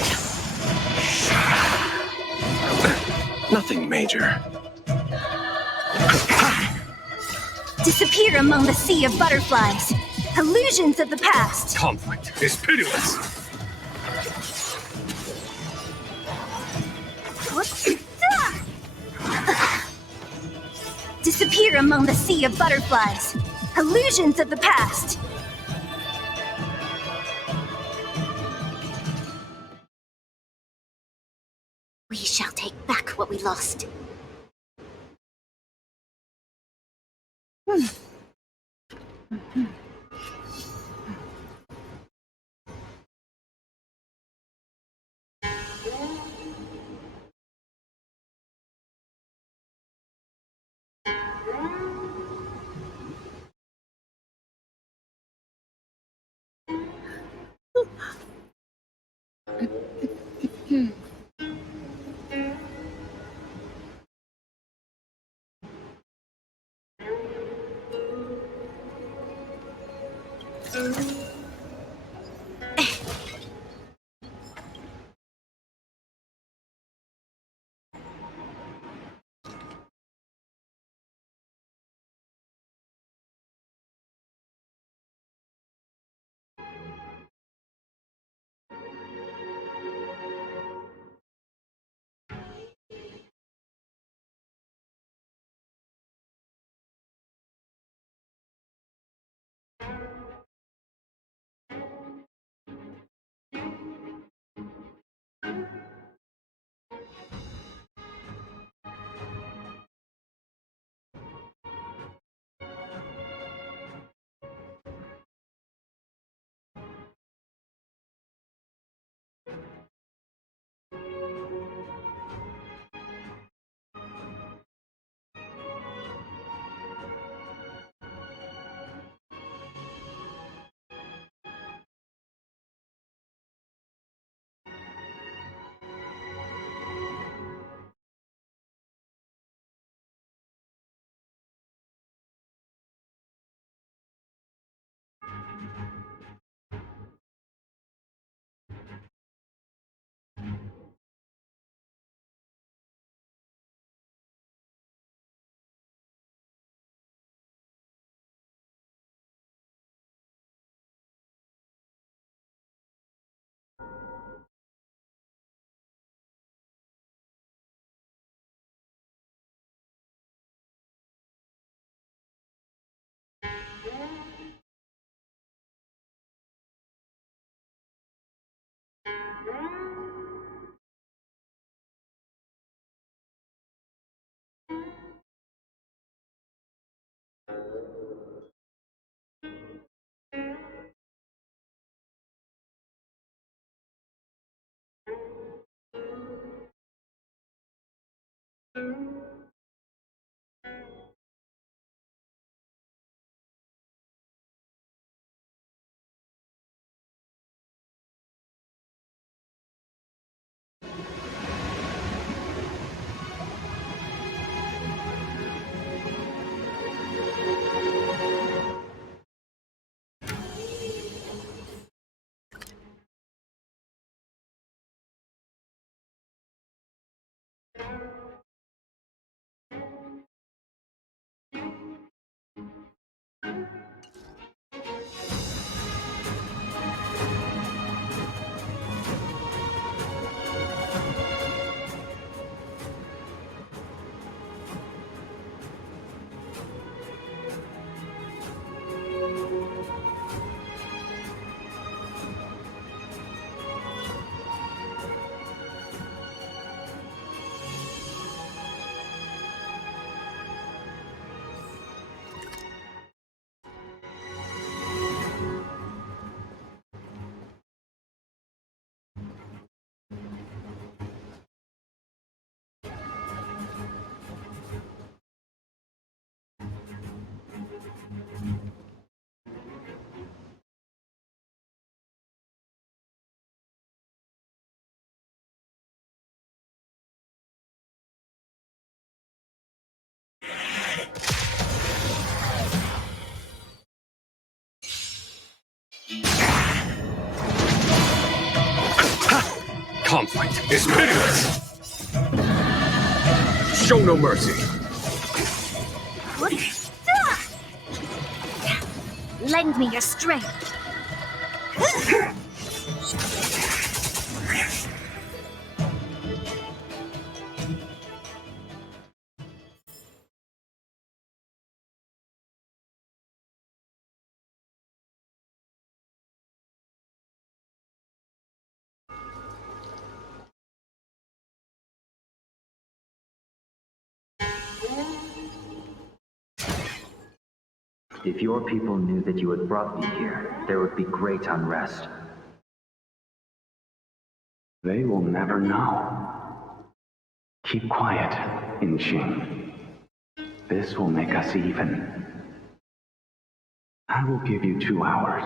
Nothing major. Disappear among the sea of butterflies. Illusions of the past. Conflict is pitiless. Disappear among the sea of butterflies. Illusions of the past. We shall take back what we lost. Conflict is pitiless! Show no mercy! Lend me your strength. If your people knew that you had brought me here, there would be great unrest. They will never know. Keep quiet, Inching. This will make us even. I will give you 2 hours.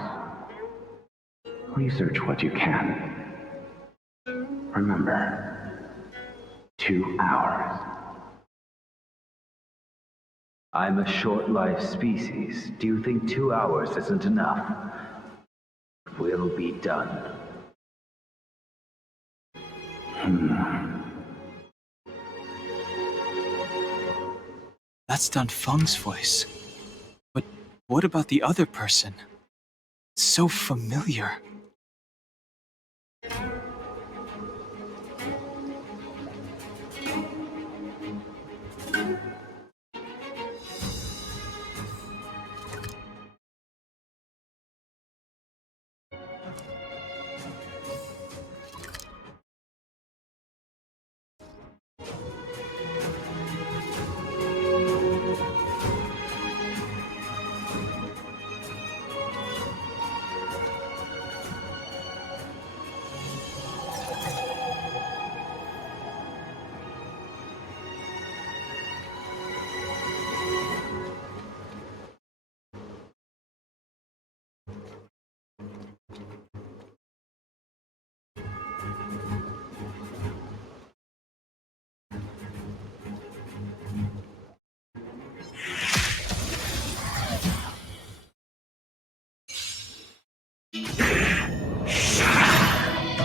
Research what you can. Remember, 2 hours. I'm a short-life species. Do you think 2 hours isn't enough? We'll be done. That's Dun Feng's voice. But what about the other person? It's so familiar.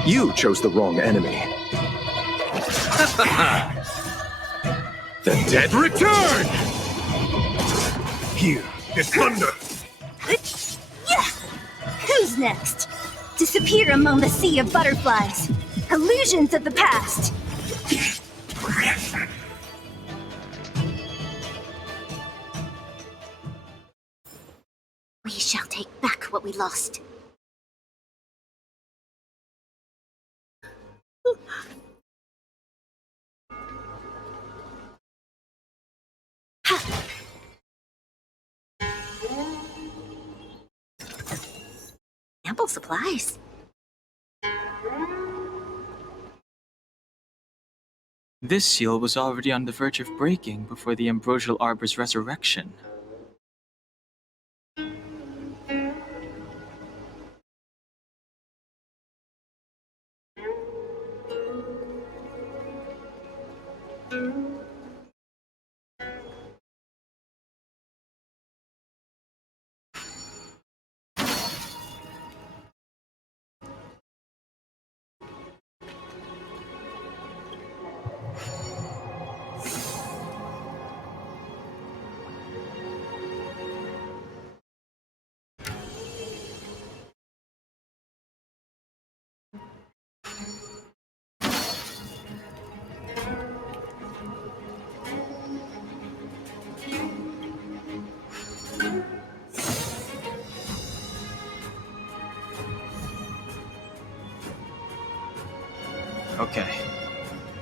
You chose the wrong enemy. The dead return! Here is thunder! Who's next? Disappear among the sea of butterflies. Illusions of the past. We shall take back what we lost. Ample supplies. This seal was already on the verge of breaking before the Ambrosial Arbor's resurrection. Okay,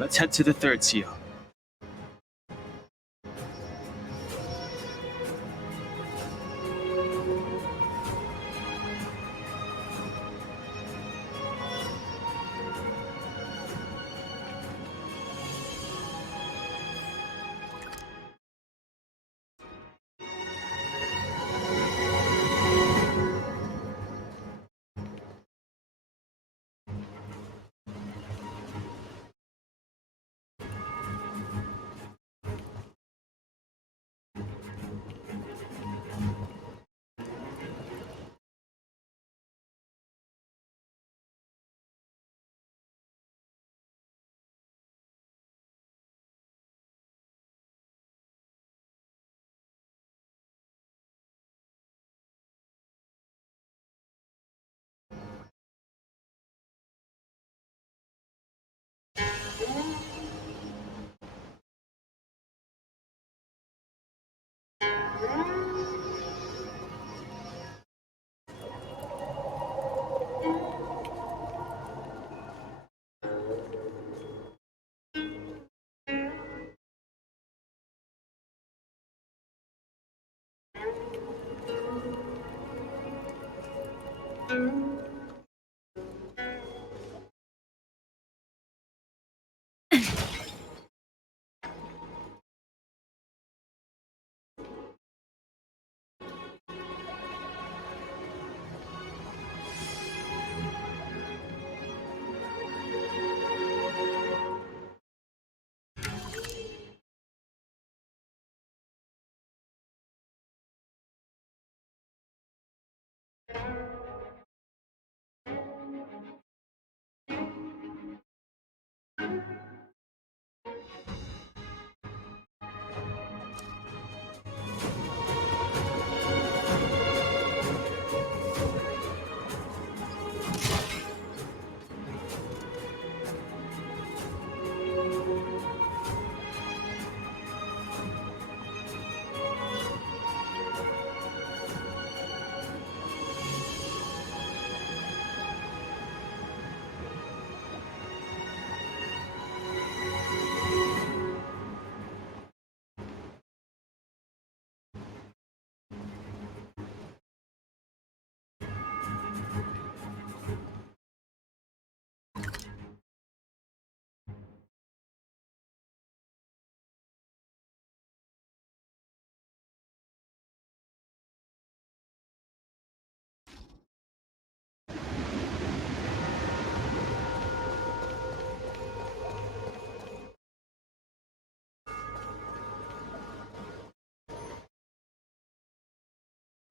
let's head to the third seal.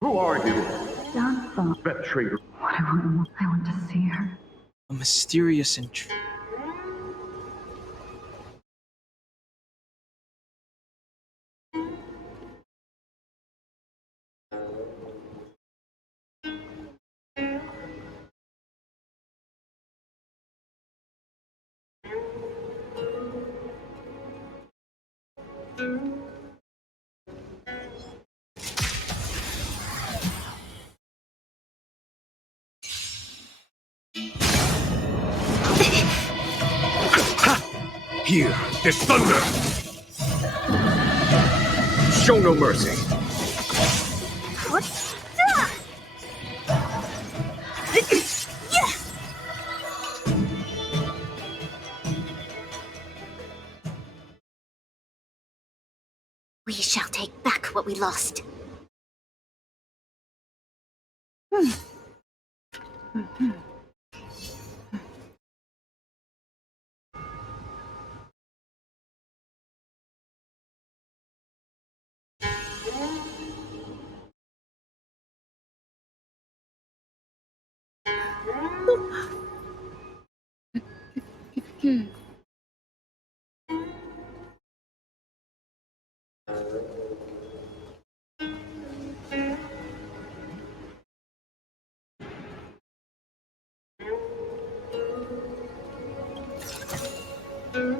Who are you? Johnson. That traitor. What do I want? I want to see her. A mysterious intruder. Here, this thunder! Show no mercy. We shall take back what we lost.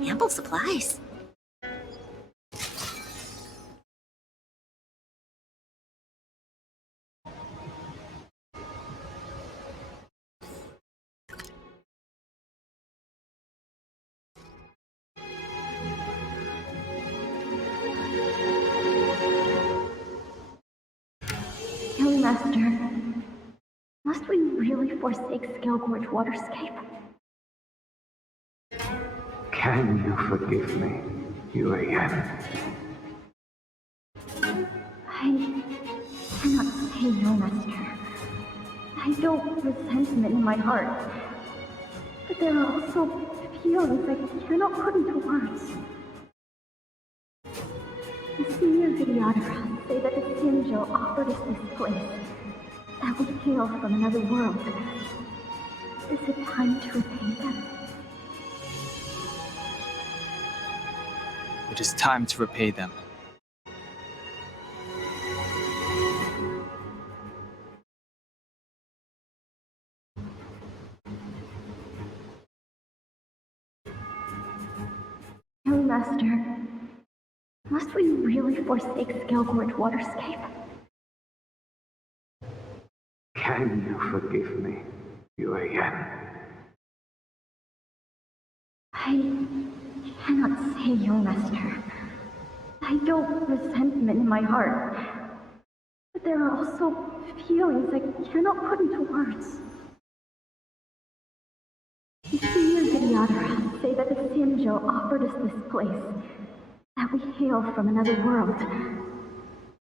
Ample supplies. Young Master, must we really forsake Scalegorge Waterscape? Can you forgive me, Yuan? I cannot say no, Master. I don't resentment in my heart, but there are also feelings I cannot put into words. The senior videographers say that the Xianzhou offered us this place, that we hail from another world. Is it time to repay them? It is time to repay them. Young Master, must we really forsake Scalegorge Waterscape? Can you forgive me, Yuan? I cannot say, Young Master. I don't resentment in my heart, but there are also feelings I cannot put into words. The senior videographers say that the Xianzhou offered us this place, that we hail from another world.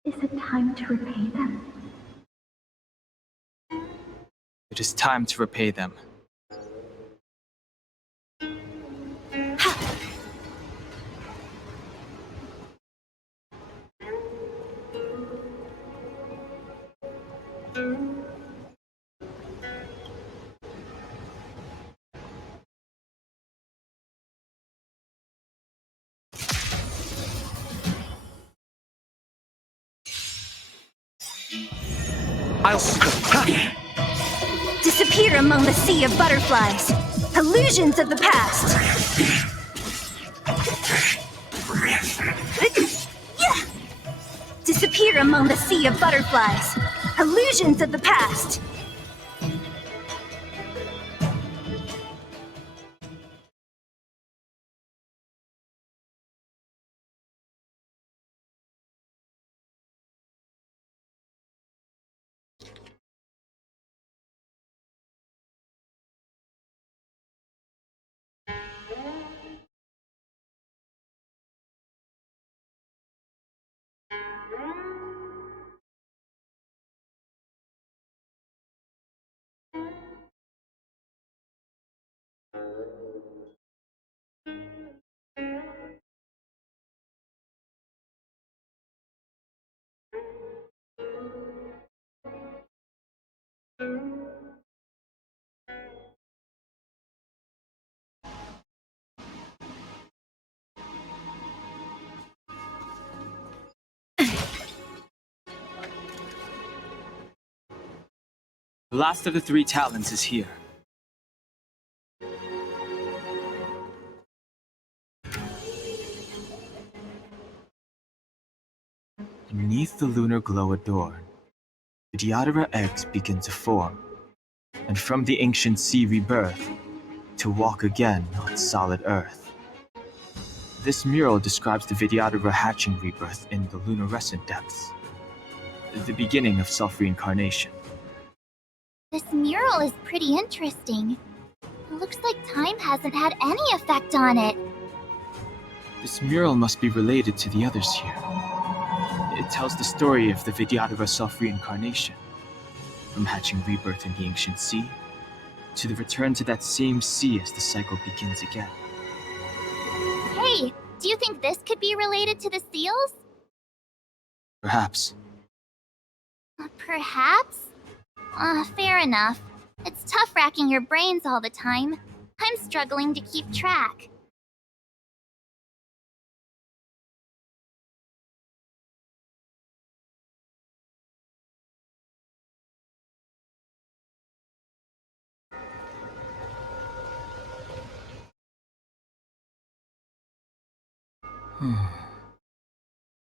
Is it time to repay them? It is time to repay them. Disappear among the sea of butterflies. Illusions of the past. Disappear among the sea of butterflies. Illusions of the past. The last of the three talons is here. Beneath the lunar glow adorned, the Diodora eggs begin to form, and from the ancient sea rebirth, to walk again on solid earth. This mural describes the Vidyadhara hatching rebirth in the lunarescent depths, the beginning of self-reincarnation. This mural is pretty interesting. It looks like time hasn't had any effect on it. This mural must be related to the others here. It tells the story of the Vidyadhara self-reincarnation, from hatching rebirth in the ancient sea, to the return to that same sea as the cycle begins again. Hey, do you think this could be related to the seals? Perhaps. Perhaps? Fair enough. It's tough racking your brains all the time. I'm struggling to keep track.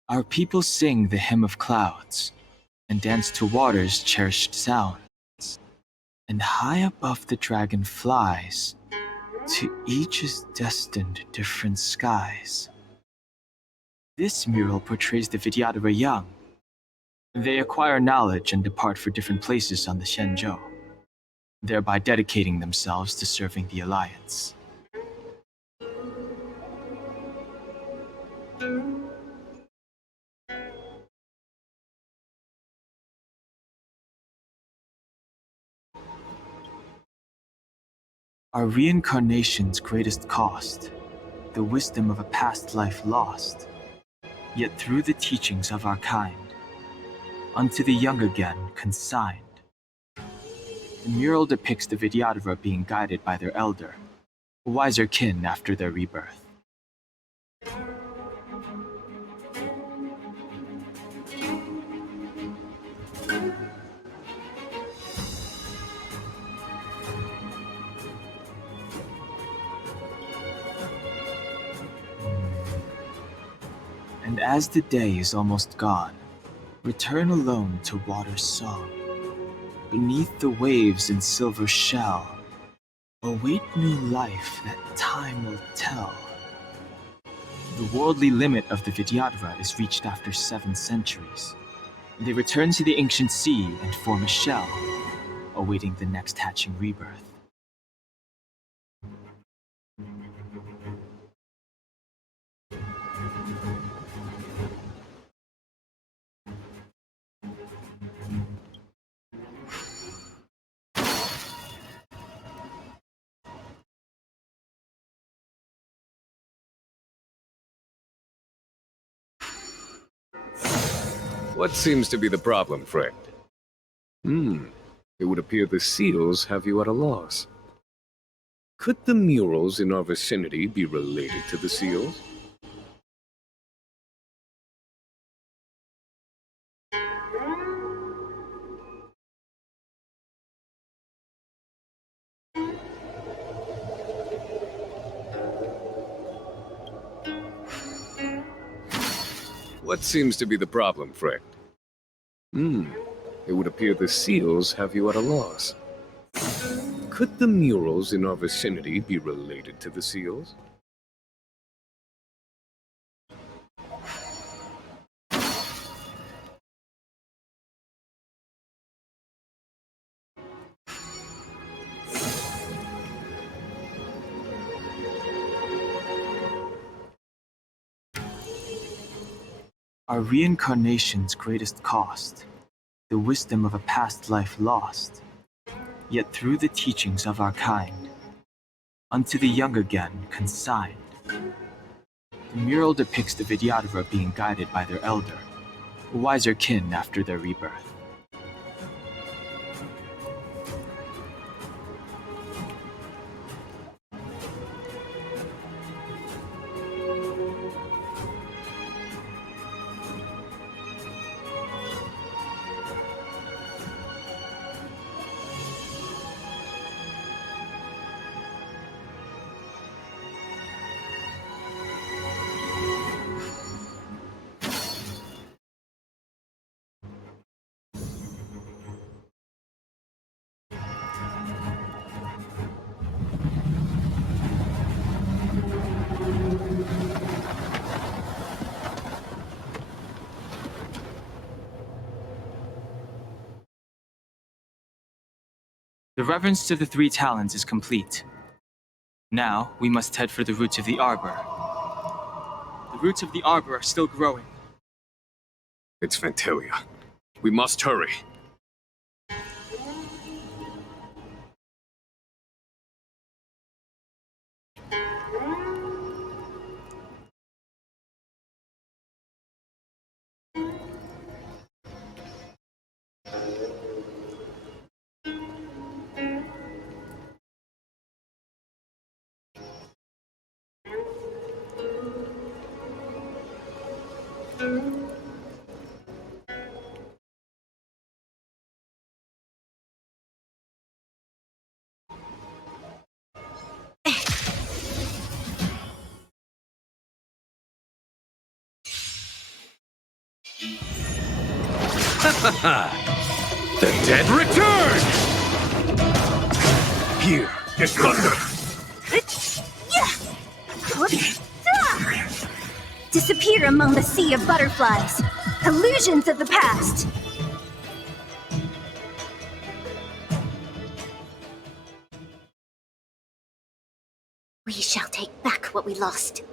Our people sing the hymn of clouds, and dance to water's cherished sounds. And high above the dragon flies, to each is destined different skies. This mural portrays the Vidyadhara young. They acquire knowledge and depart for different places on the Xianzhou, thereby dedicating themselves to serving the Alliance. Our reincarnation's greatest cost, the wisdom of a past life lost, yet through the teachings of our kind, unto the young again consigned. The mural depicts the Vidyadhara being guided by their elder, wiser kin after their rebirth. And as the day is almost gone, return alone to water's song. Beneath the waves in silver shell, await new life that time will tell. The worldly limit of the Vidyadhara is reached after 7 centuries. They return to the ancient sea and form a shell, awaiting the next hatching rebirth. What seems to be the problem, friend? It would appear the seals have you at a loss. Could the murals in our vicinity be related to the seals? What seems to be the problem, friend? It would appear the seals have you at a loss. Could the murals in our vicinity be related to the seals? Our reincarnation's greatest cost, the wisdom of a past life lost, yet through the teachings of our kind, unto the young again consigned. The mural depicts the Vidyadhara being guided by their elder, wiser kin after their rebirth. The reverence to the three talons is complete. Now, we must head for the roots of the arbor. The roots of the arbor are still growing. It's Fantalia. We must hurry. The dead return! Here is thunder! Disappear among the sea of butterflies. Illusions of the past. We shall take back what we lost.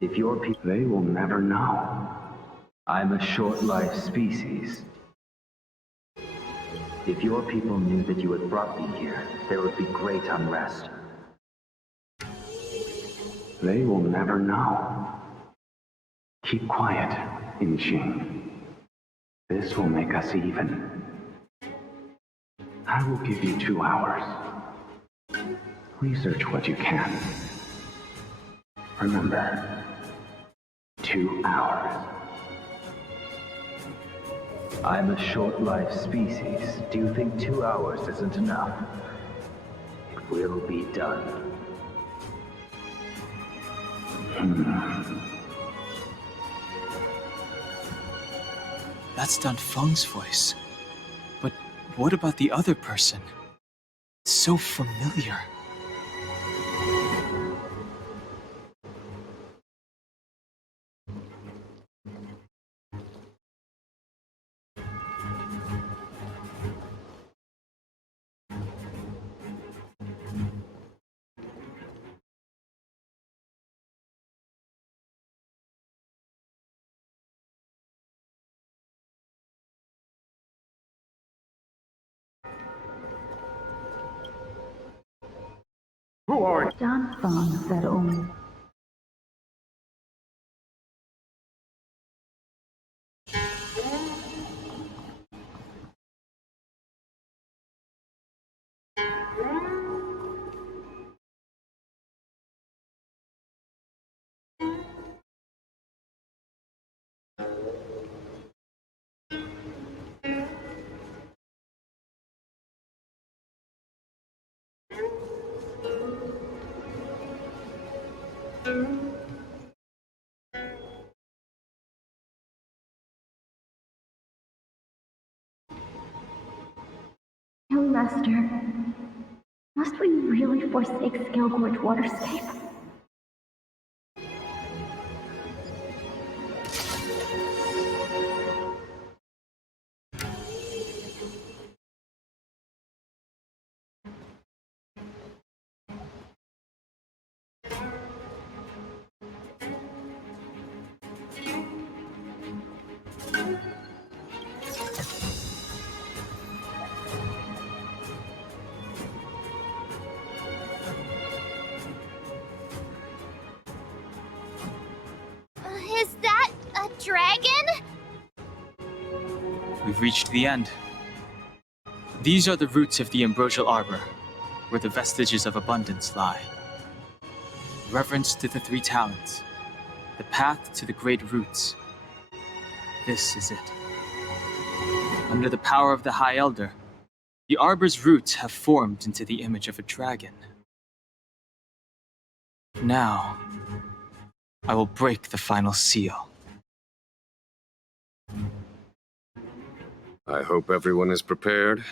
If your people, they will never know. I'm a short-lived species. If your people knew that you had brought me here, there would be great unrest. They will never know. Keep quiet, Inxing. This will make us even. I will give you 2 hours. Research what you can. Remember, 2 hours. I'm a short-lived species. Do you think 2 hours isn't enough? It will be done. That's Dan Feng's voice. But what about the other person? It's so familiar. Who are you? Dan Feng said only. Young Master, must we really forsake Scale-Gorge Waterscape? Is that a dragon? We've have reached the end. These are the roots of the ambrosial arbor, where the vestiges of abundance lie. Reverence to the three talents, the path to the great roots. This is it. Under the power of the High Elder, the arbor's roots have formed into the image of a dragon. Now, I will break the final seal. I hope everyone is prepared.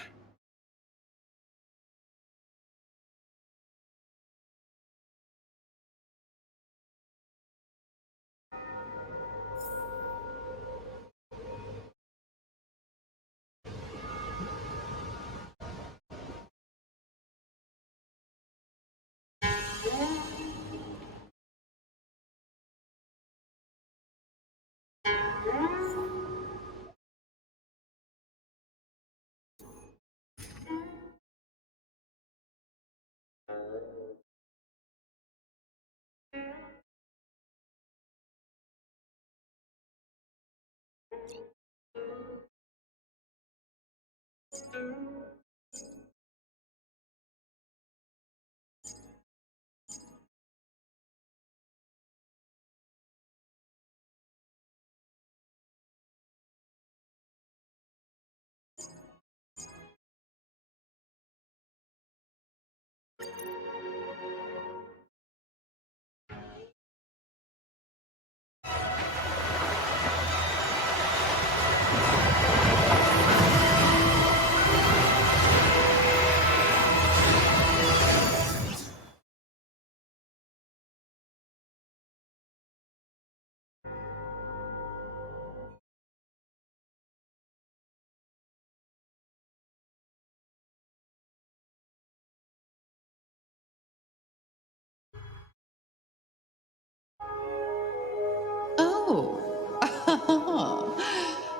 Oh,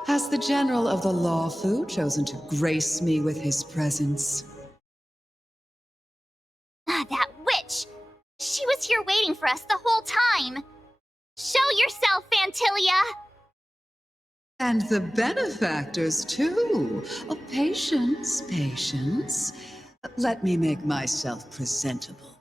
has the General of the Lawfu chosen to grace me with his presence? Ah, that witch! She was here waiting for us the whole time! Show yourself, Fantilia! And the benefactors, too. Oh, patience, patience. Let me make myself presentable.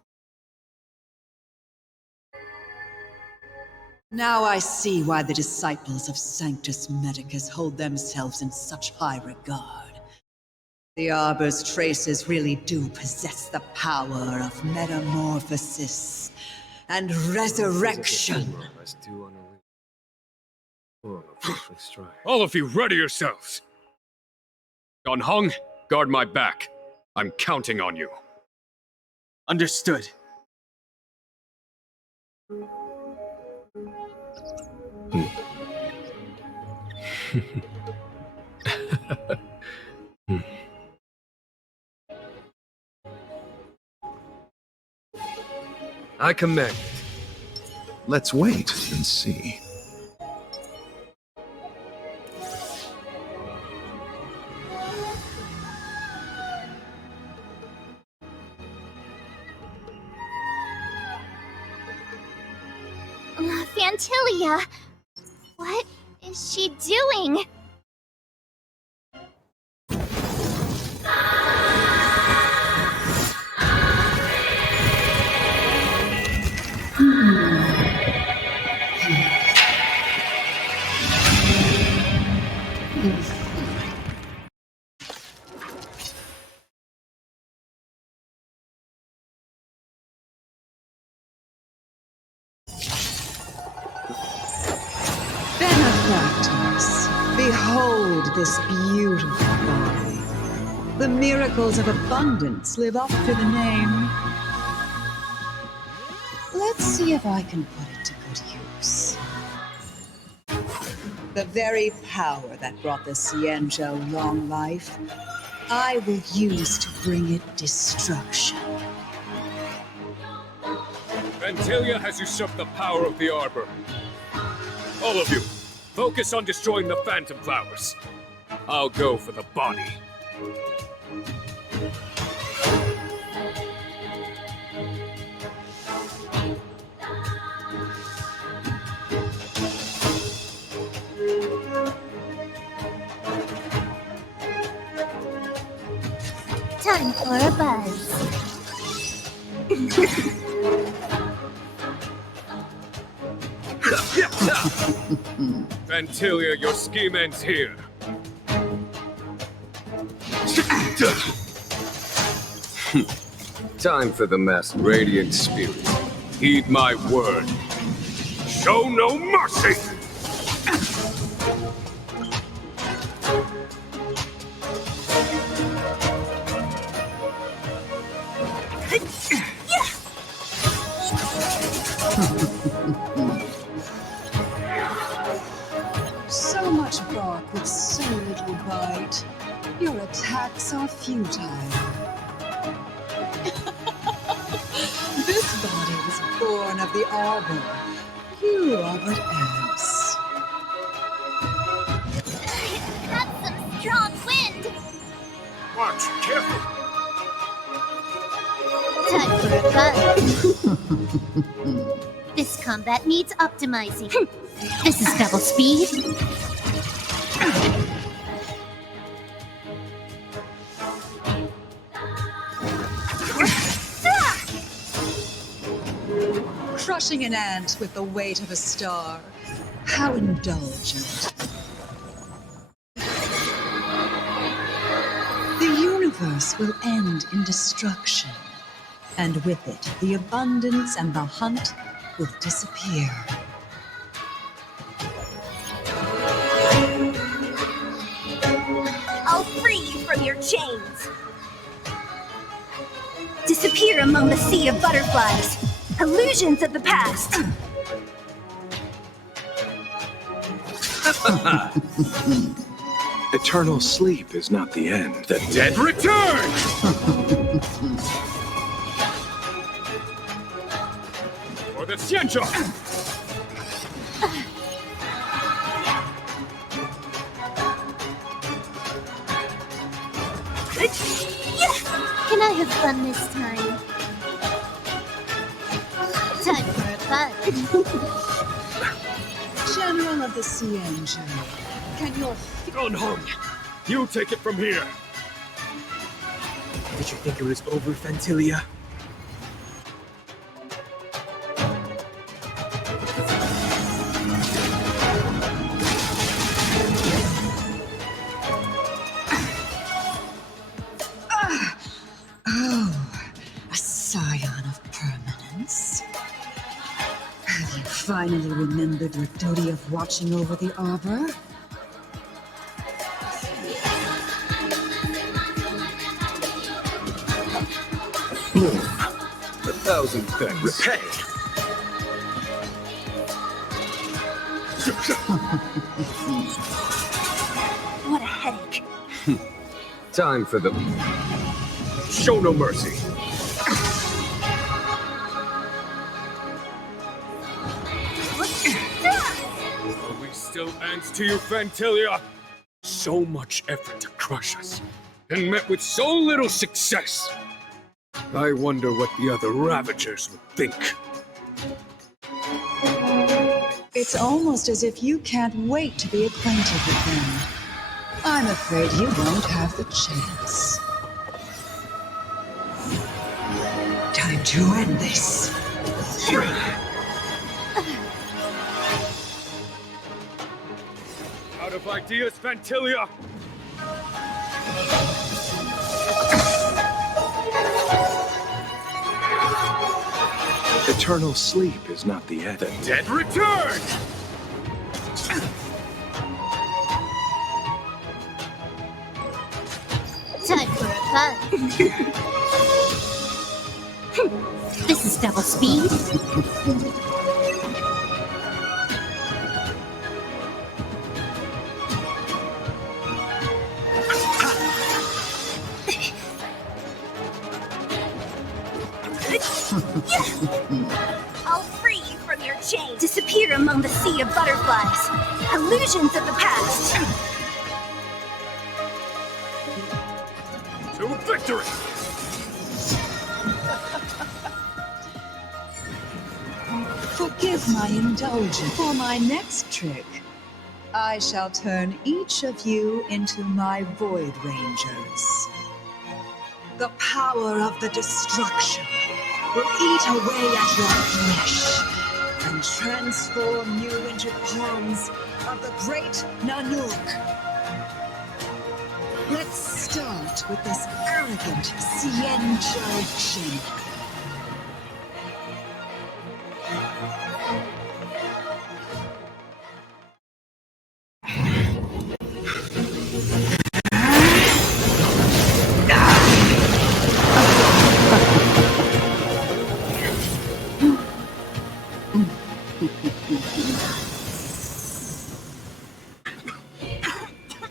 Now I see why the disciples of Sanctus Medicus hold themselves in such high regard. The Arbor's traces really do possess the power of metamorphosis and resurrection. All of you, ready yourselves! Don Hong, guard my back. I'm counting on you. Understood. I command. Let's wait and see. Fantilia! What is she doing? Benefactors, behold this beautiful body. The miracles of abundance live up to the name. Let's see if I can put it to good use. The very power that brought the Xianzhou long life, I will use to bring it destruction. Fantilia has usurped the power of the Arbor. All of you, focus on destroying the Phantom Flowers. I'll go for the body. Time for a buzz. Fantilia, your scheme ends here. Time for the masked radiant spirit. Heed my word. Show no mercy! So much bark with so little bite. Your attacks are futile. This body was born of the arbor. You are but ants. That's some strong wind! Watch, careful! Time for a buzz. This combat needs optimizing. This is double speed. Crushing an ant with the weight of a star. How indulgent. The universe will end in destruction. And with it, the abundance and the hunt will disappear. I'll free you from your chains. Disappear among the sea of butterflies. Illusions of the past. Eternal sleep is not the end. The dead return! For the Xianzhou! Can I have fun this time? Time for a buzz. General of the Xianzhou, can your... Gone home. You take it from here. Did you think it was over, Fantilia? A scion of permanence. Have you finally remembered your duty of watching over the arbor? Bloom. 1,000 thanks. Repay! What a headache. Time for the... Show no mercy! Are we still ants to you, Fantilia? So much effort to crush us, and met with so little success. I wonder what the other Ravagers would think. It's almost as if you can't wait to be acquainted with them. I'm afraid you won't have the chance. Time to end this. Out of ideas, Fantilia? Eternal sleep is not the end. The dead return! Time for a buzz. This is double speed. I'll free you from your chains. Disappear among the sea of butterflies. Illusions of the past. To victory! Forgive my indulgence. For my next trick, I shall turn each of you into my Void Rangers. The power of the destruction will eat away at your flesh and transform you into pawns of the great Nanook. Let's start with this arrogant Xianzhou general.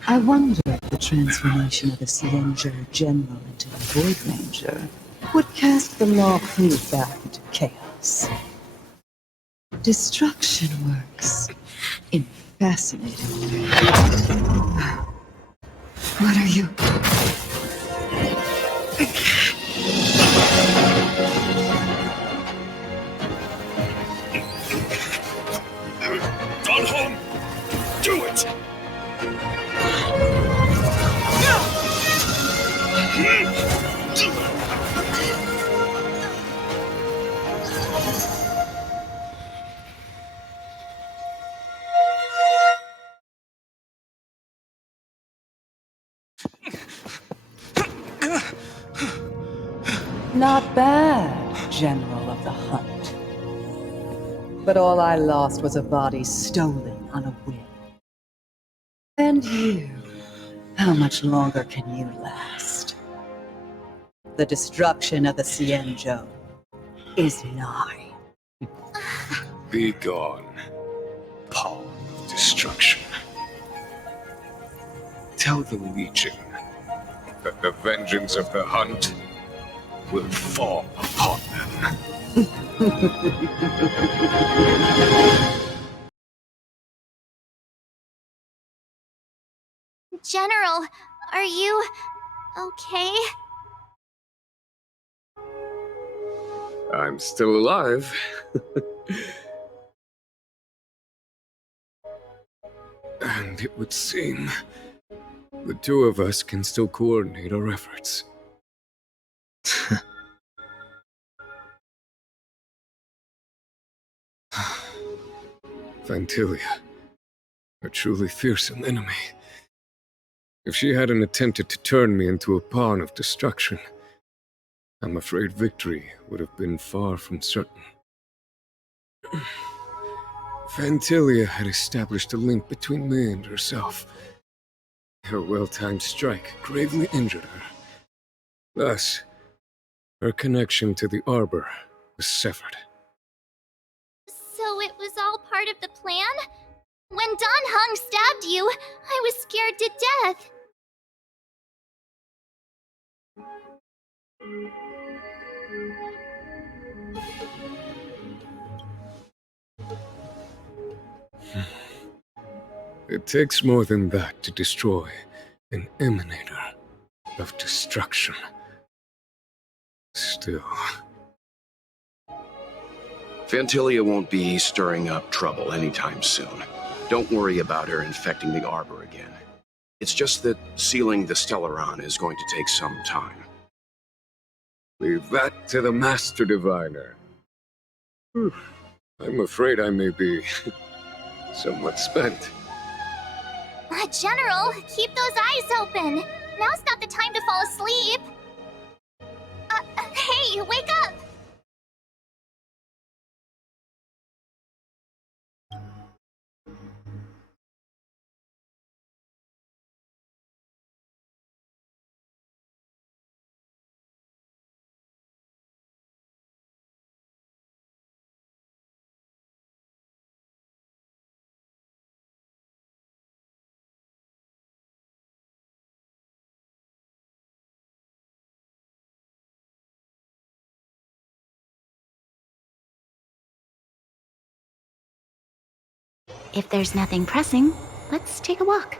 I wonder if the transformation of the Xianzhou general into a Void Ranger would cast the Law Fu back into chaos. Destruction works in fascinating ways. What are you? Gone home! Do it! Not bad, General of the Hunt. But all I lost was a body stolen on a whim. And you, how much longer can you last? The destruction of the Xianzhou is nigh. Be gone, pawn of destruction. Tell the Legion that the vengeance of the Hunt will fall upon them. General, are you okay? I'm still alive. And it would seem the two of us can still coordinate our efforts. Vantilia, a truly fearsome enemy. If she hadn't attempted to turn me into a pawn of destruction, I'm afraid victory would have been far from certain. Vantilia had established a link between me and herself. Her well-timed strike gravely injured her. Thus, her connection to the Arbor was severed. So it was all part of the plan? When Don Hung stabbed you, I was scared to death. It takes more than that to destroy an emanator of destruction. Still... Vantilia won't be stirring up trouble anytime soon. Don't worry about her infecting the Arbor again. It's just that sealing the Stellaron is going to take some time. Leave that to the Master Diviner. I'm afraid I may be somewhat spent. General, keep those eyes open. Now's not the time to fall asleep. Hey, wake up! If there's nothing pressing, let's take a walk.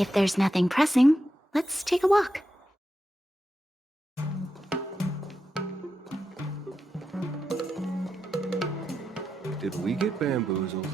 If there's nothing pressing, let's take a walk. Did we get bamboozled?